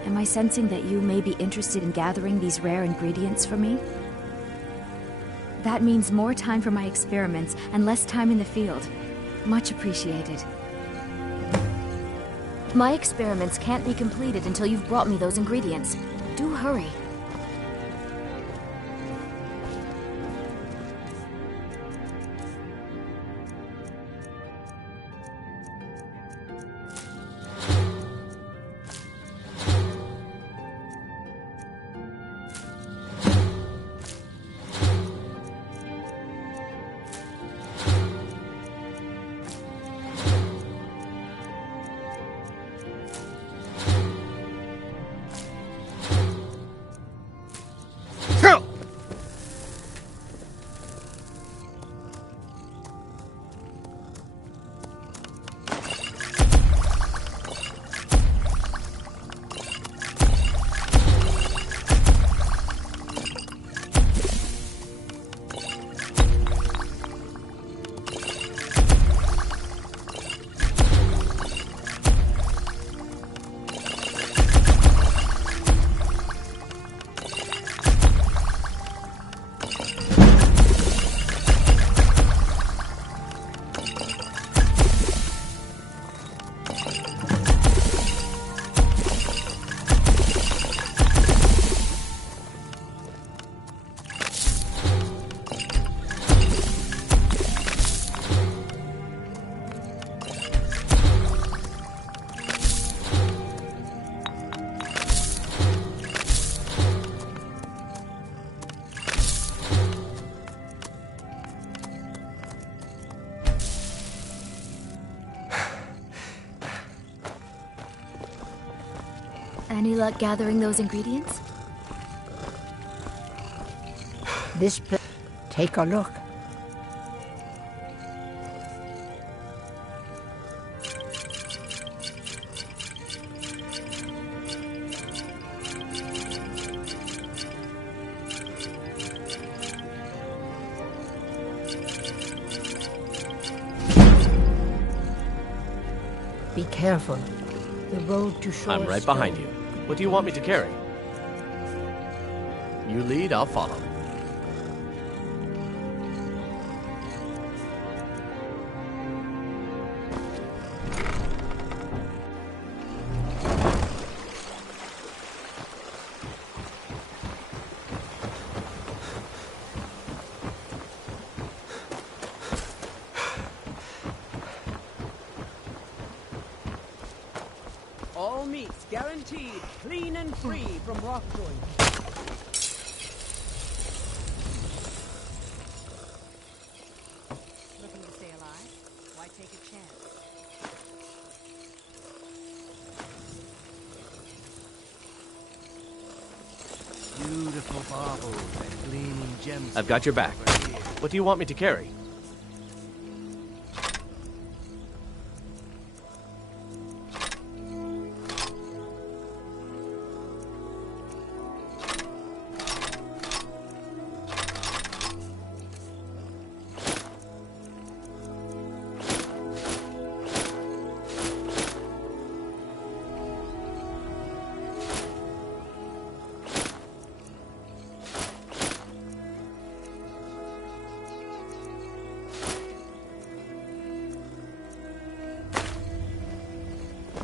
Am I sensing that you may be interested in gathering these rare ingredients for me? That means more time for my experiments and less time in the field. Much appreciated. My experiments can't be completed until you've brought me those ingredients. Do hurry. Any luck gathering those ingredients? This place. Take a look. Be careful. The road to shore. I'm right behind you. What do you want me to carry? You lead, I'll follow. All meats guaranteed, clean and free from rock joints. Looking to stay alive? Why take a chance? Beautiful baubles and gleaming gems. I've got your back. What do you want me to carry?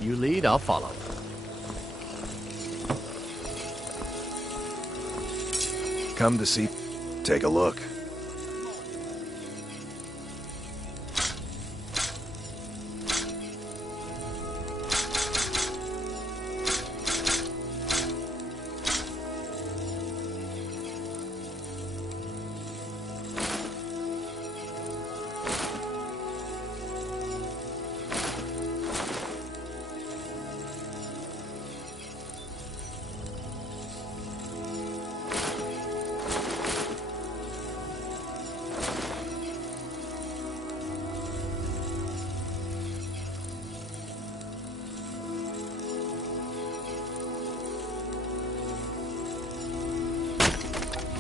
You lead, I'll follow. Come to see. Take a look.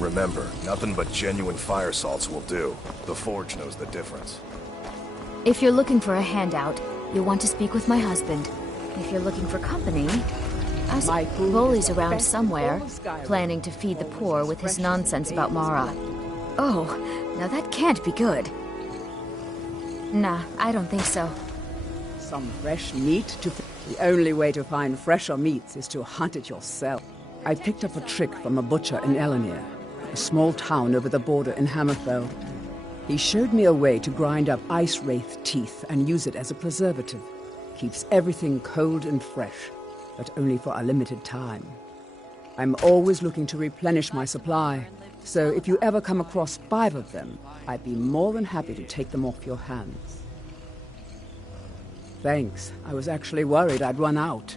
Remember, nothing but genuine fire salts will do. The Forge knows the difference. If you're looking for a handout, you'll want to speak with my husband. If you're looking for company, Bully's around somewhere, planning to feed the poor with his nonsense about Mara. Oh, now that can't be good. Nah, I don't think so. Some fresh meat to... The only way to find fresher meats is to hunt it yourself. I picked up a trick from a butcher in Elenir, a small town over the border in Hammerfell. He showed me a way to grind up ice wraith teeth and use it as a preservative. Keeps everything cold and fresh, but only for a limited time. I'm always looking to replenish my supply, so if you ever come across 5 of them, I'd be more than happy to take them off your hands. Thanks. I was actually worried I'd run out.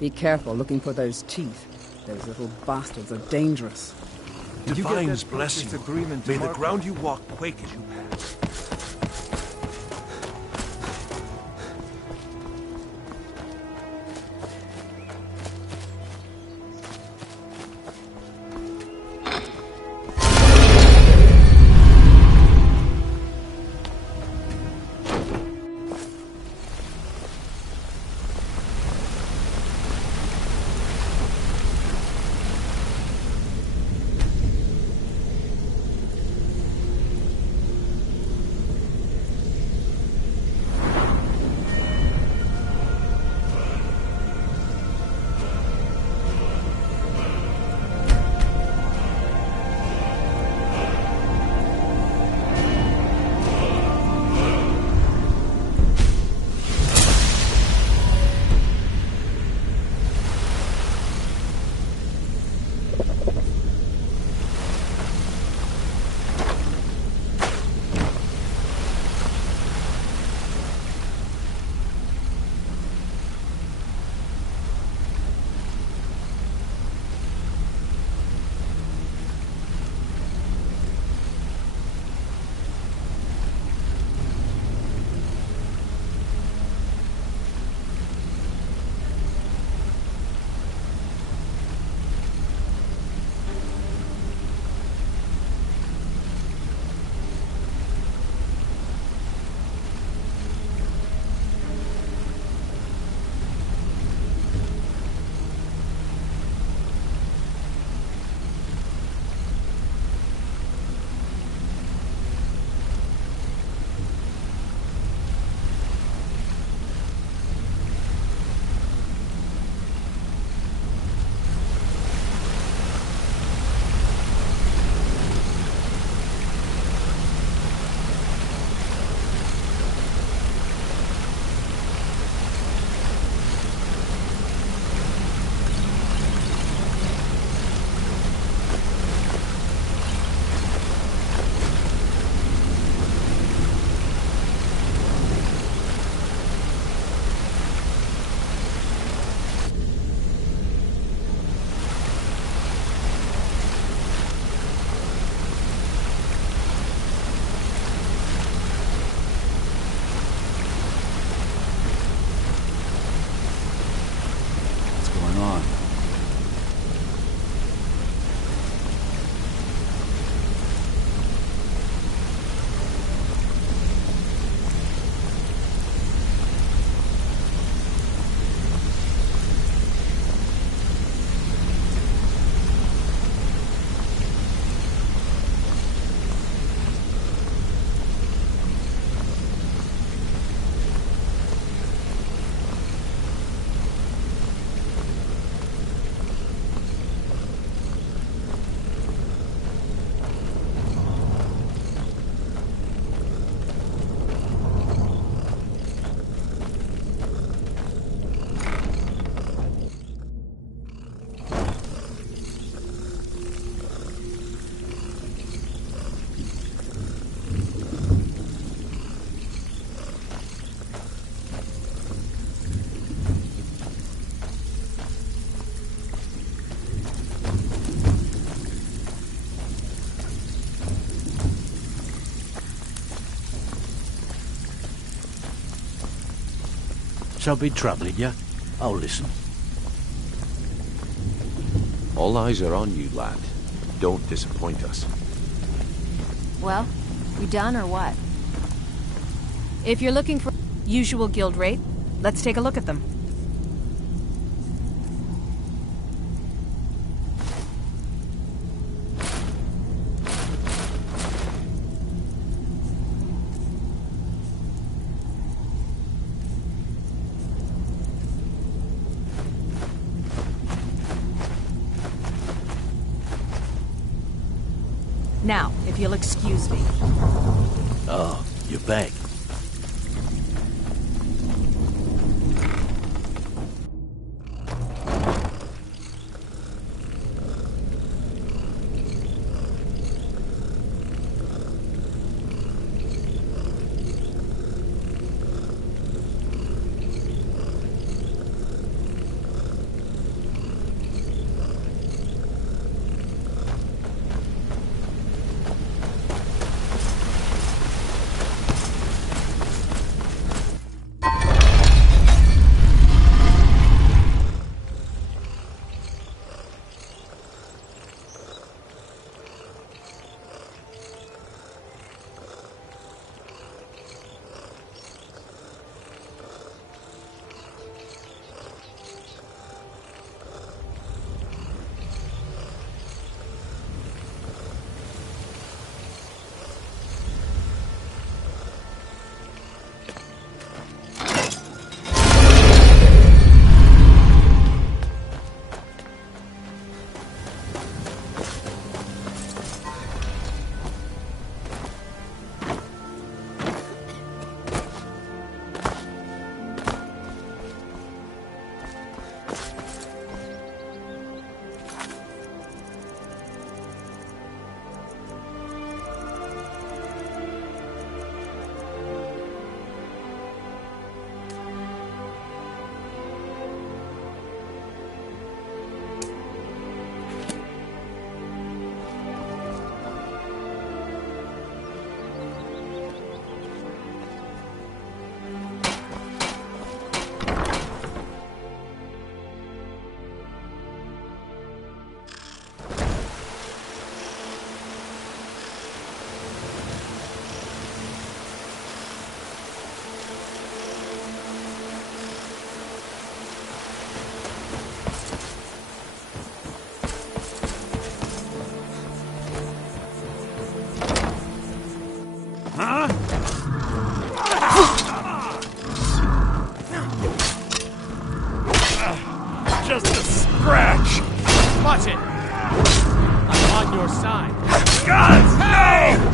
Be careful looking for those teeth. Those little bastards are dangerous. Divines bless you. May the ground you walk quake as you pass. So been troubling you? I'll listen. All eyes are on you, lad. Don't disappoint us. Well, you done or what? If you're looking for usual guild rate, let's take a look at them. Now, if you'll excuse me. Oh, you're back. Just a scratch! Watch it! I'm on your side. God, no!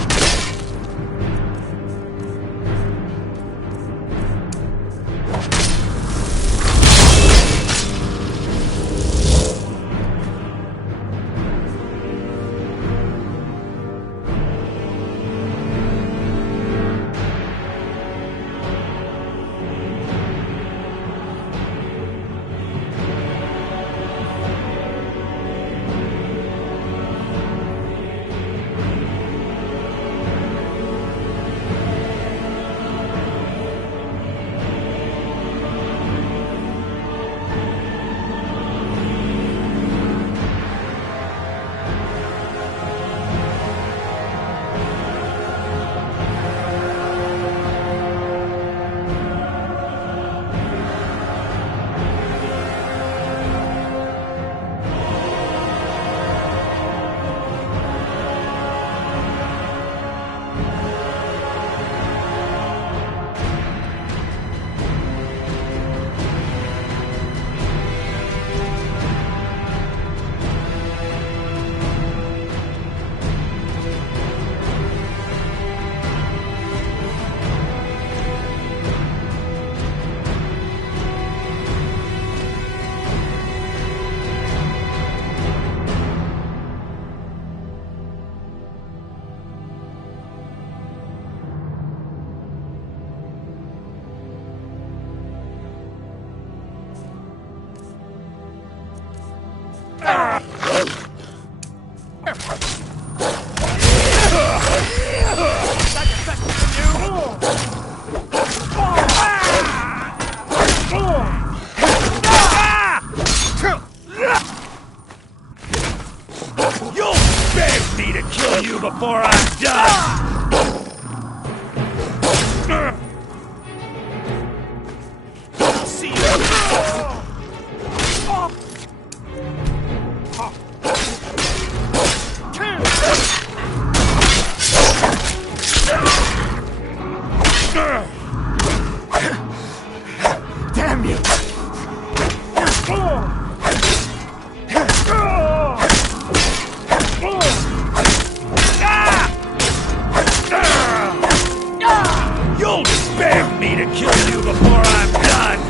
before I'm done! I'll see you. Damn you! You'll beg me to kill you before I'm done!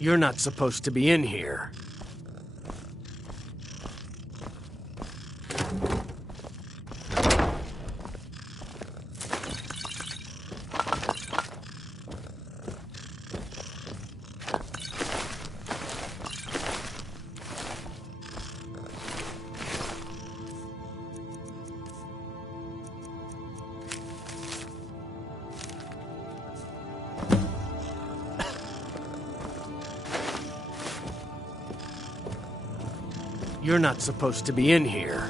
You're not supposed to be in here. You're not supposed to be in here.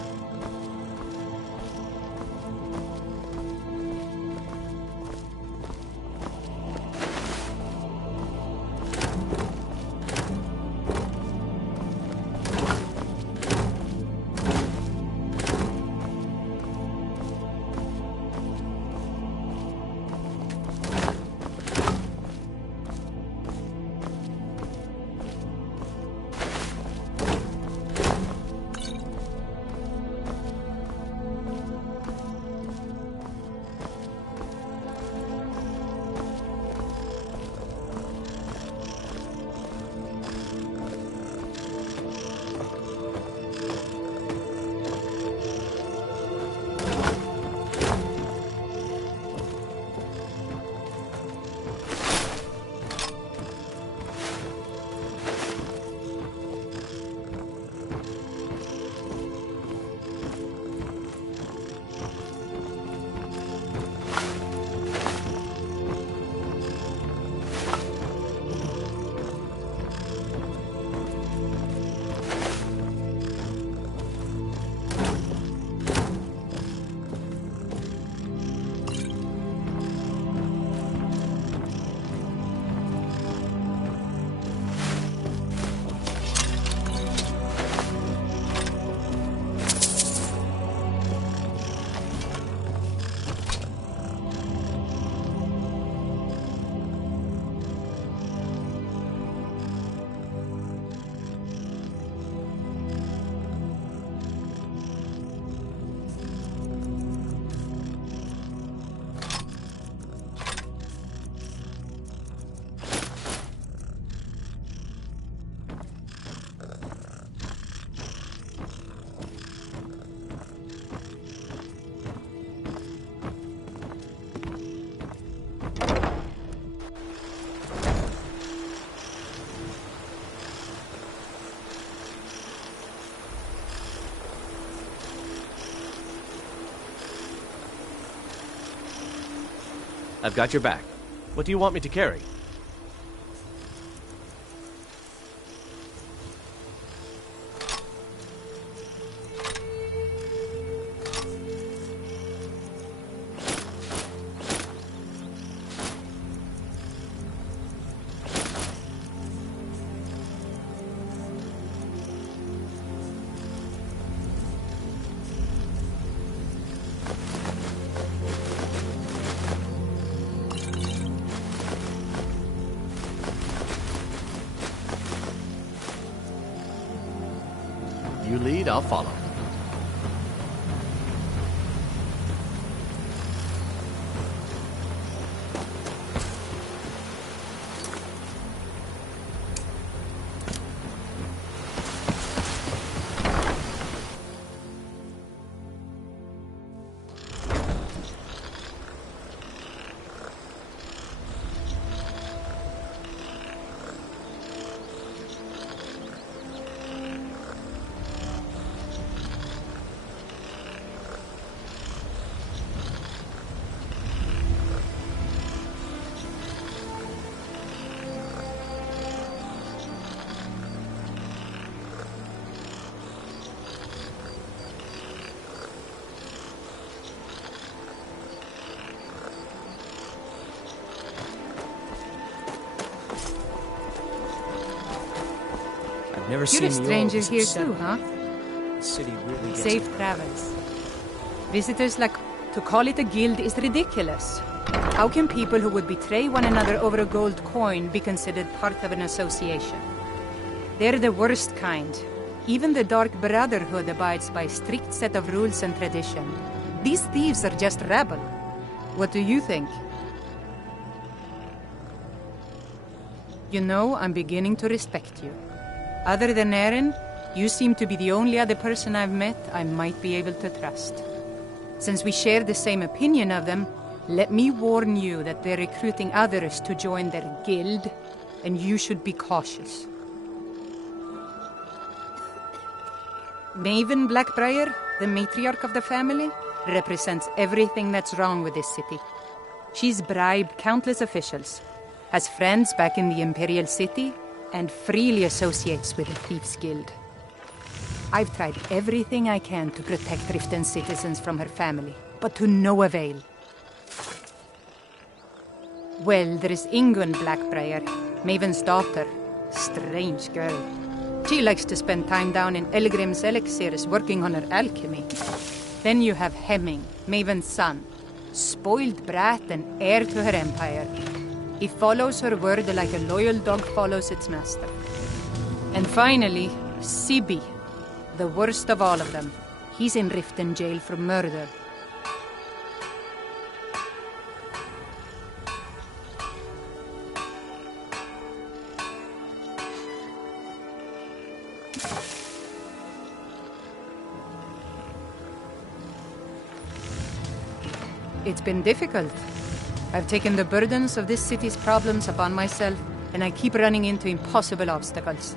I've got your back. What do you want me to carry? You lead, I'll follow. Never You're seen a the stranger Orcs here upset too, like huh? that. The city really gets Safe me. travels. Visitors like to call it a guild is ridiculous. How can people who would betray one another over a gold coin be considered part of an association? They're the worst kind. Even the Dark Brotherhood abides by a strict set of rules and tradition. These thieves are just rabble. What do you think? You know, I'm beginning to respect you. Other than Eren, you seem to be the only other person I've met I might be able to trust. Since we share the same opinion of them, let me warn you that they're recruiting others to join their guild, and you should be cautious. Maven Blackbriar, the matriarch of the family, represents everything that's wrong with this city. She's bribed countless officials, has friends back in the Imperial City, and freely associates with the Thieves' Guild. I've tried everything I can to protect Riften's citizens from her family, but to no avail. Well, there is Ingun Blackbriar, Maven's daughter. Strange girl. She likes to spend time down in Elgrim's elixirs working on her alchemy. Then you have Hemming, Maven's son. Spoiled brat and heir to her empire. He follows her word like a loyal dog follows its master. And finally, Sibi, the worst of all of them. He's in Riften jail for murder. It's been difficult. I've taken the burdens of this city's problems upon myself, and I keep running into impossible obstacles.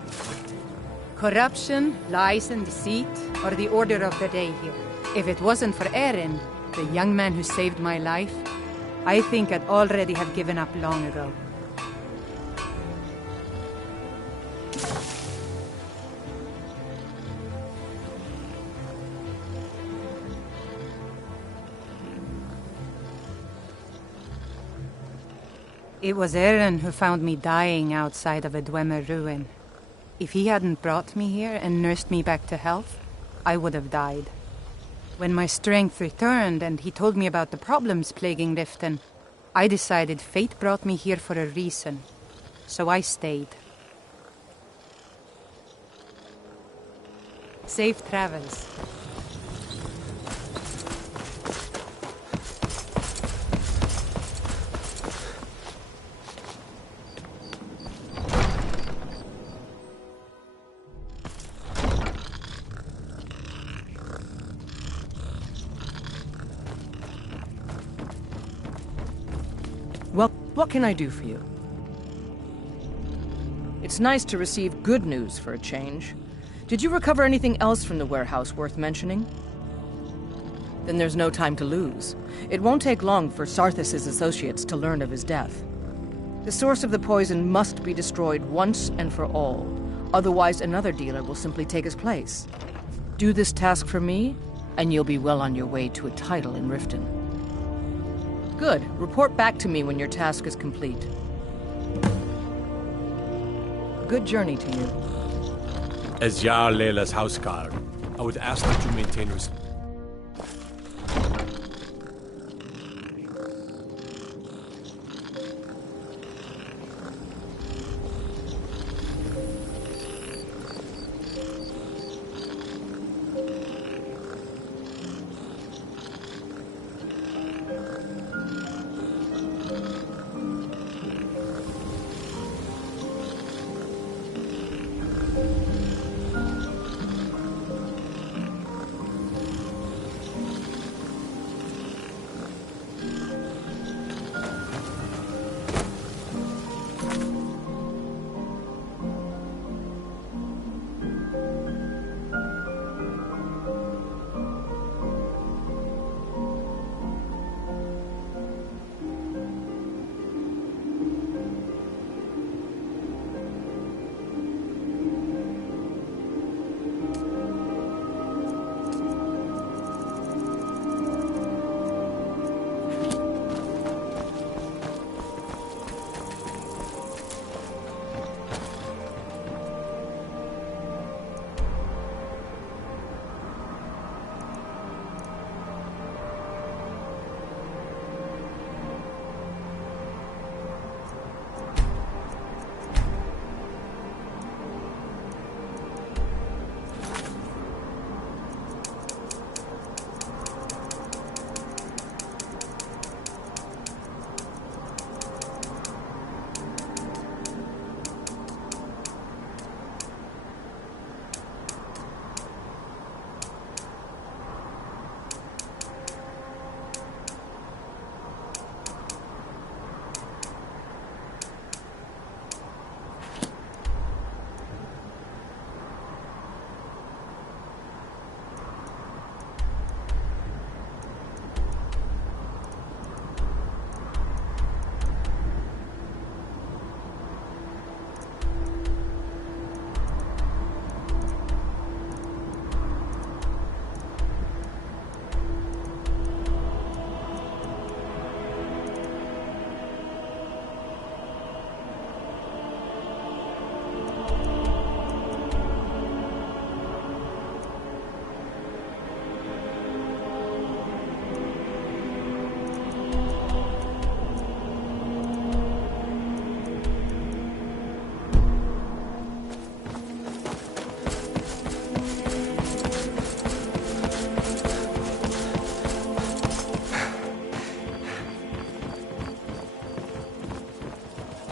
Corruption, lies, and deceit are the order of the day here. If it wasn't for Eren, the young man who saved my life, I think I'd already have given up long ago. It was Eren who found me dying outside of a Dwemer ruin. If he hadn't brought me here and nursed me back to health, I would have died. When my strength returned and he told me about the problems plaguing Riften, I decided fate brought me here for a reason. So I stayed. Safe travels. What can I do for you? It's nice to receive good news for a change. Did you recover anything else from the warehouse worth mentioning? Then there's no time to lose. It won't take long for Sarthis' associates to learn of his death. The source of the poison must be destroyed once and for all. Otherwise, another dealer will simply take his place. Do this task for me, and you'll be well on your way to a title in Riften. Good. Report back to me when your task is complete. Good journey to you. As Jarl Leila's houseguard, I would ask that you maintain respect.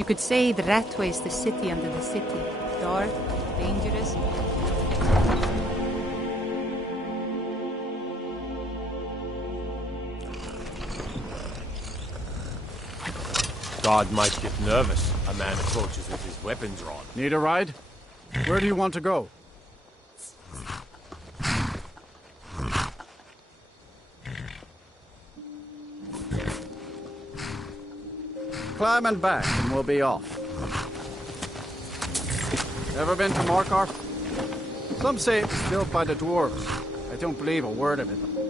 could say the Ratway is the city under the city. Dark, dangerous. God might get nervous. A man approaches with his weapon drawn. Need a ride? Where do you want to go? Climb and back, and we'll be off. Ever been to Markarth? Some say it's built by the dwarves. I don't believe a word of it.